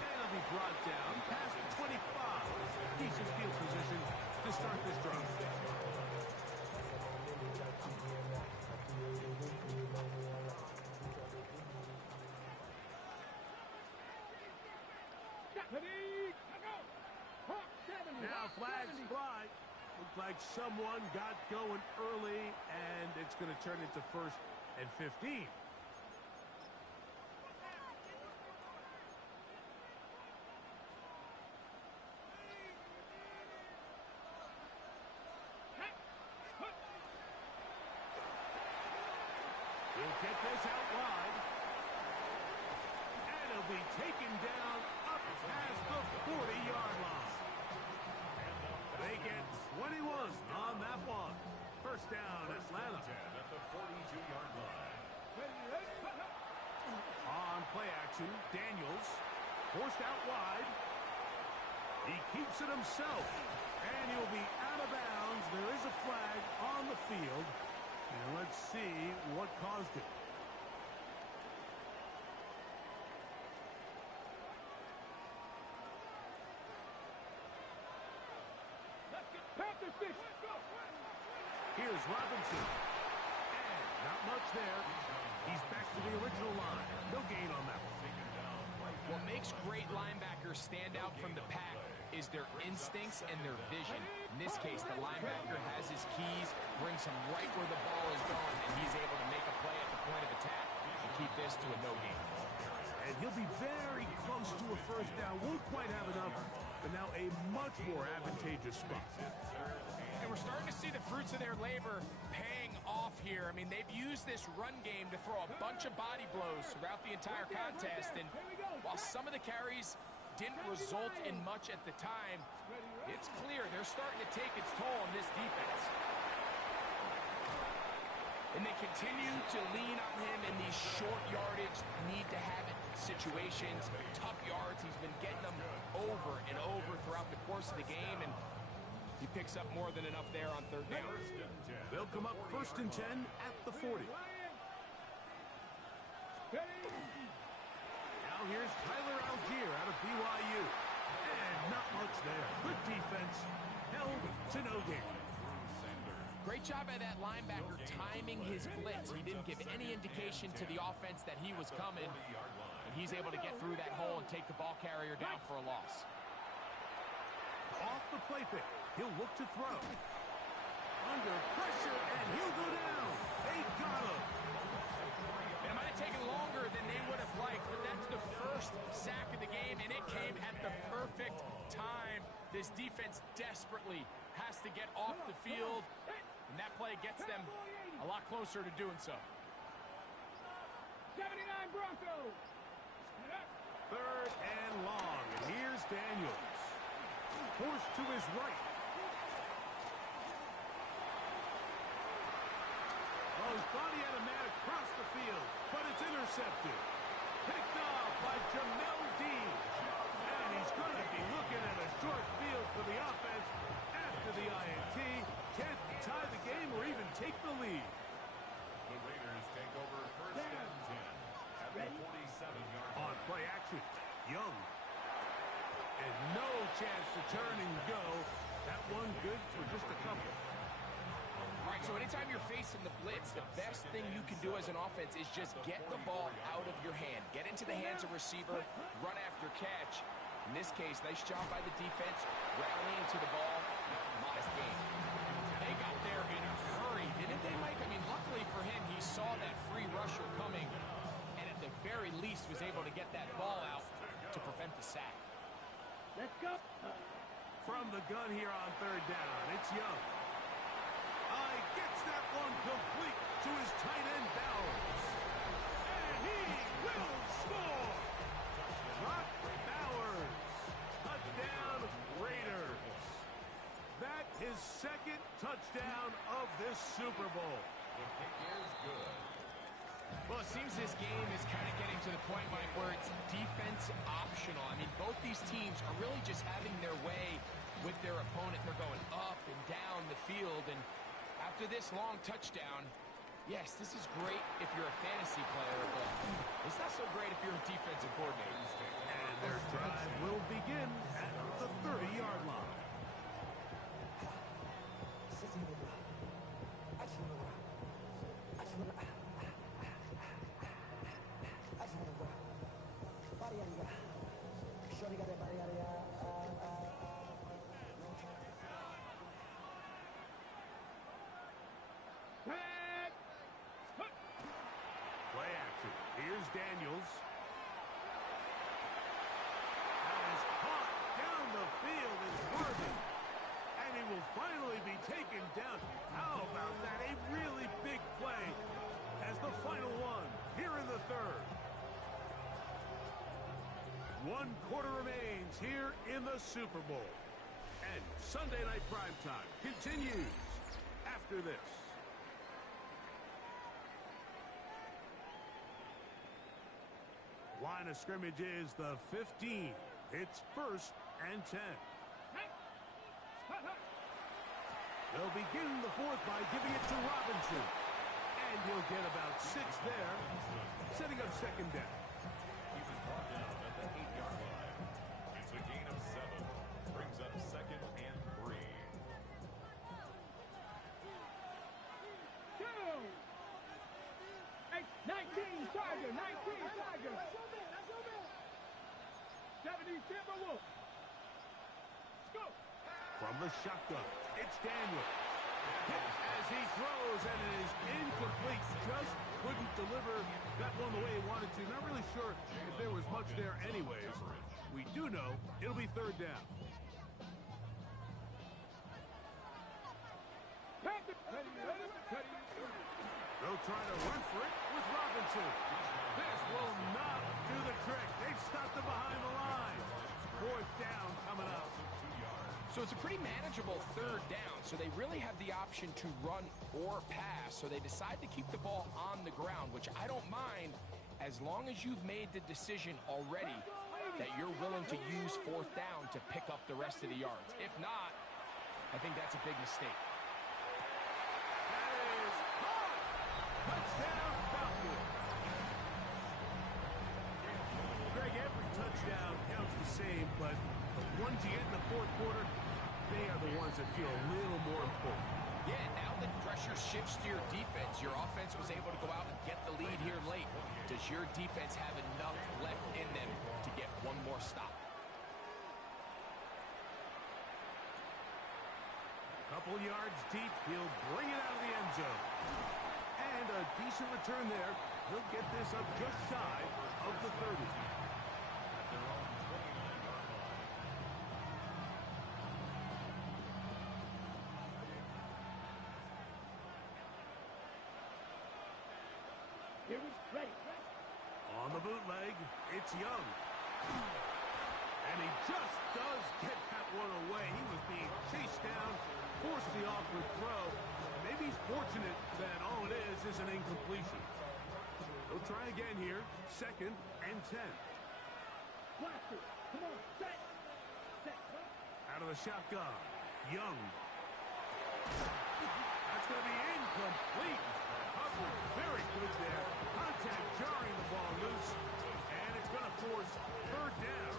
it'll be brought down past the 25. Decent field position to start this drive. Now flags fly. Looks like someone got going early, and it's going to turn into 1st and 15. He'll get this out wide. And it'll be taken down up past the 40-yard line. They get 21 on that one. First down, Atlanta. At the 42-yard line. On play action, Daniels forced out wide. He keeps it himself, and he'll be out of bounds. There is a flag on the field, and let's see what caused it. Here's Robinson. And not much there. He's back to the original line. No gain on that one. What makes great linebackers stand out from the pack is their instincts and their vision. In this case, the linebacker has his keys, brings him right where the ball is going, and he's able to make a play at the point of attack and keep this to a no gain. And he'll be very close to a first down. Won't quite have enough, but now a much more advantageous spot. And we're starting to see the fruits of their labor paying off here. I mean, they've used this run game to throw a bunch of body blows throughout the entire contest. And while some of the carries didn't result in much at the time, it's clear they're starting to take its toll on this defense. And they continue to lean on him in these short yardage, need to have it situations, tough yards. He's been getting them over and over throughout the course of the game, and he picks up more than enough there on 3rd down. They'll come up 1st and 10 at the 40. Now here's Tyler Algier out of BYU. And not much there. Good defense. Held to no gain. Great job by that linebacker timing his blitz. He didn't give any indication to the offense that he was coming. And he's able to get through that hole and take the ball carrier down for a loss. Off the play fake. He'll look to throw. Under pressure, and he'll go down. They got him. It might have taken longer than they would have liked, but that's the first sack of the game, and it came at the perfect time. This defense desperately has to get off the field, and that play gets them a lot closer to doing so. 79 Broncos. 3rd and long, and here's Daniels. Forced to his right. Oh, he thought he had a man across the field, but it's intercepted. Picked off by Jamel Dean. And he's going to be looking at a short field for the offense after the INT. Can't tie the game or even take the lead. The Raiders take over 1st and 10 at the 47-yard line. On play action, Young. And no chance to turn and go. That one good for just a couple. All right, so anytime you're facing the blitz, the best thing you can do as an offense is just get the ball out of your hand. Get into the hands of receiver, run after catch. In this case, nice job by the defense, rallying to the ball, was able to get that ball out to prevent the sack. Let's go. From the gun here on third down, it's Young. He gets that one complete to his tight end Bowers. And he will score! Brock Bowers. Touchdown, Raiders. That is second touchdown of this Super Bowl. The kick is good. Well, it seems this game is kind of getting to the point, Mike, where it's defense optional. I mean, both these teams are really just having their way with their opponent. They're going up and down the field, and after this long touchdown, yes, this is great if you're a fantasy player, but it's not so great if you're a defensive coordinator. And their drive will begin at the 30-yard line. Play action. Here's Daniels. That is caught down the field is Worthy. And he will finally be taken down. How about that? A really big play as the final one here in the third. 1 quarter remains here in the Super Bowl. And Sunday Night Primetime continues after this. Line of scrimmage is the 15. It's 1st and 10. They'll begin the fourth by giving it to Robinson. And he'll get about 6 there, setting up second down. He was brought down at the 8-yard line. It's a gain of 7. Brings up 2nd and 3. Go! 19 Tiger, 19 Tiger. 70 Timberwolves. Let's go. From the shotgun, it's Daniel. Hit as he throws, and it is incomplete. Just couldn't deliver that one the way he wanted to. Not really sure if there was much there anyways. We do know it'll be 3rd down. They'll try to run for it with Robinson. This will not do the trick. They've stopped him behind the line. 4th down coming up. So it's a pretty manageable 3rd down, so they really have the option to run or pass, so they decide to keep the ball on the ground, which I don't mind as long as you've made the decision already that you're willing to use 4th down to pick up the rest of the yards. If not, I think that's a big mistake. That is caught! Touchdown, Falcons! Greg, every touchdown counts the same, but the ones you get in the 4th quarter, they are the ones that feel a little more important. Yeah, now that pressure shifts to your defense, your offense was able to go out and get the lead here late. Does your defense have enough left in them to get one more stop? Couple yards deep, he'll bring it out of the end zone. And a decent return there. He'll get this up just shy of the 30. At their own 29-yard line. Here we ready. On the bootleg, it's Young. And he just does get that one away. He was being chased down, forced the awkward throw. Maybe he's fortunate that all it is an incompletion. He'll try again here. 2nd and 10. Blaster. Come on. Set. Set. Out of the shotgun. Young. That's going to be incomplete. Covered very good there. Contact jarring the ball loose. And it's going to force 3rd down.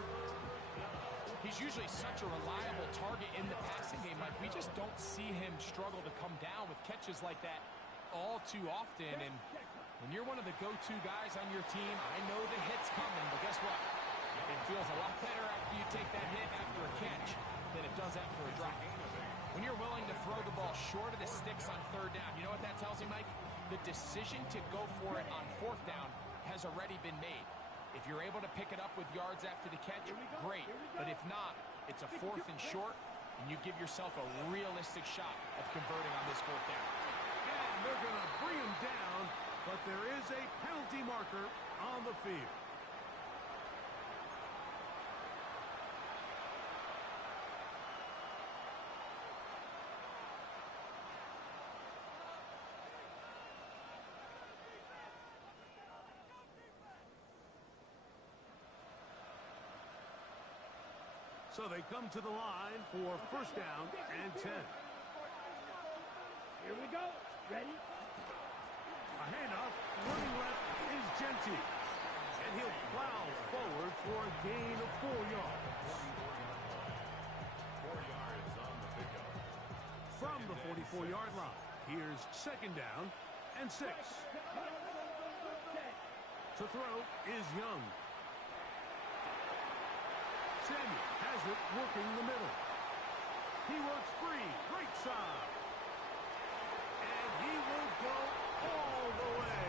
He's usually such a reliable target in the passing game, Mike. We just don't see him struggle to come down with catches like that all too often. And when you're one of the go-to guys on your team, I know the hit's coming, but guess what? It feels a lot better after you take that hit after a catch than it does after a drop. When you're willing to throw the ball short of the sticks on 3rd down, you know what that tells you, Mike? The decision to go for it on 4th down has already been made. If you're able to pick it up with yards after the catch, great. But if not, it's a 4th and short, and you give yourself a realistic shot of converting on this 4th down. And they're going to bring him down, but there is a penalty marker on the field. So they come to the line for 1st down and 10. Here we go. Ready? A handoff. Running left is Genty. And he'll plow forward for a gain of 4 yards. 4 yards on the pickup. From the 44-yard line, here's 2nd down and 6. To throw is Young. Samuel has it working the middle. He works free, right side. And he will go all the way.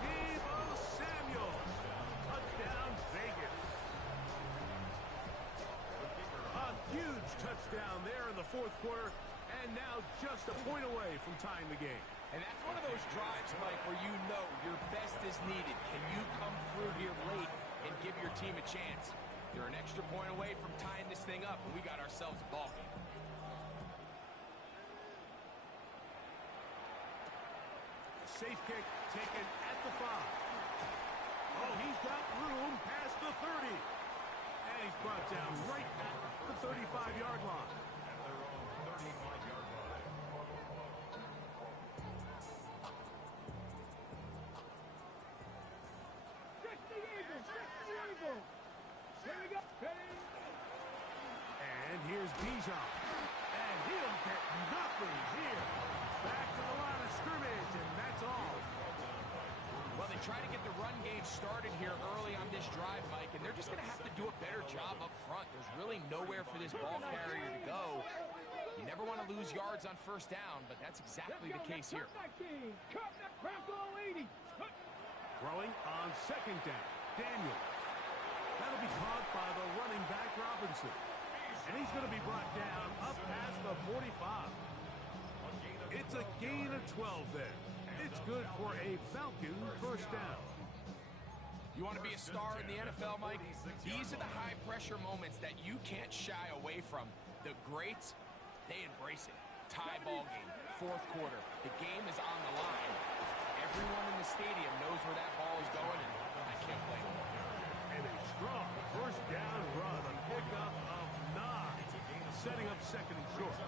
Deebo Samuel. Touchdown, Vegas. A huge touchdown there in the 4th quarter. And now just a point away from tying the game. And that's one of those drives, Mike, where you know your best is needed. Can you come through here late and give your team a chance? They're an extra point away from tying this thing up, and we got ourselves a ball game. Safe kick taken at the 5. Oh, he's got room past the 30. And he's brought down right at the 35-yard line. At their own 35-yard line. Check the eagle. Check the eagle. Here we go. Ready? And here's Bijan. And he'll get nothing here. Back to the line of scrimmage, and that's all. Well, they try to get the run game started here early on this drive, Mike, and they're just going to have to do a better job up front. There's really nowhere for this ball carrier to go. You never want to lose yards on 1st down, but that's exactly the case here. Throwing on 2nd down, Daniel. That'll be caught by the running back, Robinson. And he's going to be brought down up past the 45. It's a gain of 12 there. It's good for a Falcon 1st down. You want to be a star in the NFL, Mike? These are the high-pressure moments that you can't shy away from. The greats, they embrace it. Tie ball game, 4th quarter. The game is on the line. Everyone in the stadium knows where that ball is going, and I can't blame them. And a strong 1st down run, a pickup of 9, setting up 2nd and short.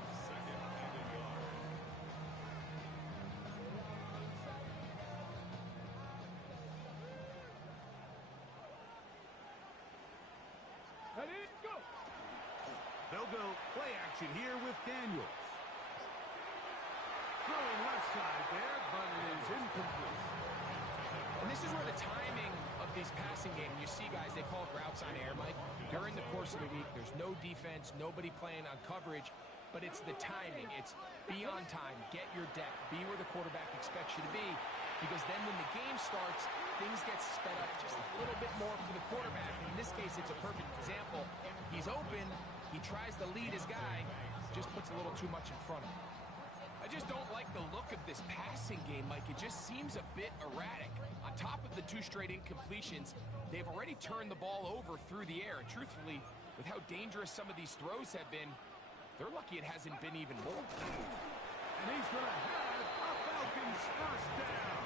Ready? Go. They'll go play action here with Daniels. Throwing left side there, but it is incomplete. And this is where the timing of these passing games, you see guys, they call it routes on air, Mike. During the course of the week, there's no defense, nobody playing on coverage, but it's the timing. It's be on time, get your depth, be where the quarterback expects you to be, because then when the game starts, things get sped up just a little bit more for the quarterback. In this case, it's a perfect example. He's open, he tries to lead his guy, just puts a little too much in front of him. I just don't like the look of this passing game, Mike. It just seems a bit erratic. On top of the 2 straight incompletions, they've already turned the ball over through the air. And truthfully, with how dangerous some of these throws have been, they're lucky it hasn't been even more. And he's going to have a Falcons 1st down.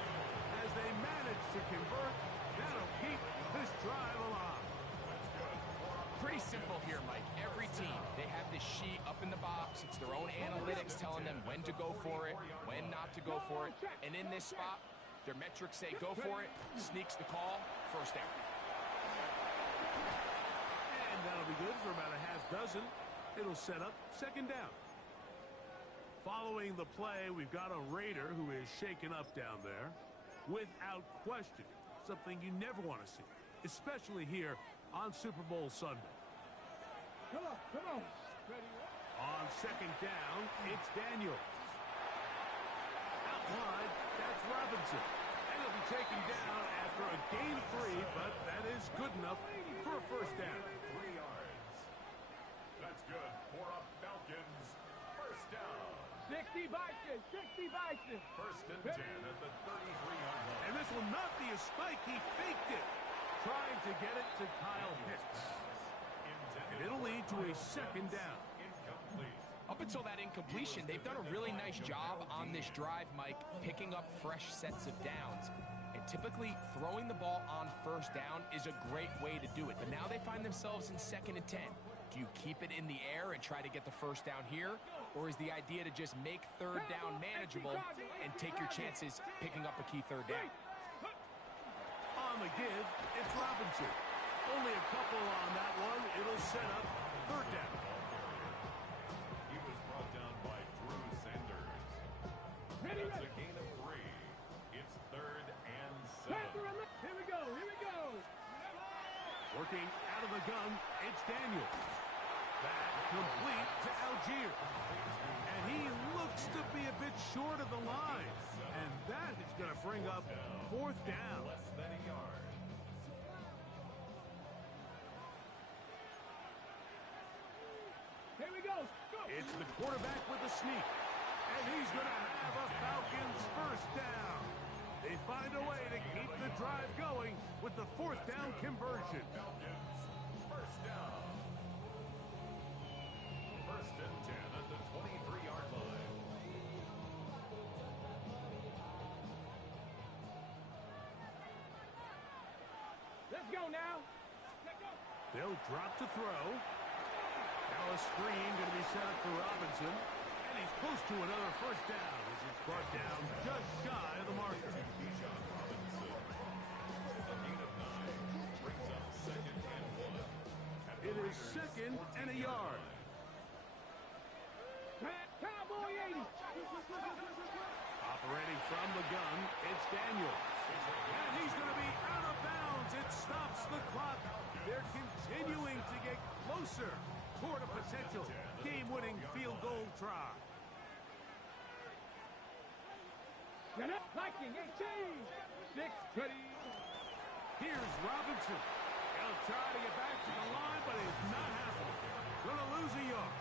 As they manage to convert, that'll keep this drive alive. Pretty simple here, Mike. Every team, they have this sheet up in the box. It's their own analytics telling them when to go for it, when not to go for it. And in this spot, their metrics say go for it, sneaks the call, 1st down. And that'll be good for about a half dozen. It'll set up 2nd down. Following the play, we've got a Raider who is shaken up down there. Without question, something you never want to see, especially here on Super Bowl Sunday. Come on, come on. Ready? On 2nd down, it's Daniels. Out wide, that's Robinson. And he'll be taken down after a gain 3, but that is good enough for a first down. 3 yards. That's good for a Falcons first down. 60 Vikings, 60 Vikings. First and 10 at the 33-yard line. And this will not be a spike. He faked it, trying to get it to Kyle Pitts. And it'll lead to a second down. Incomplete. Up until that incompletion, they've done a really nice job on this drive, Mike, picking up fresh sets of downs. And typically, throwing the ball on first down is a great way to do it. But now they find themselves in 2nd and 10. Do you keep it in the air and try to get the first down here? Or is the idea to just make 3rd down manageable and take your chances picking up a key 3rd down? On the give, it's Robinson. Only a couple on that one. It'll set up 3rd down. He was brought down by Drew Sanders. That's a gain of 3. It's 3rd and 7. Here we go, here we go. Working out of the gun, it's Daniel. That complete to Algier. And he looks to be a bit short of the line. And that is going to bring up 4th down. Less than a yard. Here we go. It's the quarterback with the sneak. And he's going to have a Falcons first down. They find a way to keep the drive going with the 4th down conversion. Falcons first down. First and 10 at the 23-yard line. Let's go now. They'll drop to throw. Now a screen going to be set up for Robinson. And he's close to another first down as it's brought down just shy of the marker. It is 2nd and a yard. Cowboy 80. Operating from the gun, it's Daniel. And he's going to be out of bounds. It stops the clock. They're continuing to get closer toward a potential game-winning field goal try. Get up, Viking 18. 6-20. Here's Robinson. He'll try to get back to the line, but it's not happening. Going to lose a yard.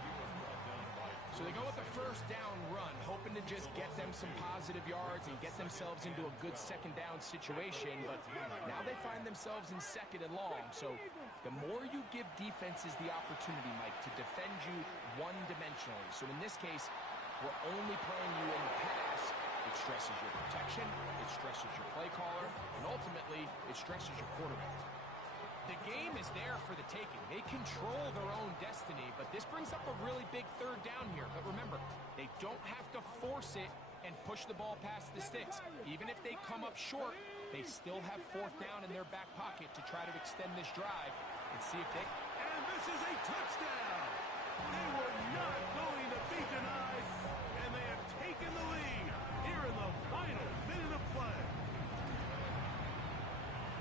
So they go with the first down run, hoping to just get them some positive yards and get themselves into a good 2nd down situation. But now they find themselves in 2nd and long. So the more you give defenses the opportunity, Mike, to defend you one-dimensionally. So in this case, we're only playing you in the pass. It stresses your protection, it stresses your play caller, and ultimately, it stresses your quarterback. The game is there for the taking. They control their own destiny, but this brings up a really big 3rd down here. But remember, they don't have to force it and push the ball past the sticks. Even if they come up short, they still have 4th down in their back pocket to try to extend this drive and see if they... And this is a touchdown! They were not going to be denied, and they have taken the lead here in the final minute of play.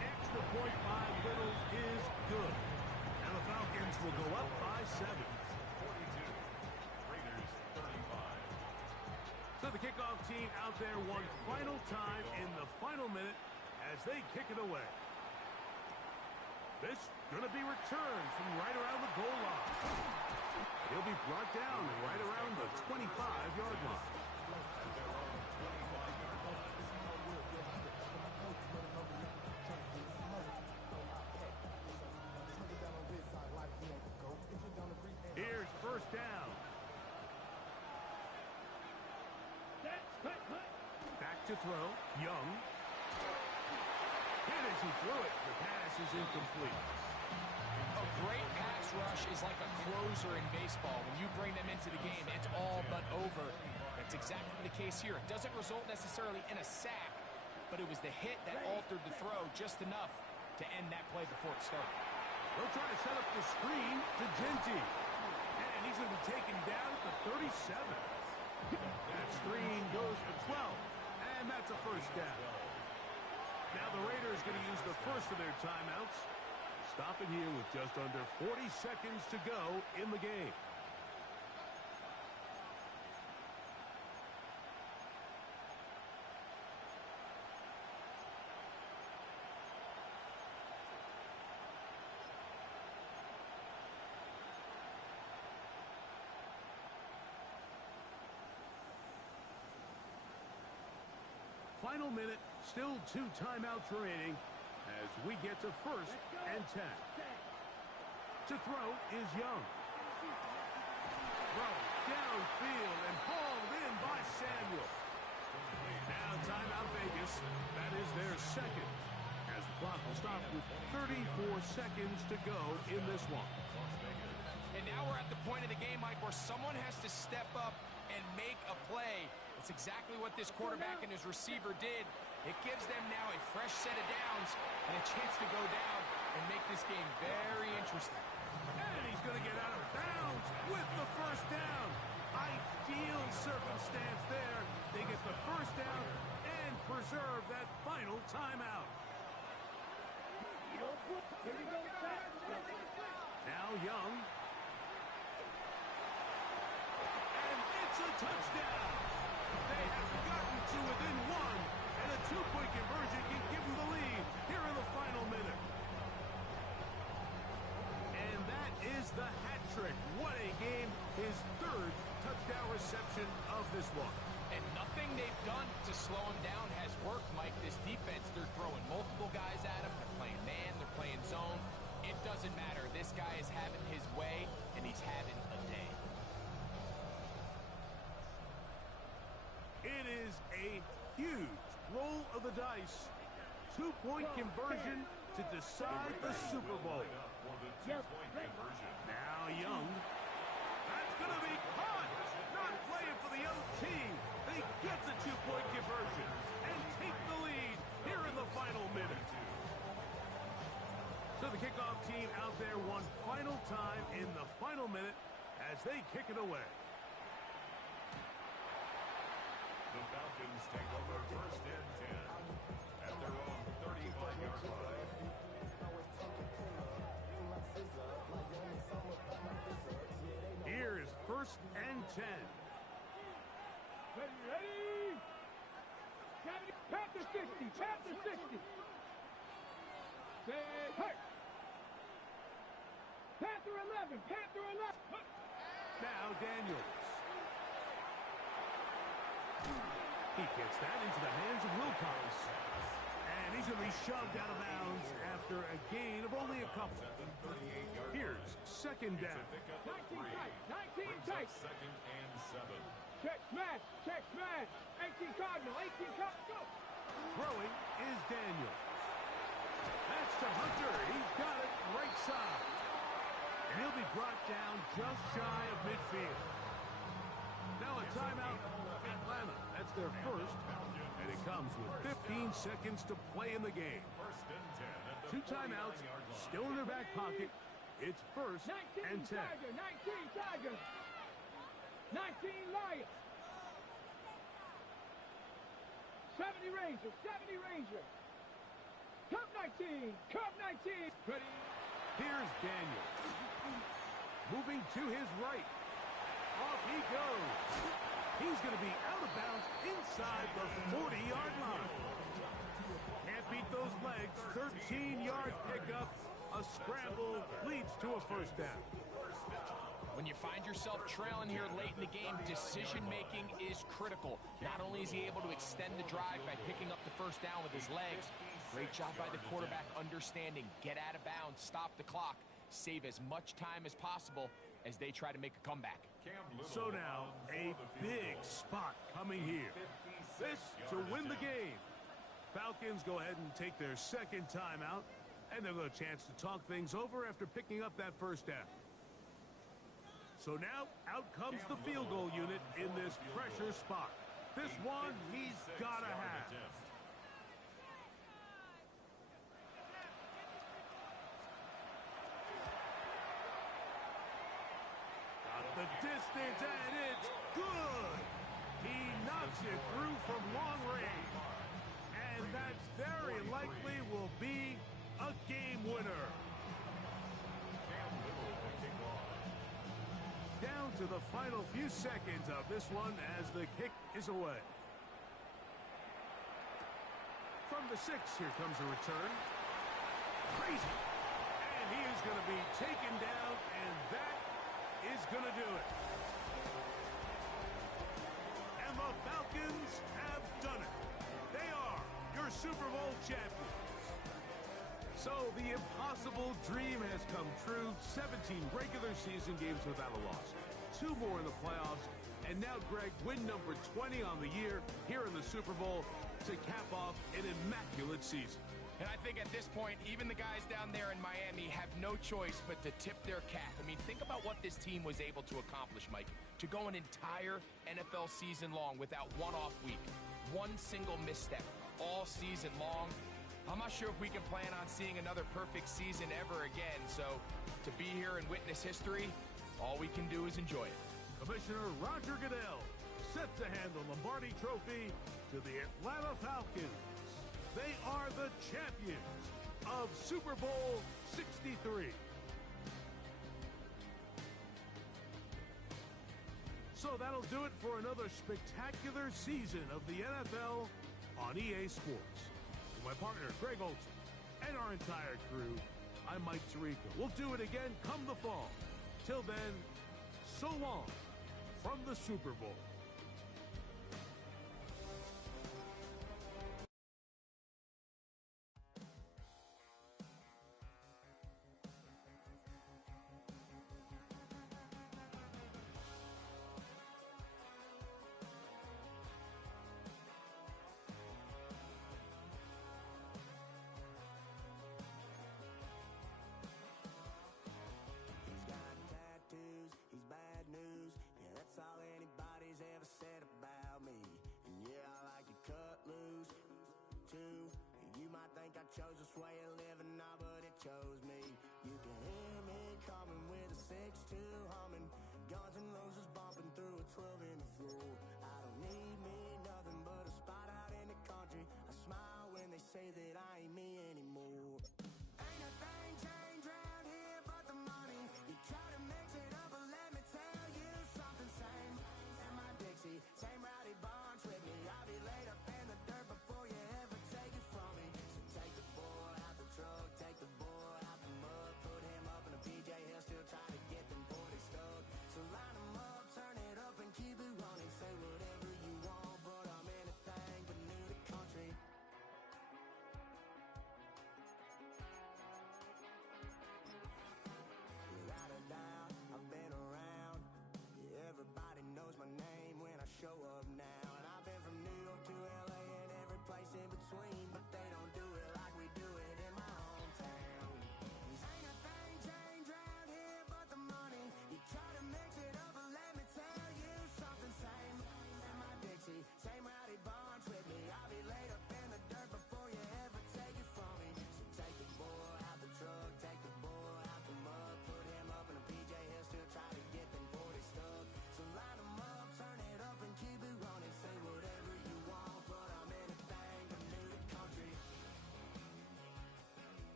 Extra point by Littles is good. And the Falcons will go up by 7. 42. Raiders 35. So the kickoff team out there one final time in the final minute as they kick it away. This going to be returned from right around the goal line. He'll be brought down right around the 25-yard line. Here's first down. Back to throw. Young. And as he threw it, the pass is incomplete. A great pass rush is like a closer in baseball. When you bring them into the game, it's all but over. That's exactly the case here. It doesn't result necessarily in a sack, but it was the hit that altered the throw just enough to end that play before it started. They'll try to set up the screen to Genty. And he's going to be taken down at the 37. That screen goes for 12. And that's a first down. Now the Raiders going to use the first of their timeouts. Stopping here with just under 40 seconds to go in the game. final minute, still 2 timeouts remaining as we get to 1st and 10. To throw is Young. Throw downfield and hauled in by Samuel. Now timeout Vegas. That is their second, as the clock will stop with 34 seconds to go in this one. And now we're at the point of the game, Mike, where someone has to step up and make a play. It's exactly what this quarterback and his receiver did. It gives them now a fresh set of downs and a chance to go down and make this game very interesting. And he's going to get out of bounds with the first down. Ideal circumstance there. They get the first down and preserve that final timeout. Now Young. And it's a touchdown. They have gotten to within 1, and a 2-point conversion can give them the lead here in the final minute. And that is the hat trick. What a game. His 3rd touchdown reception of this one. And nothing they've done to slow him down has worked, Mike. This defense, they're throwing multiple guys at him. They're playing man, they're playing zone. It doesn't matter. This guy is having his way, and he's having a day. It is a huge roll of the dice. 2-point conversion to decide the Super Bowl. Now Young. That's going to be caught. Not playing for the other team. They get the 2-point conversion and take the lead here in the final minute. So the kickoff team out there one final time in the final minute as they kick it away. The Falcons take over 1st and 10 at their own 35-yard line. Here's 1st and 10. Ready? Panther 60, Panther 60. Say, hey. Panther 11, Panther 11. Now Daniels. He gets that into the hands of Wilcox. And he's going to be shoved out of bounds after a gain of only a couple. Here's 2nd down. 19 tight, 19 tight. 2nd and 7. Check smash, 18 Cardinal, 18 Cardinal, go. Throwing is Daniel. That's to Hunter. He's got it right side. And he'll be brought down just shy of midfield. Now a timeout, Atlanta. That's their first. And it comes with 15 seconds to play in the game. 2 timeouts, still in their back pocket. It's 1st and 10. 19 Tiger. 19 Lion. 70 Ranger. Cup 19. Ready. Here's Daniel. Moving to his right. Off he goes. He's going to be out of bounds inside the 40-yard line. Can't beat those legs. 13-yard pickup. A scramble leads to a first down. When you find yourself trailing here late in the game, decision-making is critical. Not only is he able to extend the drive by picking up the first down with his legs, great job by the quarterback understanding, get out of bounds, stop the clock, save as much time as possible as they try to make a comeback. So now, a big spot coming here. This to win the game. Falcons go ahead and take their 2nd timeout, and they'll get a chance to talk things over after picking up that first down. So now, out comes the field goal unit in this pressure spot. This one, he's got to have. Got the distance, and it's good. He knocks it through from long range. And that very likely will be a game winner. Down to the final few seconds of this one as the kick is away. From the 6, here comes a return. Crazy. And he is going to be taken down, and that is going to do it. And the Falcons have done it. They are So the impossible dream has come true. 17 regular season games without a loss. 2 more in the playoffs. And now, Greg, win number 20 on the year here in the Super Bowl to cap off an immaculate season. And I think at this point, even the guys down there in Miami have no choice but to tip their cap. I mean, think about what this team was able to accomplish, Mike. To go an entire NFL season long without one off week. One single misstep all season long. I'm not sure if we can plan on seeing another perfect season ever again. So to be here and witness history, all we can do is enjoy it. Commissioner Roger Goodell set to hand the Lombardi Trophy to the Atlanta Falcons. They are the champions of Super Bowl 63. So that'll do it for another spectacular season of the NFL on EA Sports. With my partner, Greg Olson, and our entire crew, I'm Mike Tirico. We'll do it again come the fall. Till then, so long from the Super Bowl. He's got tattoos, he's bad news. Yeah, that's all anybody's ever said about me. And yeah, I like to cut loose, too. You might think I chose this way of living, nah, but it chose me. You can hear me coming with a 6'2".